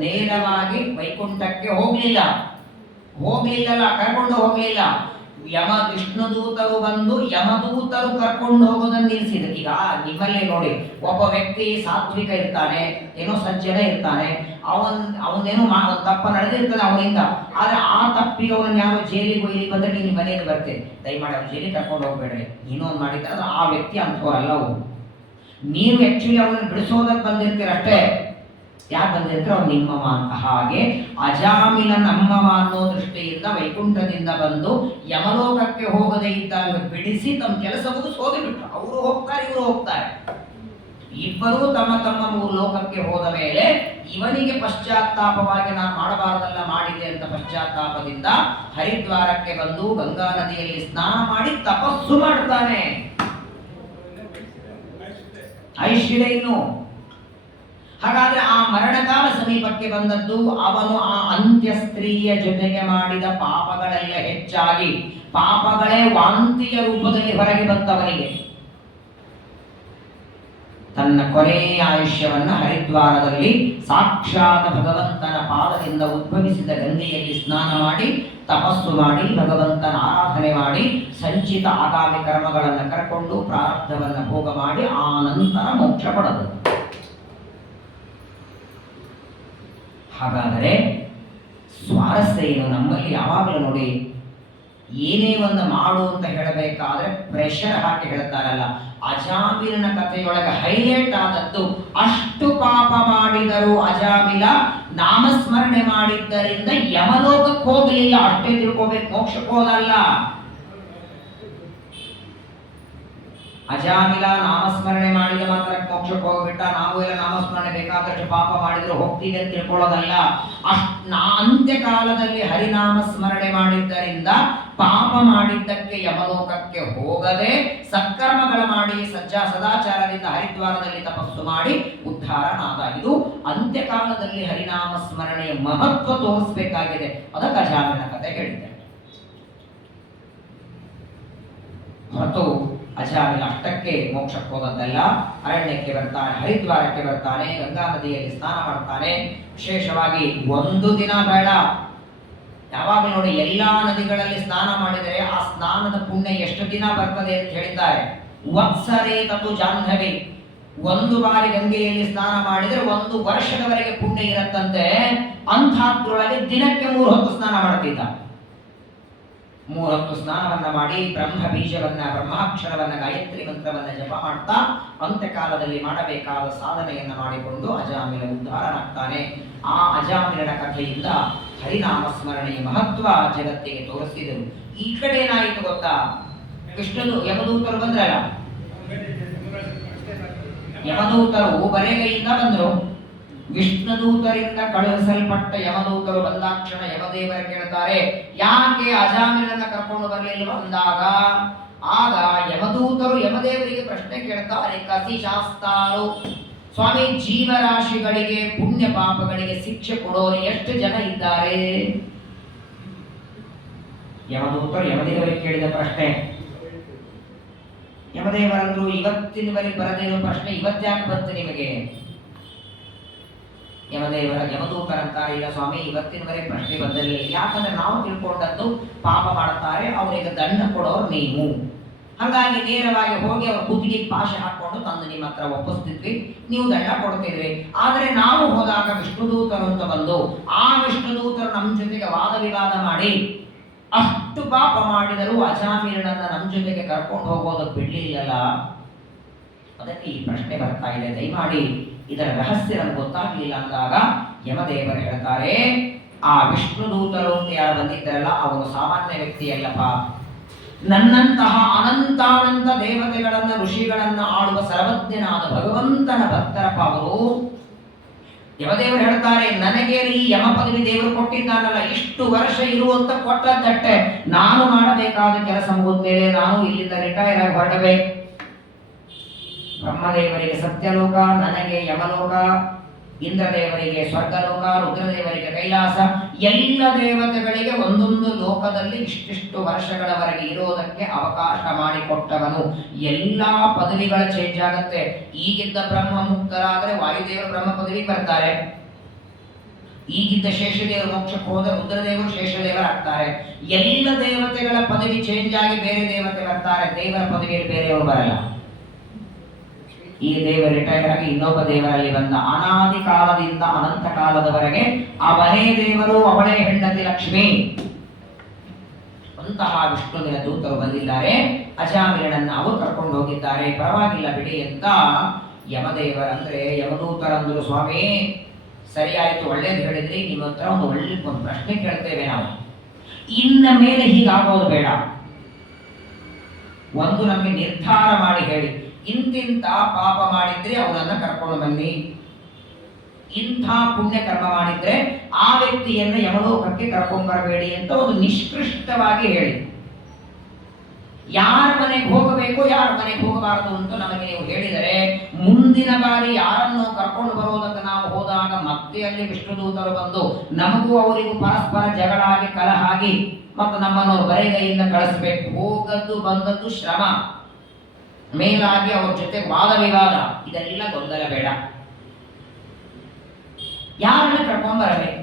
ನೇರವಾಗಿ ವೈಕುಂಠಕ್ಕೆ ಹೋಗ್ಲಿಲ್ಲ, ಕರ್ಕೊಂಡು ಹೋಗ್ಲಿಲ್ಲ. ವಿಷ್ಣುದೂತರು ಬಂದು ಯಮದೂತರು ಕರ್ಕೊಂಡು ಹೋಗೋದನ್ನು ನಿಲ್ಲಿಸಿದ್ರು. ಈಗ ನಿಮ್ಮಲ್ಲೇ ನೋಡಿ, ಒಬ್ಬ ವ್ಯಕ್ತಿ ಸಾತ್ವಿಕ ಇರ್ತಾನೆ, ಏನೋ ಸಜ್ಜನ ಇರ್ತಾನೆ, ಅವನೇನೋ ತಪ್ಪ ನಡೆದಿರ್ತದೆ ಅವನಿಂದ. ಆದ್ರೆ ಆ ತಪ್ಪಿಗೆ ಅವನನ್ನು ಯಾರೋ ಜೈಲಿಗೆ ಒಯ್ಲಿಕ್ಕೆ ಬಂದ್ರೆ ನೀನು ಮನೆಗೆ ಬರ್ತೇನೆ, ದಯಮಾಡಿ ಅವ್ರು ಜೈಲಿಗೆ ಕರ್ಕೊಂಡು ಹೋಗ್ಬೇಡ್ರಿ, ನೀನು ಒಂದು ಮಾಡಿದ್ರೆ ಅದು ಆ ವ್ಯಕ್ತಿ ಅಂಥವರಲ್ಲ ಅವು. ನೀವು ಆಕ್ಚುಲಿ ಅವನನ್ನು ಬಿಡಿಸೋದಕ್ಕೆ ಬಂದಿರ್ತೀರ ಅಷ್ಟೇ. ಯಾಕೆ ಬಂದಿರ್ತೀರ, ಅವ್ನು ನಿಮ್ಮವ ಅಂತ. ಹಾಗೆ ಅಜಾಮಿಲ ನಮ್ಮವ ಅನ್ನೋ ದೃಷ್ಟಿಯಿಂದ ವೈಕುಂಠದಿಂದ ಬಂದು ಯಮಲೋಕಕ್ಕೆ ಹೋಗದೇ ಇದ್ದಾಗ ಬಿಡಿಸಿ ತಮ್ಮ ಕೆಲಸ ಮುಗಿಸಿ ಹೋಗಿಬಿಟ್ರು. ಅವರು ಹೋಗ್ತಾರೆ, ಇವರು ಹೋಗ್ತಾರೆ. ಇಬ್ಬರೂ ತಮ್ಮ ತಮ್ಮ 3 ಲೋಕಕ್ಕೆ ಹೋದ ಮೇಲೆ ಇವನಿಗೆ ಪಶ್ಚಾತ್ತಾಪವಾಗಿ ನಾನು ಮಾಡಬಾರದಲ್ಲ ಮಾಡಿದೆ ಅಂತ ಪಶ್ಚಾತ್ತಾಪದಿಂದ ಹರಿದ್ವಾರಕ್ಕೆ ಬಂದು ಗಂಗಾ ನದಿಯಲ್ಲಿ ಸ್ನಾನ ಮಾಡಿ ತಪಸ್ಸು ಮಾಡ್ತಾನೆ. ಐಶ್ವರ್ಯ ಇನ್ನು. ಹಾಗಾದ್ರೆ ಆ ಮರಣಕಾಲ ಸಮೀಪಕ್ಕೆ ಬಂದದ್ದು, ಅವನು ಆ ಅಂತ್ಯ ಸ್ತ್ರೀಯ ಜೊತೆಗೆ ಮಾಡಿದ ಪಾಪಗಳೆಲ್ಲ ಹೆಚ್ಚಾಗಿ ಪಾಪಗಳೇ ವಾಂತಿಯ ರೂಪದಲ್ಲಿ ಹೊರಗೆ ಬಂತವನಿಗೆ. ತನ್ನ ಕೊನೆಯ ಆಯುಷ್ಯವನ್ನ ಹರಿದ್ವಾರದಲ್ಲಿ ಸಾಕ್ಷಾತ್ ಭಗವಂತನ ಪಾದದಿಂದ ಉದ್ಭವಿಸಿದ ಗಂಗೆಯಲ್ಲಿ ಸ್ನಾನ ಮಾಡಿ ತಪಸ್ಸು ಮಾಡಿ ಭಗವಂತನ ಆರಾಧನೆ ಮಾಡಿ ಸಂಚಿತ ಆಗಾಮಿ ಕರ್ಮಗಳನ್ನು ಕರ್ಕೊಂಡು ಪ್ರಾರಬ್ಧವನ್ನು ಭೋಗ ಮಾಡಿ ಆ ನಂತರ ಮೋಕ್ಷ ಪಡೆದ. ಹಾಗಾದರೆ ಸ್ವಾರಸ್ಯ ಏನು? ನಮ್ಮಲ್ಲಿ ಯಾವಾಗಲೂ ನೋಡಿ, ಏನೇ ಒಂದು ಮಾಡು ಅಂತ ಹೇಳಬೇಕಾದ್ರೆ ಪ್ರೆಷರ್ ಹಾಕಿ ಹೇಳ್ತಾರಲ್ಲ. ಅಜಾಮಿಲನ ಕಥೆಯೊಳಗೆ ಹೈಲೈಟ್ ಆದದ್ದು, ಅಷ್ಟು ಪಾಪ ಮಾಡಿದರು ಅಜಾಮಿಲ, ನಾಮಸ್ಮರಣೆ ಮಾಡಿದ್ದರಿಂದ ಯಮಲೋಕಕ್ಕೆ ಹೋಗಲಿಲ್ಲ, ಅಷ್ಟೇ ತಿಳ್ಕೋಬೇಕು, ಮೋಕ್ಷಕ್ಕೆ ಹೋಗಲ್ಲ. ಅಜಾಮಿಲ ನಾಮಸ್ಮರಣೆ ಮಾಡಿದ ಮಾತ್ರ ಮೋಕ್ಷಕ್ಕೆ ಹೋಗ್ಬಿಟ್ಟ, ನಾವು ಎಲ್ಲ ನಾಮಸ್ಮರಣೆ ಬೇಕಾದಷ್ಟು ಪಾಪ ಮಾಡಿದ್ರು ಹೋಗ್ತೀವಿ ಅಂತ ತಿಳ್ಕೊಳ್ಳೋದಲ್ಲ. ಅಂತ್ಯಕಾಲದಲ್ಲಿ ಹರಿನಾಮ ಸ್ಮರಣೆ ಮಾಡಿದ್ದರಿಂದ ಪಾಪ ಮಾಡಿದ್ದಕ್ಕೆ ಯಮಲೋಕಕ್ಕೆ ಹೋಗದೆ ಸತ್ಕರ್ಮಗಳ ಮಾಡಿ ಸದಾಚಾರದಿಂದ ಹರಿದ್ವಾರದಲ್ಲಿ ತಪಸ್ಸು ಮಾಡಿ ಉದ್ಧಾರನಾದ. ಇದು ಅಂತ್ಯಕಾಲದಲ್ಲಿ ಹರಿನಾಮ ಸ್ಮರಣೆಯ ಮಹತ್ವ ತೋರಿಸಬೇಕಾಗಿದೆ. ಅದಕ್ಕೆ ಅಜಾಮಿಲನ ಕಥೆ ಹೇಳಿದ್ದೆ. ಮತ್ತು ಅಜಾಮಿಲ ಅಷ್ಟಕ್ಕೆ ಮೋಕ್ಷಕ್ಕೆ ಹೋದದ್ದಲ್ಲ, ಅರಣ್ಯಕ್ಕೆ ಬರ್ತಾನೆ, ಹರಿದ್ವಾರಕ್ಕೆ ಬರ್ತಾನೆ, ಗಂಗಾ ನದಿಯಲ್ಲಿ ಸ್ನಾನ ಮಾಡ್ತಾನೆ. ವಿಶೇಷವಾಗಿ 1 ದಿನ ಬೇಡ, ಯಾವಾಗ ನೋಡಿ ಎಲ್ಲಾ ನದಿಗಳಲ್ಲಿ ಸ್ನಾನ ಮಾಡಿದರೆ ಆ ಸ್ನಾನದ ಪುಣ್ಯ ಎಷ್ಟು ದಿನ ಬರ್ತದೆ ಅಂತ ಹೇಳಿದ್ದಾರೆ. ವತ್ಸರೇ ತತು ಜಾಹ್ನವಿ, 1 ಬಾರಿ ಗಂಗೆಯಲ್ಲಿ ಸ್ನಾನ ಮಾಡಿದರೆ 1 ವರ್ಷದವರೆಗೆ ಪುಣ್ಯ ಇರತ್ತಂತೆ. ಅಂಥದ್ರೊಳಗೆ ದಿನಕ್ಕೆ 3 ಹೊತ್ತು ಸ್ನಾನ ಮಾಡ್ತಿದ್ದ. 3 ಹೊತ್ತು ಸ್ನಾನವನ್ನ ಮಾಡಿ ಬ್ರಹ್ಮ ಬೀಜವನ್ನ, ಬ್ರಹ್ಮಾಕ್ಷರವನ್ನ, ಗಾಯತ್ರಿ ಮಂತ್ರವನ್ನ ಜಪ ಮಾಡ್ತಾ ಅಂತ್ಯಕಾಲದಲ್ಲಿ ಮಾಡಬೇಕಾದ ಸಾಧನೆಯನ್ನ ಮಾಡಿಕೊಂಡು ಅಜಾಮಿಲ ಉದ್ಧಾರನಾಗ್ತಾನೆ. ಆ ಅಜಾಮಿಲನ ಕಥೆಯಿಂದ ಹರಿನಾಮ ಸ್ಮರಣೆಯ ಮಹತ್ವ ಜಗತ್ತಿಗೆ ತೋರಿಸಿದರು. ಈ ಕಡೆ ಏನಾಯಿತು ಗೊತ್ತಾ? ಯಮದೂತರು ಬಂದ್ರಲ್ಲ, ಯಮದೂತರು ಬರೆಗೈಯಿಂದ ಬಂದರು. ವಿಷ್ಣುದೂತರಿಂದ ಕಳುಹಿಸಲ್ಪಟ್ಟ ಯಮದೂತರು ಬಂದಾಕ್ಷಣ ಯಮದೇವರು ಕೇಳ್ತಾರೆ, ಯಾಕೆ ಅಜಾಮಿಲನ್ನ ಕರ್ಕೊಂಡು ಬರಲಿಲ್ಲ ಅಂದಾಗ, ಆಗ ಯಮದೂತರು ಯಮದೇವರಿಗೆ ಪ್ರಶ್ನೆ ಕೇಳ್ತಾರೆ, ಕಸಿ ಶಾಸ್ತಾರು, ಸ್ವಾಮಿ ಜೀವರಾಶಿಗಳಿಗೆ ಪುಣ್ಯ ಪಾಪಗಳಿಗೆ ಶಿಕ್ಷೆ ಕೊಡೋರು ಎಷ್ಟು ಜನ ಇದ್ದಾರೆ? ಯಮದೂತರು ಯಮದೇವರಿಗೆ ಕೇಳಿದ ಪ್ರಶ್ನೆ. ಯಮದೇವರಂದ್ರು, ಇವತ್ತಿನವರೆಗೆ ಬರದೇ ಇರೋ ಪ್ರಶ್ನೆ ಇವತ್ತ್ಯಾಕೆ ಬಂತು ನಿಮಗೆ? ಯಮದೂತರಂತಾರೆ, ಇಲ್ಲ ಸ್ವಾಮಿ, ಇವತ್ತಿನವರೆಗೆ ಪ್ರಶ್ನೆ ಬಂದಿರಲಿಲ್ಲ. ಯಾಕಂದ್ರೆ ನಾವು ತಿಳ್ಕೊಂಡದ್ದು ಪಾಪ ಮಾಡುತ್ತಾರೆ, ಅವರಿಗೆ ದಂಡ ಕೊಡೋರು ನೀವು. ಹಾಗಾಗಿ ನೇರವಾಗಿ ಹೋಗಿ ಅವ್ರ ಬುದ್ಧಿಗೆ ಪಾಶ ಹಾಕೊಂಡು ತಂದು ನಿಮ್ಮ ಹತ್ರ ಒಪ್ಪಿಸ್ತಿದ್ವಿ, ನೀವು ದಂಡ ಕೊಡ್ತಿದ್ವಿ. ಆದರೆ ನಾವು ಹೋದಾಗ ವಿಷ್ಣುದೂತರು ಅಂತ ಬಂದು ಆ ವಿಷ್ಣುದೂತರು ನಮ್ಮ ಜೊತೆಗೆ ವಾದ ವಿವಾದ ಮಾಡಿ ಅಷ್ಟು ಪಾಪ ಮಾಡಿದರೂ ಅಜಾಮೀರನನ್ನ ನಮ್ಮ ಜೊತೆಗೆ ಕರ್ಕೊಂಡು ಹೋಗೋದಕ್ಕೆ ಬಿಡ್ಲಿಲ್ಲಲ್ಲ. ಅದಕ್ಕೆ ಈ ಪ್ರಶ್ನೆ ಬರ್ತಾ ಇದೆ, ದಯಮಾಡಿ ಇದರ ರಹಸ್ಯ ನಮ್ಗೆ ಗೊತ್ತಾಗ್ಲಿಲ್ಲ ಅಂದಾಗ ಯಮದೇವರು ಹೇಳ್ತಾರೆ, ಆ ವಿಷ್ಣುದೂತರು ಅಂತ ಯಾರು ಬಂದಿದ್ದಾರಲ್ಲ ಅವನು ಸಾಮಾನ್ಯ ವ್ಯಕ್ತಿಯಲ್ಲಪ್ಪ. ನನ್ನಂತಹ ಅನಂತಾನಂತ ದೇವತೆಗಳನ್ನ ಋಷಿಗಳನ್ನ ಆಳುವ ಸರ್ವಜ್ಞನಾದ ಭಗವಂತನ ಭಕ್ತರಪ್ಪ ಅವರು. ಯಮದೇವರು ಹೇಳ್ತಾರೆ, ನನಗೆ ಈ ಯಮ ಪದವಿ ದೇವರು ಕೊಟ್ಟಿದ್ದಾನಲ್ಲ, ಇಷ್ಟು ವರ್ಷ ಇರುವಂತ ಕೊಟ್ಟದ್ದಟ್ಟೆ. ನಾನು ಮಾಡಬೇಕಾದ ಕೆಲಸ ಮುಗಿದ ಮೇಲೆ ನಾನು ಇಲ್ಲಿಂದ ರಿಟೈರ್ ಆಗಿ ಹೊರಡಬೇಕು. ಬ್ರಹ್ಮದೇವರಿಗೆ ಸತ್ಯಲೋಕ, ನನಗೆ ಯಮಲೋಕ, ಇಂದ್ರದೇವರಿಗೆ ಸ್ವರ್ಗಲೋಕ, ರುದ್ರದೇವರಿಗೆ ಕೈಲಾಸ, ಎಲ್ಲ ದೇವತೆಗಳಿಗೆ ಒಂದೊಂದು ಲೋಕದಲ್ಲಿ ಇಷ್ಟಿಷ್ಟು ವರ್ಷಗಳವರೆಗೆ ಇರೋದಕ್ಕೆ ಅವಕಾಶ ಮಾಡಿಕೊಟ್ಟವನು. ಎಲ್ಲಾ ಪದವಿಗಳ ಚೇಂಜ್ ಆಗುತ್ತೆ. ಈಗಿದ್ದ ಬ್ರಹ್ಮ ಮುಕ್ತರಾದರೆ ವಾಯುದೇವರು ಬ್ರಹ್ಮ ಪದವಿಗೆ ಬರ್ತಾರೆ. ಈಗಿದ್ದ ಶೇಷದೇವರು ಮೋಕ್ಷಕ್ಕೆ ಹೋದ ರುದ್ರದೇವರು ಶೇಷದೇವರಾಗ್ತಾರೆ. ಎಲ್ಲ ದೇವತೆಗಳ ಪದವಿ ಚೇಂಜ್ ಆಗಿ ಬೇರೆ ದೇವತೆ ಬರ್ತಾರೆ. ದೇವರ ಪದವಿಯಲ್ಲಿ ಬೇರೆಯವರು ಬರಲ್ಲ. ಈ ದೇವರು ರಿಟೈರ್ ಆಗಿ ಇನ್ನೊಬ್ಬ ದೇವರಲ್ಲಿ ಬಂದ. ಅನಾದಿ ಕಾಲದಿಂದ ಅನಂತ ಕಾಲದವರೆಗೆ ಅವನೇ ದೇವರು, ಅವಳೇ ಹೆಂಡತಿ ಲಕ್ಷ್ಮಿ. ಅಂತಹ ವಿಷ್ಣುವಿನ ದೂತರು ಬಂದಿದ್ದಾರೆ. ಅಜಾಮಿಲನನ್ನ ಅವರು ಕರ್ಕೊಂಡು ಹೋಗಿದ್ದಾರೆ. ಪರವಾಗಿಲ್ಲ ಬಿಡಿ ಅಂತ ಯಮದೇವರಂದ್ರೆ ಯಮದೂತರಂದ್ರು, ಸ್ವಾಮಿ ಸರಿಯಾಯಿತು, ಒಳ್ಳೇದು ಹೇಳಿದ್ರಿ, ನಿಮ್ಮ ಹತ್ರ ಒಂದು ಪ್ರಶ್ನೆ ಕೇಳ್ತೇವೆ ನಾವು. ಇನ್ನ ಮೇಲೆ ಹೀಗಾಗೋದು ಬೇಡ. ಒಂದು ನಮಗೆ ನಿರ್ಧಾರ ಮಾಡಿ ಹೇಳಿ, ಇಂತಿಂತ ಪಾಪ ಮಾಡಿದ್ರೆ ಅವನನ್ನ ಕರ್ಕೊಂಡು ಬನ್ನಿ, ಇಂಥ ಪುಣ್ಯ ಕರ್ಮ ಮಾಡಿದ್ರೆ ಆ ವ್ಯಕ್ತಿಯನ್ನ ಯಮಲೋಕಕ್ಕೆ ಕರ್ಕೊಂಡು ಬರಬೇಡಿ ಅಂತ ಒಂದು ನಿಷ್ಕೃಷ್ಟವಾಗಿ ಹೇಳಿ. ಯಾರ ಮನೆಗೆ ಹೋಗಬೇಕು, ಯಾರ ಮನೆಗೆ ಹೋಗಬಾರದು ಅಂತ ನಮಗೆ ನೀವು ಹೇಳಿದರೆ, ಮುಂದಿನ ಬಾರಿ ಯಾರನ್ನು ಕರ್ಕೊಂಡು ಬರೋದಕ್ಕೆ ನಾವು ಹೋದಾಗ ಮತ್ತೆ ಅಲ್ಲಿ ವಿಷ್ಣುದೂತರು ಬಂದು ನಮಗೂ ಅವರಿಗೂ ಪರಸ್ಪರ ಜಗಳ ಆಗಿ ಕಲಹ ಆಗಿ ಮತ್ತು ನಮ್ಮನ್ನು ಬರೆಗೈಯಿಂದ ಕಳಿಸ್ಬೇಕು. ಹೋಗದ್ದು ಬಂದದ್ದು ಶ್ರಮ, ಮೇಲಾಗಿ ಅವ್ರ ಜೊತೆ ವಾದ ವಿವಾದ, ಇದೆಲ್ಲ ಗೊಂದಲ ಬೇಡ. ಯಾರನ್ನ ಕರ್ಕೊಂಡು ಬರಬೇಕು?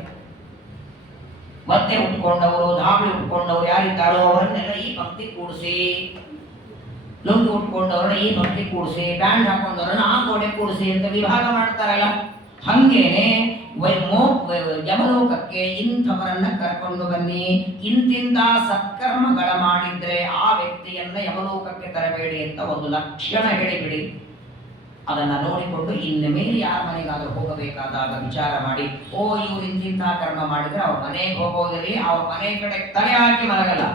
ಮತ್ತೆ ಉಟ್ಕೊಂಡವರು, ಧಾಬಳಿ ಉಟ್ಕೊಂಡವರು ಯಾರಿದ್ದಾರೋ ಅವರನ್ನೆಲ್ಲ ಈ ಪಂಕ್ತಿ ಕೂಡಿಸಿ, ಲುಂಗಿ ಉಟ್ಕೊಂಡವ್ರನ್ನ ಈ ಪಂಕ್ತಿ ಕೂಡಿಸಿ, ಬ್ಯಾಂಡ್ ಹಾಕೊಂಡವ್ರನ್ನ ಆ ಗೋಡೆ ಕೂಡಿಸಿ ಅಂತ ವಿಭಾಗ ಮಾಡ್ತಾರಲ್ಲ. ಹಂಗೇನೆ ಯಮಲೋಕಕ್ಕೆ ಇಂಥವರನ್ನ ಕರ್ಕೊಂಡು ಬನ್ನಿ, ಇಂತಿಂತ ಸತ್ಕರ್ಮಗಳ ಮಾಡಿದ್ರೆ ಆ ವ್ಯಕ್ತಿಯನ್ನ ಯಮಲೋಕಕ್ಕೆ ತರಬೇಡಿ ಅಂತ ಒಂದು ಲಕ್ಷಣ ಹೇಳಿಬಿಡಿ. ಅದನ್ನ ನೋಡಿಕೊಂಡು ಇನ್ನು ಮೇಲೆ ಯಾರ ಮನೆಗಾದ್ರೂ ಹೋಗಬೇಕಾದಾಗ ವಿಚಾರ ಮಾಡಿ, ಓ ಇವ್ರು ಇಂತಿಂತ ಕರ್ಮ ಮಾಡಿದ್ರೆ ಅವ್ರ ಮನೆಗೆ ಹೋಗೋದಿರಲಿ, ಅವ್ರ ಮನೆ ಕಡೆ ತಲೆ ಹಾಕಿ ಮಲಗಲ್ಲ.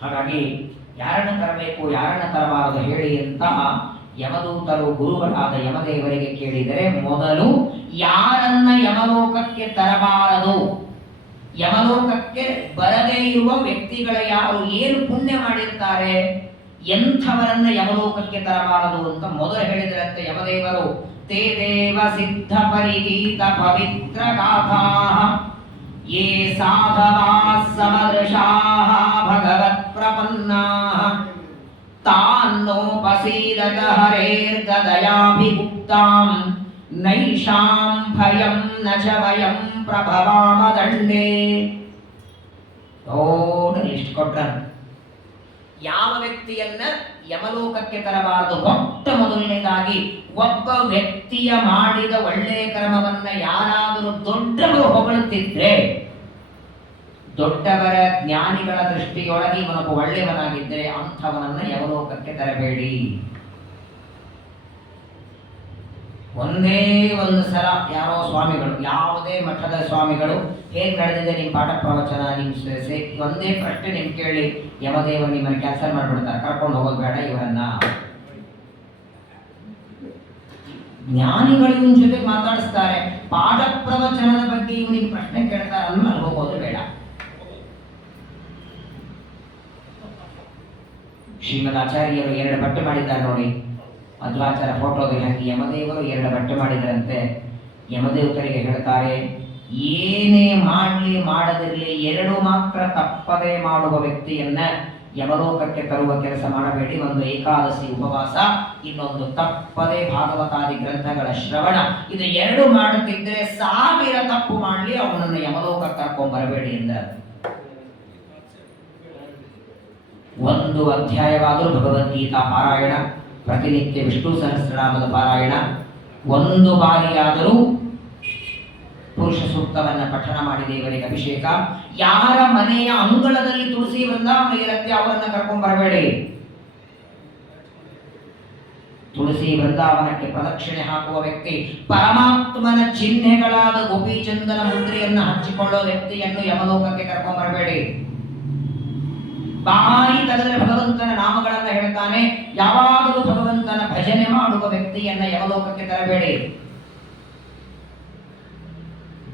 ಹಾಗಾಗಿ ಯಾರನ್ನ ತರಬೇಕು, ಯಾರನ್ನ ತರಬಾರದು ಹೇಳಿ ಅಂತ ಯಮದೂತರು ಗುರುಗಳಾದ ಯಮದೇವರಿಗೆ ಕೇಳಿದರೆ, ಮೊದಲು ಯಾರನ್ನ ಯಮಲೋಕಕ್ಕೆ ತರಬಾರದು, ಯಮಲೋಕಕ್ಕೆ ಬರದೇ ಇರುವ ವ್ಯಕ್ತಿಗಳ ಯಾರು ಏನು ಪುಣ್ಯ ಮಾಡಿರ್ತಾರೆ, ಎಂಥವರನ್ನ ಯಮಲೋಕಕ್ಕೆ ತರಬಾರದು ಅಂತ ಮೊದಲು ಹೇಳಿದರಂತೆ ಯಮದೇವರು. ತೇ ದೇವ ಸಿದ್ಧ ಪರಿಗೀತ ಪವಿತ್ರ ಗಾಥಾಃ ಯೇ ಸಾಧವಾಃ ಸಮದೃಶಾಃ ಭಗವತ್ ಪ್ರಪನ್ನಾಃ ತಾನ್ನೋಪಸೀದತ ಹರೇರ್ಗದಯಾಭಿಗುಪ್ತಾಂ ನೈಷಾಂ ಭಯಂ ನ ಚ ವಯಂ ಪ್ರಭವಾಮ ದಂಡೇ. ದೊಡ್ಡ ಲಿಸ್ಟ್ ಕೊಟ್ರ. ಯಾವ ವ್ಯಕ್ತಿಯನ್ನ ಯಮಲೋಕಕ್ಕೆ ತರಬಾರದು? ಮೊಟ್ಟ ಮೊದಲನೇದಾಗಿ ಒಬ್ಬ ವ್ಯಕ್ತಿಯ ಮಾಡಿದ ಒಳ್ಳೆಯ ಕರ್ಮವನ್ನ ಯಾರಾದರೂ ದೊಡ್ಡವರು ಹೊಗಳುತ್ತಿದ್ರೆ, ದೊಡ್ಡವರ ಜ್ಞಾನಿಗಳ ದೃಷ್ಟಿಯೊಳಗೆ ಇವನೊಬ್ಬ ಒಳ್ಳೆಯವನಾಗಿದ್ದರೆ ಅಂಥವನನ್ನ ಯಮಲೋಕಕ್ಕೆ ತರಬೇಡಿ. ಒಂದೇ ಒಂದು ಸಲ ಯಾರೋ ಸ್ವಾಮಿಗಳು, ಯಾವುದೇ ಮಠದ ಸ್ವಾಮಿಗಳು, ಹೇಗೆ ನಡೆದಿದೆ ನಿಮ್ಮ ಪಾಠ ಪ್ರವಚನ, ನಿಮ್ಮ ಒಂದೇ ಪ್ರಶ್ನೆ ನಿಮ್ಗೆ ಕೇಳಿ ಯಮದೇವರು ನಿಮ್ಮನ್ನು ಕ್ಯಾನ್ಸಲ್ ಮಾಡಿಬಿಡ್ತಾರೆ, ಕರ್ಕೊಂಡು ಹೋಗೋದು ಬೇಡ ಇವರನ್ನ. ಜ್ಞಾನಿಗಳು ಇವನ ಜೊತೆ ಮಾತಾಡಿಸ್ತಾರೆ, ಪಾಠ ಪ್ರವಚನದ ಬಗ್ಗೆ ಇವನಿಗೆ ಪ್ರಶ್ನೆ ಕೇಳ್ತಾರೆ ಅಂದ್ರೆ ಅಲ್ಲಿ ಹೋಗೋದು ಬೇಡ. ಶ್ರೀಮದ್ ಆಚಾರ್ಯರು 2 ಬಟ್ಟೆ ಮಾಡಿದ್ದಾರೆ ನೋಡಿ, ಮಧ್ವಾಚಾರ್ಯ ಫೋಟೋಗೆ ಹಾಕಿ ಯಮದೇವರು 2 ಬಟ್ಟೆ ಮಾಡಿದರಂತೆ. ಯಮದೇವತರಿಗೆ ಹೇಳ್ತಾರೆ, ಏನೇ ಮಾಡಲಿ ಮಾಡದಿರಲಿ ಎರಡು ಮಾತ್ರ ತಪ್ಪದೇ ಮಾಡುವ ವ್ಯಕ್ತಿಯನ್ನ ಯಮಲೋಕಕ್ಕೆ ತರುವ ಕೆಲಸ ಮಾಡಬೇಡಿ. ಒಂದು ಏಕಾದಶಿ ಉಪವಾಸ, ಇನ್ನೊಂದು ತಪ್ಪದೇ ಭಾಗವತಾದಿ ಗ್ರಂಥಗಳ ಶ್ರವಣ. ಇದು ಎರಡು ಮಾಡುತ್ತಿದ್ರೆ 1000 ತಪ್ಪು ಮಾಡಲಿ ಅವನನ್ನು ಯಮಲೋಕಕ್ಕೆ ಕರ್ಕೊಂಡ್ ಬರಬೇಡಿ ಎಂದ. ಒಂದು ಅಧ್ಯಾಯವಾದರೂ ಭಗವದ್ಗೀತಾ ಪಾರಾಯಣ, ಪ್ರತಿನಿತ್ಯ ವಿಷ್ಣು ಸಹಸ್ರನಾಮದ ಪಾರಾಯಣ, ಒಂದು ಬಾರಿಯಾದರೂ ಪುರುಷ ಸೂಕ್ತವನ್ನ ಪಠಣ ಮಾಡಿ ದೇವರಿಗೆ ಅಭಿಷೇಕ. ಯಾರ ಮನೆಯ ಅಂಗಳದಲ್ಲಿ ತುಳಸಿ ವೃಂದಾವನ ಇರುತ್ತೆ ಅವರನ್ನ ಕರ್ಕೊಂಡ್ ಬರಬೇಡಿ. ತುಳಸಿ ವೃಂದಾವನಕ್ಕೆ ಪ್ರದಕ್ಷಿಣೆ ಹಾಕುವ ವ್ಯಕ್ತಿ, ಪರಮಾತ್ಮನ ಚಿಹ್ನೆಗಳಾದ ಗೋಪಿಚಂದನ ಮುದ್ರೆಯನ್ನ ಹಂಚಿಕೊಳ್ಳುವ ವ್ಯಕ್ತಿಯನ್ನು ಯಮಲೋಕಕ್ಕೆ ಕರ್ಕೊಂಡ್ ಬರಬೇಡಿ. ಬಾಯಿ ತೆಗೆದರೆ ಭಗವಂತನ ನಾಮಗಳನ್ನ ಹೇಳ್ತಾನೆ, ಯಾವಾಗಲೂ ಭಗವಂತನ ಭಜನೆ ಮಾಡುವ ವ್ಯಕ್ತಿಯನ್ನ ಯಮಲೋಕಕ್ಕೆ ತರಬೇಡಿ.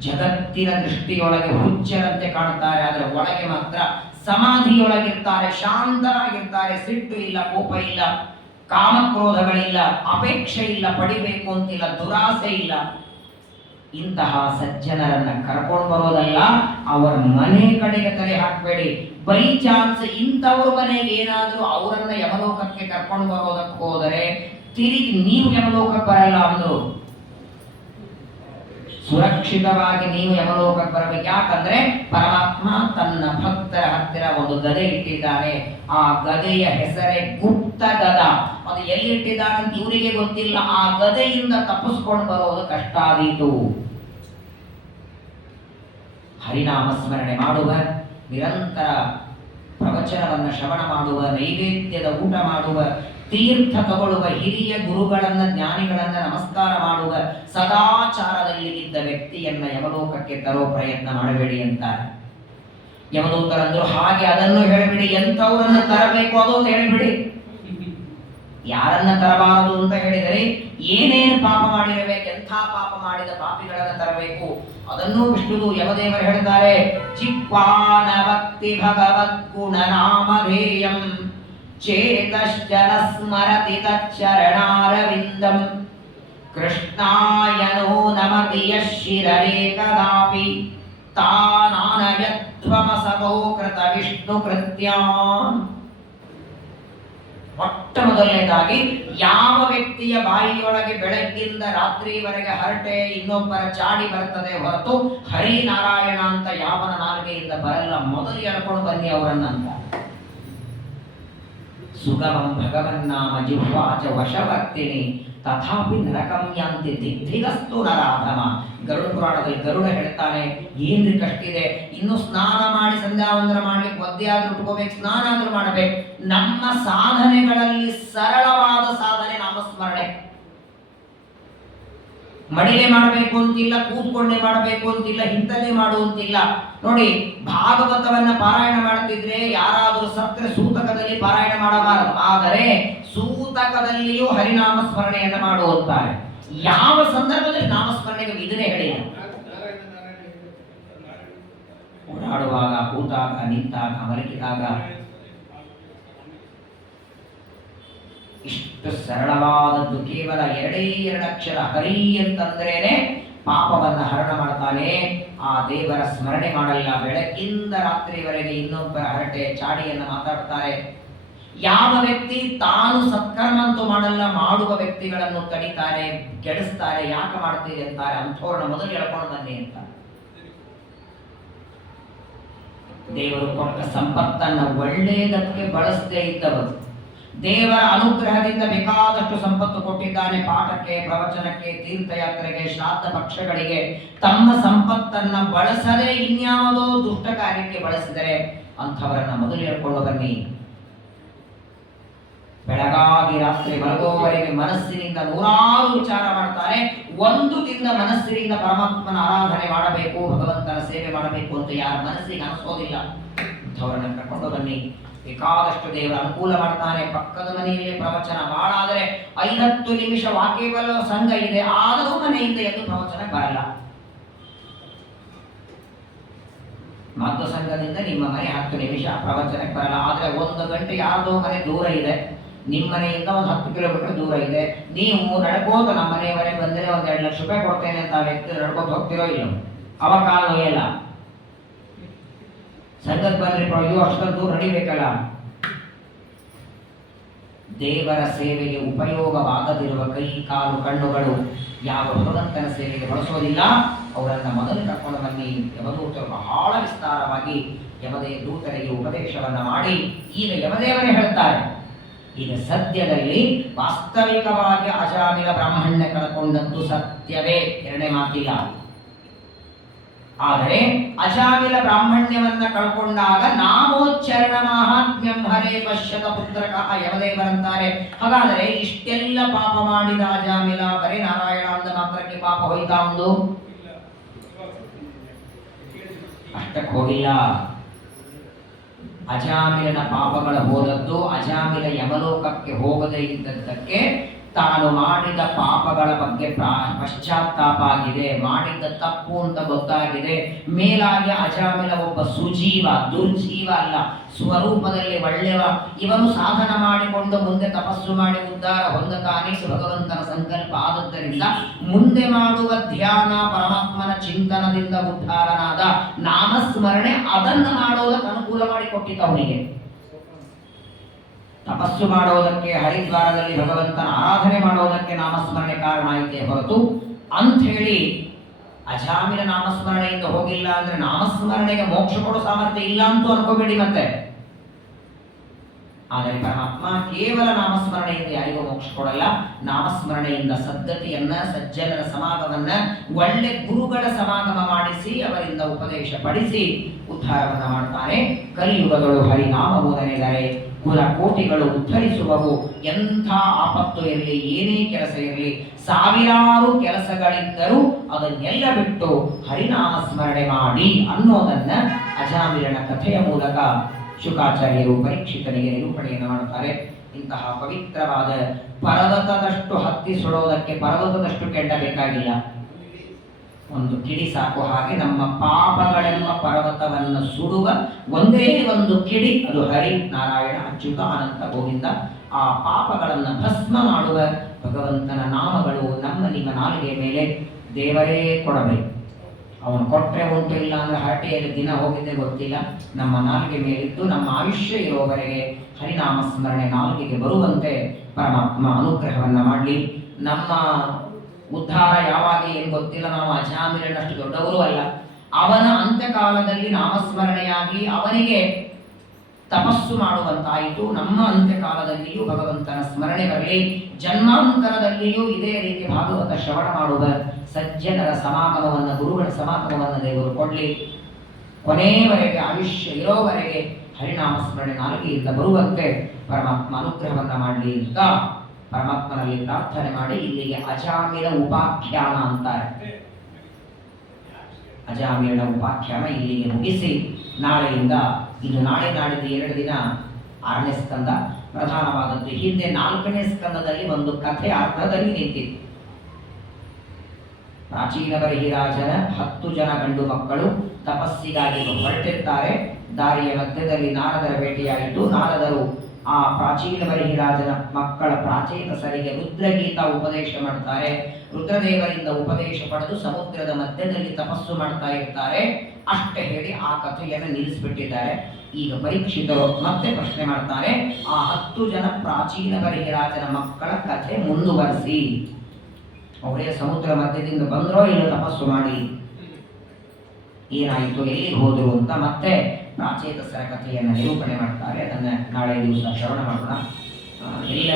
ಜಗತ್ತಿನ ದೃಷ್ಟಿಯೊಳಗೆ ಹುಚ್ಚರಂತೆ ಕಾಣುತ್ತಾರೆ, ಆದರೆ ಒಳಗೆ ಮಾತ್ರ ಸಮಾಧಿಯೊಳಗಿರ್ತಾರೆ, ಶಾಂತರಾಗಿರ್ತಾರೆ. ಸಿಟ್ಟು ಇಲ್ಲ, ಕೋಪ ಇಲ್ಲ, ಕಾಮಕ್ರೋಧಗಳಿಲ್ಲ, ಅಪೇಕ್ಷೆ ಇಲ್ಲ, ಪಡಿಬೇಕು ಅಂತಿಲ್ಲ, ದುರಾಸೆ ಇಲ್ಲ. ಇಂತಹ ಸಜ್ಜನರನ್ನ ಕರ್ಕೊಂಡು ಬರೋದಲ್ಲ, ಅವರ ಮನೆ ಕಡೆಗೆ ತಲೆ ಹಾಕಬೇಡಿ. ಬೈ ಚಾನ್ಸ್ ಇಂಥವ್ರ ಮನೆಗೆ ಏನಾದರೂ ಅವರನ್ನ ಯಮಲೋಕಕ್ಕೆ ಕರ್ಕೊಂಡು ಬರೋದಕ್ಕೆ ಹೋದರೆ ತಿರುಗಿ ನೀವು ಯಮಲೋಕಕ್ಕೆ ಬರಲ್ಲ ಅಂದ್ರು. ಸುರಕ್ಷಿತವಾಗಿ ನೀವು ಯಮಲೋಕಕ್ಕೆ ಬರಬೇಕು. ಯಾಕಂದ್ರೆ ಪರಮಾತ್ಮ ತನ್ನ ಭಕ್ತರ ಹತ್ತಿರ ಒಂದು ಗದೆ ಇಟ್ಟಿದ್ದಾನೆ. ಆ ಗದೆಯ ಹೆಸರೇ ಗುಪ್ತ ಗದ. ಅದು ಎಲ್ಲಿ ಇಟ್ಟಿದ್ದಾನಂತ ಇವರಿಗೆ ಗೊತ್ತಿಲ್ಲ. ಆ ಗದೆಯಿಂದ ತಪ್ಪಿಸ್ಕೊಂಡು ಬರೋದು ಕಷ್ಟ ಆದೀತು. ಹರಿನಾಮ ಸ್ಮರಣೆ ಮಾಡುವ, ನಿರಂತರ ಪ್ರವಚನವನ್ನ ಶ್ರವಣ ಮಾಡುವ, ನೈವೇದ್ಯದ ಊಟ ಮಾಡುವ, ತೀರ್ಥ ತಗೊಳ್ಳುವ, ಹಿರಿಯ ಗುರುಗಳನ್ನ ಜ್ಞಾನಿಗಳನ್ನ ನಮಸ್ಕಾರ ಮಾಡುವ, ಸದಾಚಾರದಲ್ಲಿ ಇದ್ದ ವ್ಯಕ್ತಿಯನ್ನ ಯಮಲೋಕಕ್ಕೆ ತರೋ ಪ್ರಯತ್ನ ಮಾಡಬೇಡಿ ಅಂತಾರೆ. ಯಮದೂತರಂದ್ರು ಹಾಗೆ ಅದನ್ನು ಹೇಳಿಬಿಡಿ, ಎಂಥವರನ್ನ ತರಬೇಕು ಅದೊಂದು ಹೇಳಿಬಿಡಿ. ಯಾರನ್ನ ತರಬಾರದು ಅಂತ ಹೇಳಿದರೆ ಏನೇನು ಪಾಪ ಮಾಡಿರಬೇಕು, ಎಂಥ ಪಾಪ ಮಾಡಿದ ಪಾಪಿಗಳನ್ನ ತರಬೇಕು ಅದನ್ನು ವಿಷ್ಣುದು ಯಮದೇವರು ಹೇಳಿದ್ದಾರೆ. ಚಿಕ್ವಾನ ಭಕ್ತಿ ಭಗವದ್ ಗುಣ ನಾಮಧೇಯಂ ಚೇತಶ್ಚರ ಸ್ಮರತಿ ತಚ್ಚರಣಾರವಿಂದಂ ಕೃಷ್ಣಾಯನೋ ನಮತಿ ಯಶಿರರೇ ಕದಾಪಿ ತಾನಾನಯಧ್ವಮಸಗೋ ಕೃತ ವಿಷ್ಣು ಕೃತ್ಯಾನ್. ಮೊಟ್ಟ ಮೊದಲನೇದಾಗಿ ಯಾವ ವ್ಯಕ್ತಿಯ ಬಾಯಿಯೊಳಗೆ ಬೆಳಗ್ಗಿಂದ ರಾತ್ರಿವರೆಗೆ ಹರಟೆ, ಇನ್ನೊಬ್ಬರ ಚಾಡಿ ಬರ್ತದೆ ಹೊರತು ಹರಿನಾರಾಯಣ ಅಂತ ಯಾವನ ನಾಲ್ಗೆಯಿಂದ ಬರಲ್ಲ. ಮೊದಲು ಹೇಳ್ಕೊಂಡು ಬನ್ನಿ ಅವರನ್ನ ಅಂತ. ಸುಗಮಂ ಭಗವನ್ನಾಮ ಜಿಹ್ವಾಚ ವಶವರ್ತಿನಿ ತಥಾಪಿ ನರಕಂ ಯಾಂತಿ ದಿಗ್ಧಿಗಸ್ತು ನರಾಧಮ. ಗರುಡ ಪುರಾಣದಲ್ಲಿ ಗರುಡ ಹೇಳ್ತಾನೆ, ಏನ್ರಿ ಕಷ್ಟ ಇದೆ, ಇನ್ನು ಸ್ನಾನ ಮಾಡಿ ಸಂಧ್ಯಾವಂದನ ಮಾಡ್ಲಿಕ್ಕೆ ಒದ್ದೆ ಆದ್ರೂ ಉಟ್ಕೋಬೇಕು, ಸ್ನಾನ ಆದ್ರೂ ಮಾಡಬೇಕು. ನಮ್ಮ ಸಾಧನೆಗಳಲ್ಲಿ ಸರಳವಾದ ಸಾಧನೆ ನಾಮಸ್ಮರಣೆ. ಮಡಿಲೆ ಮಾಡಬೇಕು ಅಂತಿಲ್ಲ, ಕೂತ್ಕೊಂಡೆ ಮಾಡಬೇಕು ಅಂತಿಲ್ಲ, ಇಂಥದ್ದೇ ಮಾಡುವಂತಿಲ್ಲ. ನೋಡಿ, ಭಾಗವತವನ್ನ ಪಾರಾಯಣ ಮಾಡುತ್ತಿದ್ರೆ ಯಾರಾದರೂ ಸತ್ರೆ ಸೂತಕದಲ್ಲಿ ಪಾರಾಯಣ ಮಾಡಬಾರದು, ಆದರೆ ಸೂತಕದಲ್ಲಿಯೂ ಹರಿನಾಮ ಸ್ಮರಣೆಯನ್ನ ಮಾಡುವಂತಾರೆ. ಯಾವ ಸಂದರ್ಭದಲ್ಲಿ ನಾಮಸ್ಮರಣೆಗೆ ಇದನ್ನೇ ಹೇಳಿಲ್ಲ. ಓಡಾಡುವಾಗ, ಕೂತಾಗ, ನಿಂತಾಗ, ಮಲಗಿದಾಗ ಇಷ್ಟು ಸರಳವಾದದ್ದು. ಕೇವಲ 2 ಅಕ್ಷರ ಹರಿ ಅಂತಂದ್ರೇನೆ ಪಾಪವನ್ನ ಹರಣ ಮಾಡ್ತಾನೆ. ಆ ದೇವರ ಸ್ಮರಣೆ ಮಾಡಲ್ಲ. ಬೆಳಗ್ಗಿಂದ ರಾತ್ರಿವರೆಗೆ ಇನ್ನೊಬ್ಬರ ಹರಟೆ ಚಾಡಿಯನ್ನ ಮಾತಾಡ್ತಾರೆ. ಯಾವ ವ್ಯಕ್ತಿ ತಾನು ಸತ್ಕರ್ಮ ಅಂತೂ ಮಾಡಲ್ಲ, ಮಾಡುವ ವ್ಯಕ್ತಿಗಳನ್ನು ತಡಿತಾರೆ, ಕೆಡಿಸ್ತಾರೆ. ಯಾಕೆ ಮಾಡ್ತೀರಿ ಅಂತಾರೆ. ಅಂಥವ್ರನ್ನ ಮೊದಲು ಹೇಳ್ಕೊಂಡು ಬನ್ನಿ ಅಂತ. ದೇವರು ಕೊಟ್ಟ ಸಂಪತ್ತನ್ನ ಒಳ್ಳೆಯದಕ್ಕೆ ಬಳಸದೇ ಇದ್ದವರು, ದೇವರ ಅನುಗ್ರಹದಿಂದ ಬೇಕಾದಷ್ಟು ಸಂಪತ್ತು ಕೊಟ್ಟಿದ್ದಾನೆ. ಪಾಠಕ್ಕೆ, ಪ್ರವಚನಕ್ಕೆ, ತೀರ್ಥಯಾತ್ರೆಗೆ, ಶ್ರಾದ್ದ ಪಕ್ಷಗಳಿಗೆ ತಮ್ಮ ಸಂಪತ್ತನ್ನ ಬಳಸದೆ ಇನ್ಯಾವುದೋ ದುಷ್ಟ ಕಾರ್ಯಕ್ಕೆ ಬಳಸಿದರೆ ಅಂಥವರನ್ನ ಮೊದಲು ಹೇಳ್ಕೊಂಡು ಬನ್ನಿ. ಬೆಳಗಾಗಿ ರಾತ್ರಿ ಮಲಗುವವರೆಗೆ ಮನಸ್ಸಿನಿಂದ 100 ವಿಚಾರ ಮಾಡ್ತಾರೆ. ಒಂದು ದಿನ ಮನಸ್ಸಿನಿಂದ ಪರಮಾತ್ಮನ ಆರಾಧನೆ ಮಾಡಬೇಕು, ಭಗವಂತನ ಸೇವೆ ಮಾಡಬೇಕು ಅಂತ ಯಾರ ಮನಸ್ಸಿಗೆ ಅನಿಸೋದಿಲ್ಲ ಅಂಥವರನ್ನ ಕರ್ಕೊಂಡು ಬನ್ನಿ. ಬೇಕಾದಷ್ಟು ದೇವರ ಅನುಕೂಲ ಮಾಡ್ತಾನೆ. ಪಕ್ಕದ ಮನೆಯಲ್ಲಿ ಪ್ರವಚನ ಬಾಳ ಆದರೆ 5-10 ನಿಮಿಷ ವಾಕ್ಯಗಳ ಸಂಘ ಇದೆ, ಆದರೂ ಮನೆಯಿಂದ ಎದ್ದು ಪ್ರವಚನ ಬರಲ್ಲ. ಮಧ್ಯ ಸಂಘದಿಂದ ನಿಮ್ಮ ಮನೆ 10 ನಿಮಿಷ ಪ್ರವಚನಕ್ಕೆ ಬರಲ್ಲ. ಆದರೆ 1 ಗಂಟೆ ಯಾರ್ದೋ ಮನೆ ದೂರ ಇದೆ, ನಿಮ್ಮ ಮನೆಯಿಂದ ಒಂದು 10 ಕಿಲೋಮೀಟರ್ ದೂರ ಇದೆ. ನೀವು ನಡ್ಕೋತ ನಮ್ಮ ಮನೆಯವರೆಗೆ ಬಂದರೆ 1-2 ಲಕ್ಷ ರೂಪಾಯಿ ಕೊಡ್ತೇನೆ ಅಂತ ವ್ಯಕ್ತಿ ನಡ್ಕೋತ ಹೋಗ್ತಿರೋ ಇಲ್ಲ? ಅವ ಕಾಲು ಒಯ್ಯಲ್ಲ. ಸಂಘಕ್ಕೆ ಬಂದ್ರೆ ಅಯ್ಯೋ ಅಷ್ಟೊಂದು ದೂರ ನಡಿಬೇಕಲ್ಲ. ದೇವರ ಸೇವೆಗೆ ಉಪಯೋಗವಾಗದಿರುವ ಕೈ ಕಾಲು ಕಣ್ಣುಗಳು ಯಾವ ಭಗವಂತನ ಸೇವೆಗೆ ಬಳಸೋದಿಲ್ಲ, ಅವರನ್ನ ಮೊದಲು ಕರ್ಕೊಂಡು ಬನ್ನಿ. ಯಮದೂತರು ಬಹಳ ವಿಸ್ತಾರವಾಗಿ ಯಮದೇ ದೂತರಿಗೆ ಉಪದೇಶವನ್ನ ಮಾಡಿ ಈಗ ಯಮದೇವರೇ ಹೇಳ್ತಾರೆ, ಈಗ ಸದ್ಯದಲ್ಲಿ ವಾಸ್ತವಿಕವಾಗಿ ಅಜಾಮಿಲ ಬ್ರಾಹ್ಮಣ್ಯ ಕಳ್ಕೊಂಡದ್ದು ಸತ್ಯವೇ, ಎರಡನೇ ಮಾತಿಲ್ಲ. ಆದರೆ ಅಜಾಮಿಲ ಬ್ರಾಹ್ಮಣ್ಯವನ್ನ ಕಳ್ಕೊಂಡಾಗ ನಾಮೋಚ್ಚರಣ ಮಹಾತ್ಮ್ಯಂ ಹರೇ ಪಶ್ಯತ ಪುತ್ರಕ ಯಮದೇವರಂತಾರೆ. ಹಾಗಾದರೆ ಇಷ್ಟೆಲ್ಲ ಪಾಪ ಮಾಡಿದ ಅಜಾಮಿಲ ಬರೀ ನಾರಾಯಣ ಅಂದ ಮಾತ್ರಕ್ಕೆ ಪಾಪ ಹೋಯ್ತಾ ಒಂದು? ಅಷ್ಟಕ್ಕೆ ಹೋಗಿಲ್ಲ. ಅಜಾಮಿಲನ ಪಾಪಗಳ ಹೋದದ್ದು ಅಜಾಮಿಲ ಯಮಲೋಕಕ್ಕೆ ಹೋಗದೇ ಇದ್ದದ್ದಕ್ಕೆ ತಾನು ಮಾಡಿದ ಪಾಪಗಳ ಬಗ್ಗೆ ಪಶ್ಚಾತ್ತಾಪ ಆಗಿದೆ, ಮಾಡಿದ್ದ ತಪ್ಪು ಅಂತ ಗೊತ್ತಾಗಿದೆ. ಮೇಲಾಗಿ ಅಜಾಮಿಲ ಒಬ್ಬ ಸುಜೀವ, ದುರ್ಜೀವ ಅಲ್ಲ, ಸ್ವರೂಪದಲ್ಲಿ ಒಳ್ಳೆಯ. ಇವನು ಸಾಧನ ಮಾಡಿಕೊಂಡು ಮುಂದೆ ತಪಸ್ಸು ಮಾಡಿ ಉದ್ಧಾರ ಹೊಂದತಾನೆ, ಭಗವಂತನ ಸಂಕಲ್ಪ ಆದದ್ದರಿಂದ ಮುಂದೆ ಮಾಡುವ ಧ್ಯಾನ ಪರಮಾತ್ಮನ ಚಿಂತನದಿಂದ ಉದ್ಧಾರನಾದ ನಾಮಸ್ಮರಣೆ ಅದನ್ನು ಮಾಡೋದಕ್ಕೆ ಅನುಕೂಲ ಮಾಡಿಕೊಟ್ಟಿತ್ತು ಅವನಿಗೆ. ತಪಸ್ಸು ಮಾಡೋದಕ್ಕೆ ಹರಿದ್ವಾರದಲ್ಲಿ ಭಗವಂತನ ಆರಾಧನೆ ಮಾಡೋದಕ್ಕೆ ನಾಮಸ್ಮರಣೆ ಕಾರಣ ಆಯಿತೇ ಹೊರತು ಅಂಥೇಳಿ ಅಜಾಮಿಲ ನಾಮಸ್ಮರಣೆಯಿಂದ ಹೋಗಿಲ್ಲ ಅಂದ್ರೆ ನಾಮಸ್ಮರಣೆಗೆ ಮೋಕ್ಷ ಕೊಡೋ ಸಾಮರ್ಥ್ಯ ಇಲ್ಲ ಅಂತೂ ಅನ್ಕೋಬೇಡಿ ಮತ್ತೆ. ಆದರೆ ಪರಮಾತ್ಮ ಕೇವಲ ನಾಮಸ್ಮರಣೆಯಿಂದ ಯಾರಿಗೂ ಮೋಕ್ಷ ಕೊಡಲ್ಲ. ನಾಮಸ್ಮರಣೆಯಿಂದ ಸದ್ಗತಿಯನ್ನ, ಸಜ್ಜನರ ಸಮಾಗಮನ್ನ, ಒಳ್ಳೆ ಗುರುಗಳ ಸಮಾಗಮ ಮಾಡಿಸಿ ಅವರಿಂದ ಉಪದೇಶ ಪಡಿಸಿ ಉದ್ಧಾರವನ್ನ ಮಾಡ್ತಾನೆ. ಕಲಿಯುಗಗಳು ಹರಿನಾಮ ಬೋಧನೆದರೆ ಕುಲ ಕೋಟಿಗಳು ಉದ್ಧರಿಸುವವು. ಎಂಥ ಆಪತ್ತು ಇರಲಿ, ಏನೇ ಕೆಲಸ ಇರಲಿ, ಸಾವಿರಾರು ಕೆಲಸಗಳಿದ್ದರೂ ಅದನ್ನೆಲ್ಲ ಬಿಟ್ಟು ಹರಿನಾಮ ಸ್ಮರಣೆ ಮಾಡಿ ಅನ್ನೋದನ್ನ ಅಜಾಮಿಲನ ಕಥೆಯ ಮೂಲಕ ಶುಕಾಚಾರ್ಯರು ಪರೀಕ್ಷಿತನಿಗೆ ನಿರೂಪಣೆಯನ್ನು ಮಾಡುತ್ತಾರೆ. ಇಂತಹ ಪವಿತ್ರವಾದ ಪರ್ವತದಷ್ಟು ಹತ್ತಿ ಸುಡೋದಕ್ಕೆ ಪರ್ವತದಷ್ಟು ಕೆಂಡ ಬೇಕಾಗಿಲ್ಲ, ಒಂದು ಕಿಡಿ ಸಾಕು. ಹಾಗೆ ನಮ್ಮ ಪಾಪಗಳೆಂಬ ಪರ್ವತವನ್ನು ಸುಡುವ ಒಂದೇ ಒಂದು ಕಿಡಿ, ಅದು ಹರಿ ನಾರಾಯಣ ಅಚ್ಯುತ ಅನಂತ ಗೋವಿಂದ. ಆ ಪಾಪಗಳನ್ನು ಭಸ್ಮ ಮಾಡುವ ಭಗವಂತನ ನಾಮಗಳು ನಮ್ಮ ನಿಮ್ಮ ನಾಲಿಗೆ ಮೇಲೆ ದೇವರೇ ಕೊಡಬೇಕು. ಅವನು ಕೊಟ್ಟರೆ ಉಂಟು, ಇಲ್ಲ ಅಂದ್ರೆ ಹರಟೆಯಲ್ಲಿ ದಿನ ಹೋಗಿದ್ದೇ ಗೊತ್ತಿಲ್ಲ. ನಮ್ಮ ನಾಲಿಗೆ ಮೇಲಿದ್ದು ನಮ್ಮ ಆಯುಷ್ಯ ಇರೋವರೆಗೆ ಹರಿನಾಮ ಸ್ಮರಣೆ ನಾಲಿಗೆಗೆ ಬರುವಂತೆ ಪರಮಾತ್ಮ ಅನುಗ್ರಹವನ್ನ ಮಾಡಲಿ. ನಮ್ಮ ಉದ್ಧಾರ ಯಾವಾಗ ಏನು ಗೊತ್ತಿಲ್ಲ, ನಾವು ಅಜಾಮಿಲನಷ್ಟು ದೊಡ್ಡವರು ಅಲ್ಲ. ಅವನ ಅಂತ್ಯಕಾಲದಲ್ಲಿ ನಾಮಸ್ಮರಣೆಯಾಗಿ ಅವನಿಗೆ ತಪಸ್ಸು ಮಾಡುವಂತಾಯಿತು. ನಮ್ಮ ಅಂತ್ಯಕಾಲದಲ್ಲಿಯೂ ಭಗವಂತನ ಸ್ಮರಣೆ ಬರಲಿ. ಜನ್ಮಾಂತರದಲ್ಲಿಯೂ ಇದೇ ರೀತಿ ಭಾಗವತ ಶ್ರವಣ ಮಾಡುವ ಸಜ್ಜನರ ಸಮಾಗಮವನ್ನು, ಗುರುಗಳ ಸಮಾಗಮವನ್ನು ದೇವರು ಕೊಡಲಿ. ಕೊನೆಯವರೆಗೆ ಆಯುಷ್ಯ ಇರೋವರೆಗೆ ಹರಿನಾಮ ಸ್ಮರಣೆ ನಾಲಿಗೆಯಿಂದ ಬರುವಂತೆ ಪರಮಾತ್ಮ ಅನುಗ್ರಹವನ್ನ ಮಾಡಲಿ ಅಂತ ಪರಮಾತ್ಮನಲ್ಲಿ ಪ್ರಾರ್ಥನೆ ಮಾಡಿ ಇಲ್ಲಿಗೆ ಅಜಾಮಿಲ ಉಪಾಖ್ಯಾನ ಅಂತಾರೆ. ಅಜಾಮಿಲ ಉಪಾಖ್ಯಾನ ಇಲ್ಲಿಗೆ ಮುಗಿಸಿ ನಾಳೆಯಿಂದ, ಇದು ನಾಳೆ ನಾಡಿದ್ದು 2 ದಿನ 6ನೇ ಸ್ಕಂದ ಪ್ರಧಾನವಾದದ್ದು. ಹಿಂದೆ 4ನೇ ಸ್ಕಂದದಲ್ಲಿ ಒಂದು ಕಥೆ ಅರ್ಧದಲ್ಲಿ ನಿಂತಿತ್ತು. ಪ್ರಾಚೀನ ಬರಿಹಿರಾಜನ 10 ಜನ ಗಂಡು ಮಕ್ಕಳು ತಪಸ್ಸಿಗಾಗಿ ಹೊರಟಿರ್ತಾರೆ. ದಾರಿಯ ಮಧ್ಯದಲ್ಲಿ ನಾರದರ ಭೇಟಿಯಾಯಿತು. ನಾರದರು ಆ ಪ್ರಾಚೀನ ಬರಿಹಿರಾಜನ ಮಕ್ಕಳ ಪ್ರಾಚೇತಸರಿಗೆ ರುದ್ರಗೀತ ಉಪದೇಶ ಮಾಡ್ತಾರೆ. ರುದ್ರದೇವರಿಂದ ಉಪದೇಶ ಪಡೆದು ಸಮುದ್ರದ ಮಧ್ಯದಲ್ಲಿ ತಪಸ್ಸು ಮಾಡ್ತಾ ಇರ್ತಾರೆ. ಅಷ್ಟೇ ಹೇಳಿ ಆ ಕಥೆಯನ್ನು ನಿಲ್ಲಿಸಿಬಿಟ್ಟಿದ್ದಾರೆ. ಈಗ ಪರೀಕ್ಷಿತರು ಮತ್ತೆ ಪ್ರಶ್ನೆ ಮಾಡ್ತಾರೆ, ಆ 10 ಜನ ಪ್ರಾಚೀನ ಬರಿಹಿರಾಜನ ಮಕ್ಕಳ ಕಥೆ ಮುಂದುವರಿಸಿ. ಅವರೇ ಸಮುದ್ರ ಮಧ್ಯದಿಂದ ಬಂದ್ರೋ ಇಲ್ಲ ತಪಸ್ಸು ಮಾಡಿ, ಏನಾಯಿತು, ಎಲ್ಲಿಗೆ ಹೋದ್ರು ಅಂತ ಮತ್ತೆ ಪ್ರಾಚೇತಸರ ಕಥೆಯನ್ನು ನಿರೂಪಣೆ ಮಾಡ್ತಾರೆ. ಅದನ್ನು ನಾಳೆ ದಿವಸ ಶ್ರವಣ ಮಾಡೋಣ. ಎಲ್ಲ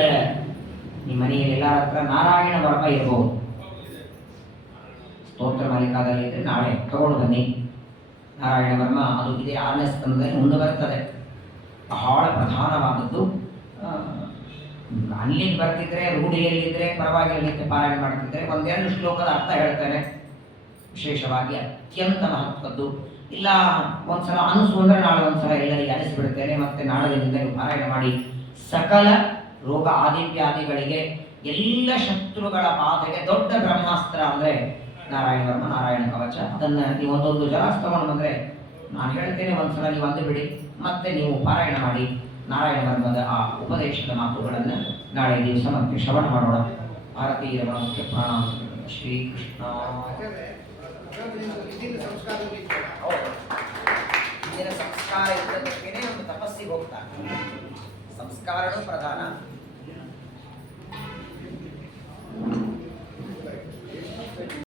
ನಿಮ್ಮ ಮನೆಯಲ್ಲಿ ಎಲ್ಲರ ಹತ್ರ ನಾರಾಯಣ ವರ್ಮ ಇರ್ಬೋದು. ಸ್ತೋತ್ರ ಮಾಲಿಕಾದಲ್ಲಿ ಇದ್ರೆ ನಾಳೆ ತಗೊಂಡು ಬನ್ನಿ. ನಾರಾಯಣ ವರ್ಮ ಅದು ಇದೇ 6ನೇ ಸ್ಕಂದದಲ್ಲಿ ಮುಂದೆ ಬರ್ತದೆ. ಬಹಳ ಪ್ರಧಾನವಾದದ್ದು. ಅಲ್ಲಿಗೆ ಬರ್ತಿದ್ರೆ, ರೂಢಿಯಲ್ಲಿದ್ದರೆ ಪರವಾಗಿಲ್ಲ, ಪಾರಾಯಣ ಮಾಡ್ತಿದ್ರೆ 1-2 ಶ್ಲೋಕದ ಅರ್ಥ ಹೇಳ್ತೇನೆ. ವಿಶೇಷವಾಗಿ ಅತ್ಯಂತ ಮಹತ್ವದ್ದು. ಇಲ್ಲ ಒಂದ್ಸಲ ಅನಿಸು ಅಂದ್ರೆ ನಾಳೆ ಒಂದ್ಸಲ ಎಲ್ಲರಿಗೆ ಅನಿಸ್ಬಿಡ್ತೇನೆ. ಮತ್ತೆ ನಾಳೆದಿಂದ ನೀವು ಪಾರಾಯಣ ಮಾಡಿ. ಸಕಲ ರೋಗ ಆದಿವ್ಯಾಧಿಗಳಿಗೆ, ಎಲ್ಲ ಶತ್ರುಗಳ ಬಾಧೆಗೆ ದೊಡ್ಡ ಬ್ರಹ್ಮಾಸ್ತ್ರ ಅಂದ್ರೆ ನಾರಾಯಣ ವರ್ಮ, ನಾರಾಯಣ ಕವಚ. ಅದನ್ನ ನೀವು ಒಂದೊಂದು ಜಲ ತಗೊಂಡು ಬಂದ್ರೆ ನಾನು ಹೇಳ್ತೇನೆ, ಒಂದ್ಸಲ ನೀವು ಅಂದು ಬಿಡಿ, ಮತ್ತೆ ನೀವು ಪಾರಾಯಣ ಮಾಡಿ. ನಾರಾಯಣ ವರ್ಮದ ಆ ಉಪದೇಶದ ಮಾತುಗಳನ್ನು ನಾಳೆ ದಿವಸ ಮತ್ತೆ ಶ್ರವಣ ಮಾಡೋಣ. ಭಾರತೀಯ ಮುಖ್ಯ ಪ್ರಾಣ ಶ್ರೀಕೃಷ್ಣ. ಹಿಂದಿನ ಸಂಸ್ಕಾರದಲ್ಲಿ ಇತ್ತಲ್ಲ. ಹೌದು. ಹಿಂದಿನ ಸಂಸ್ಕಾರ ಇದ್ದದಕ್ಕೇನೆ ಒಂದು ತಪಸ್ಸಿಗೆ ಹೋಗ್ತಾನೆ. ಸಂಸ್ಕಾರನೂ ಪ್ರಧಾನ,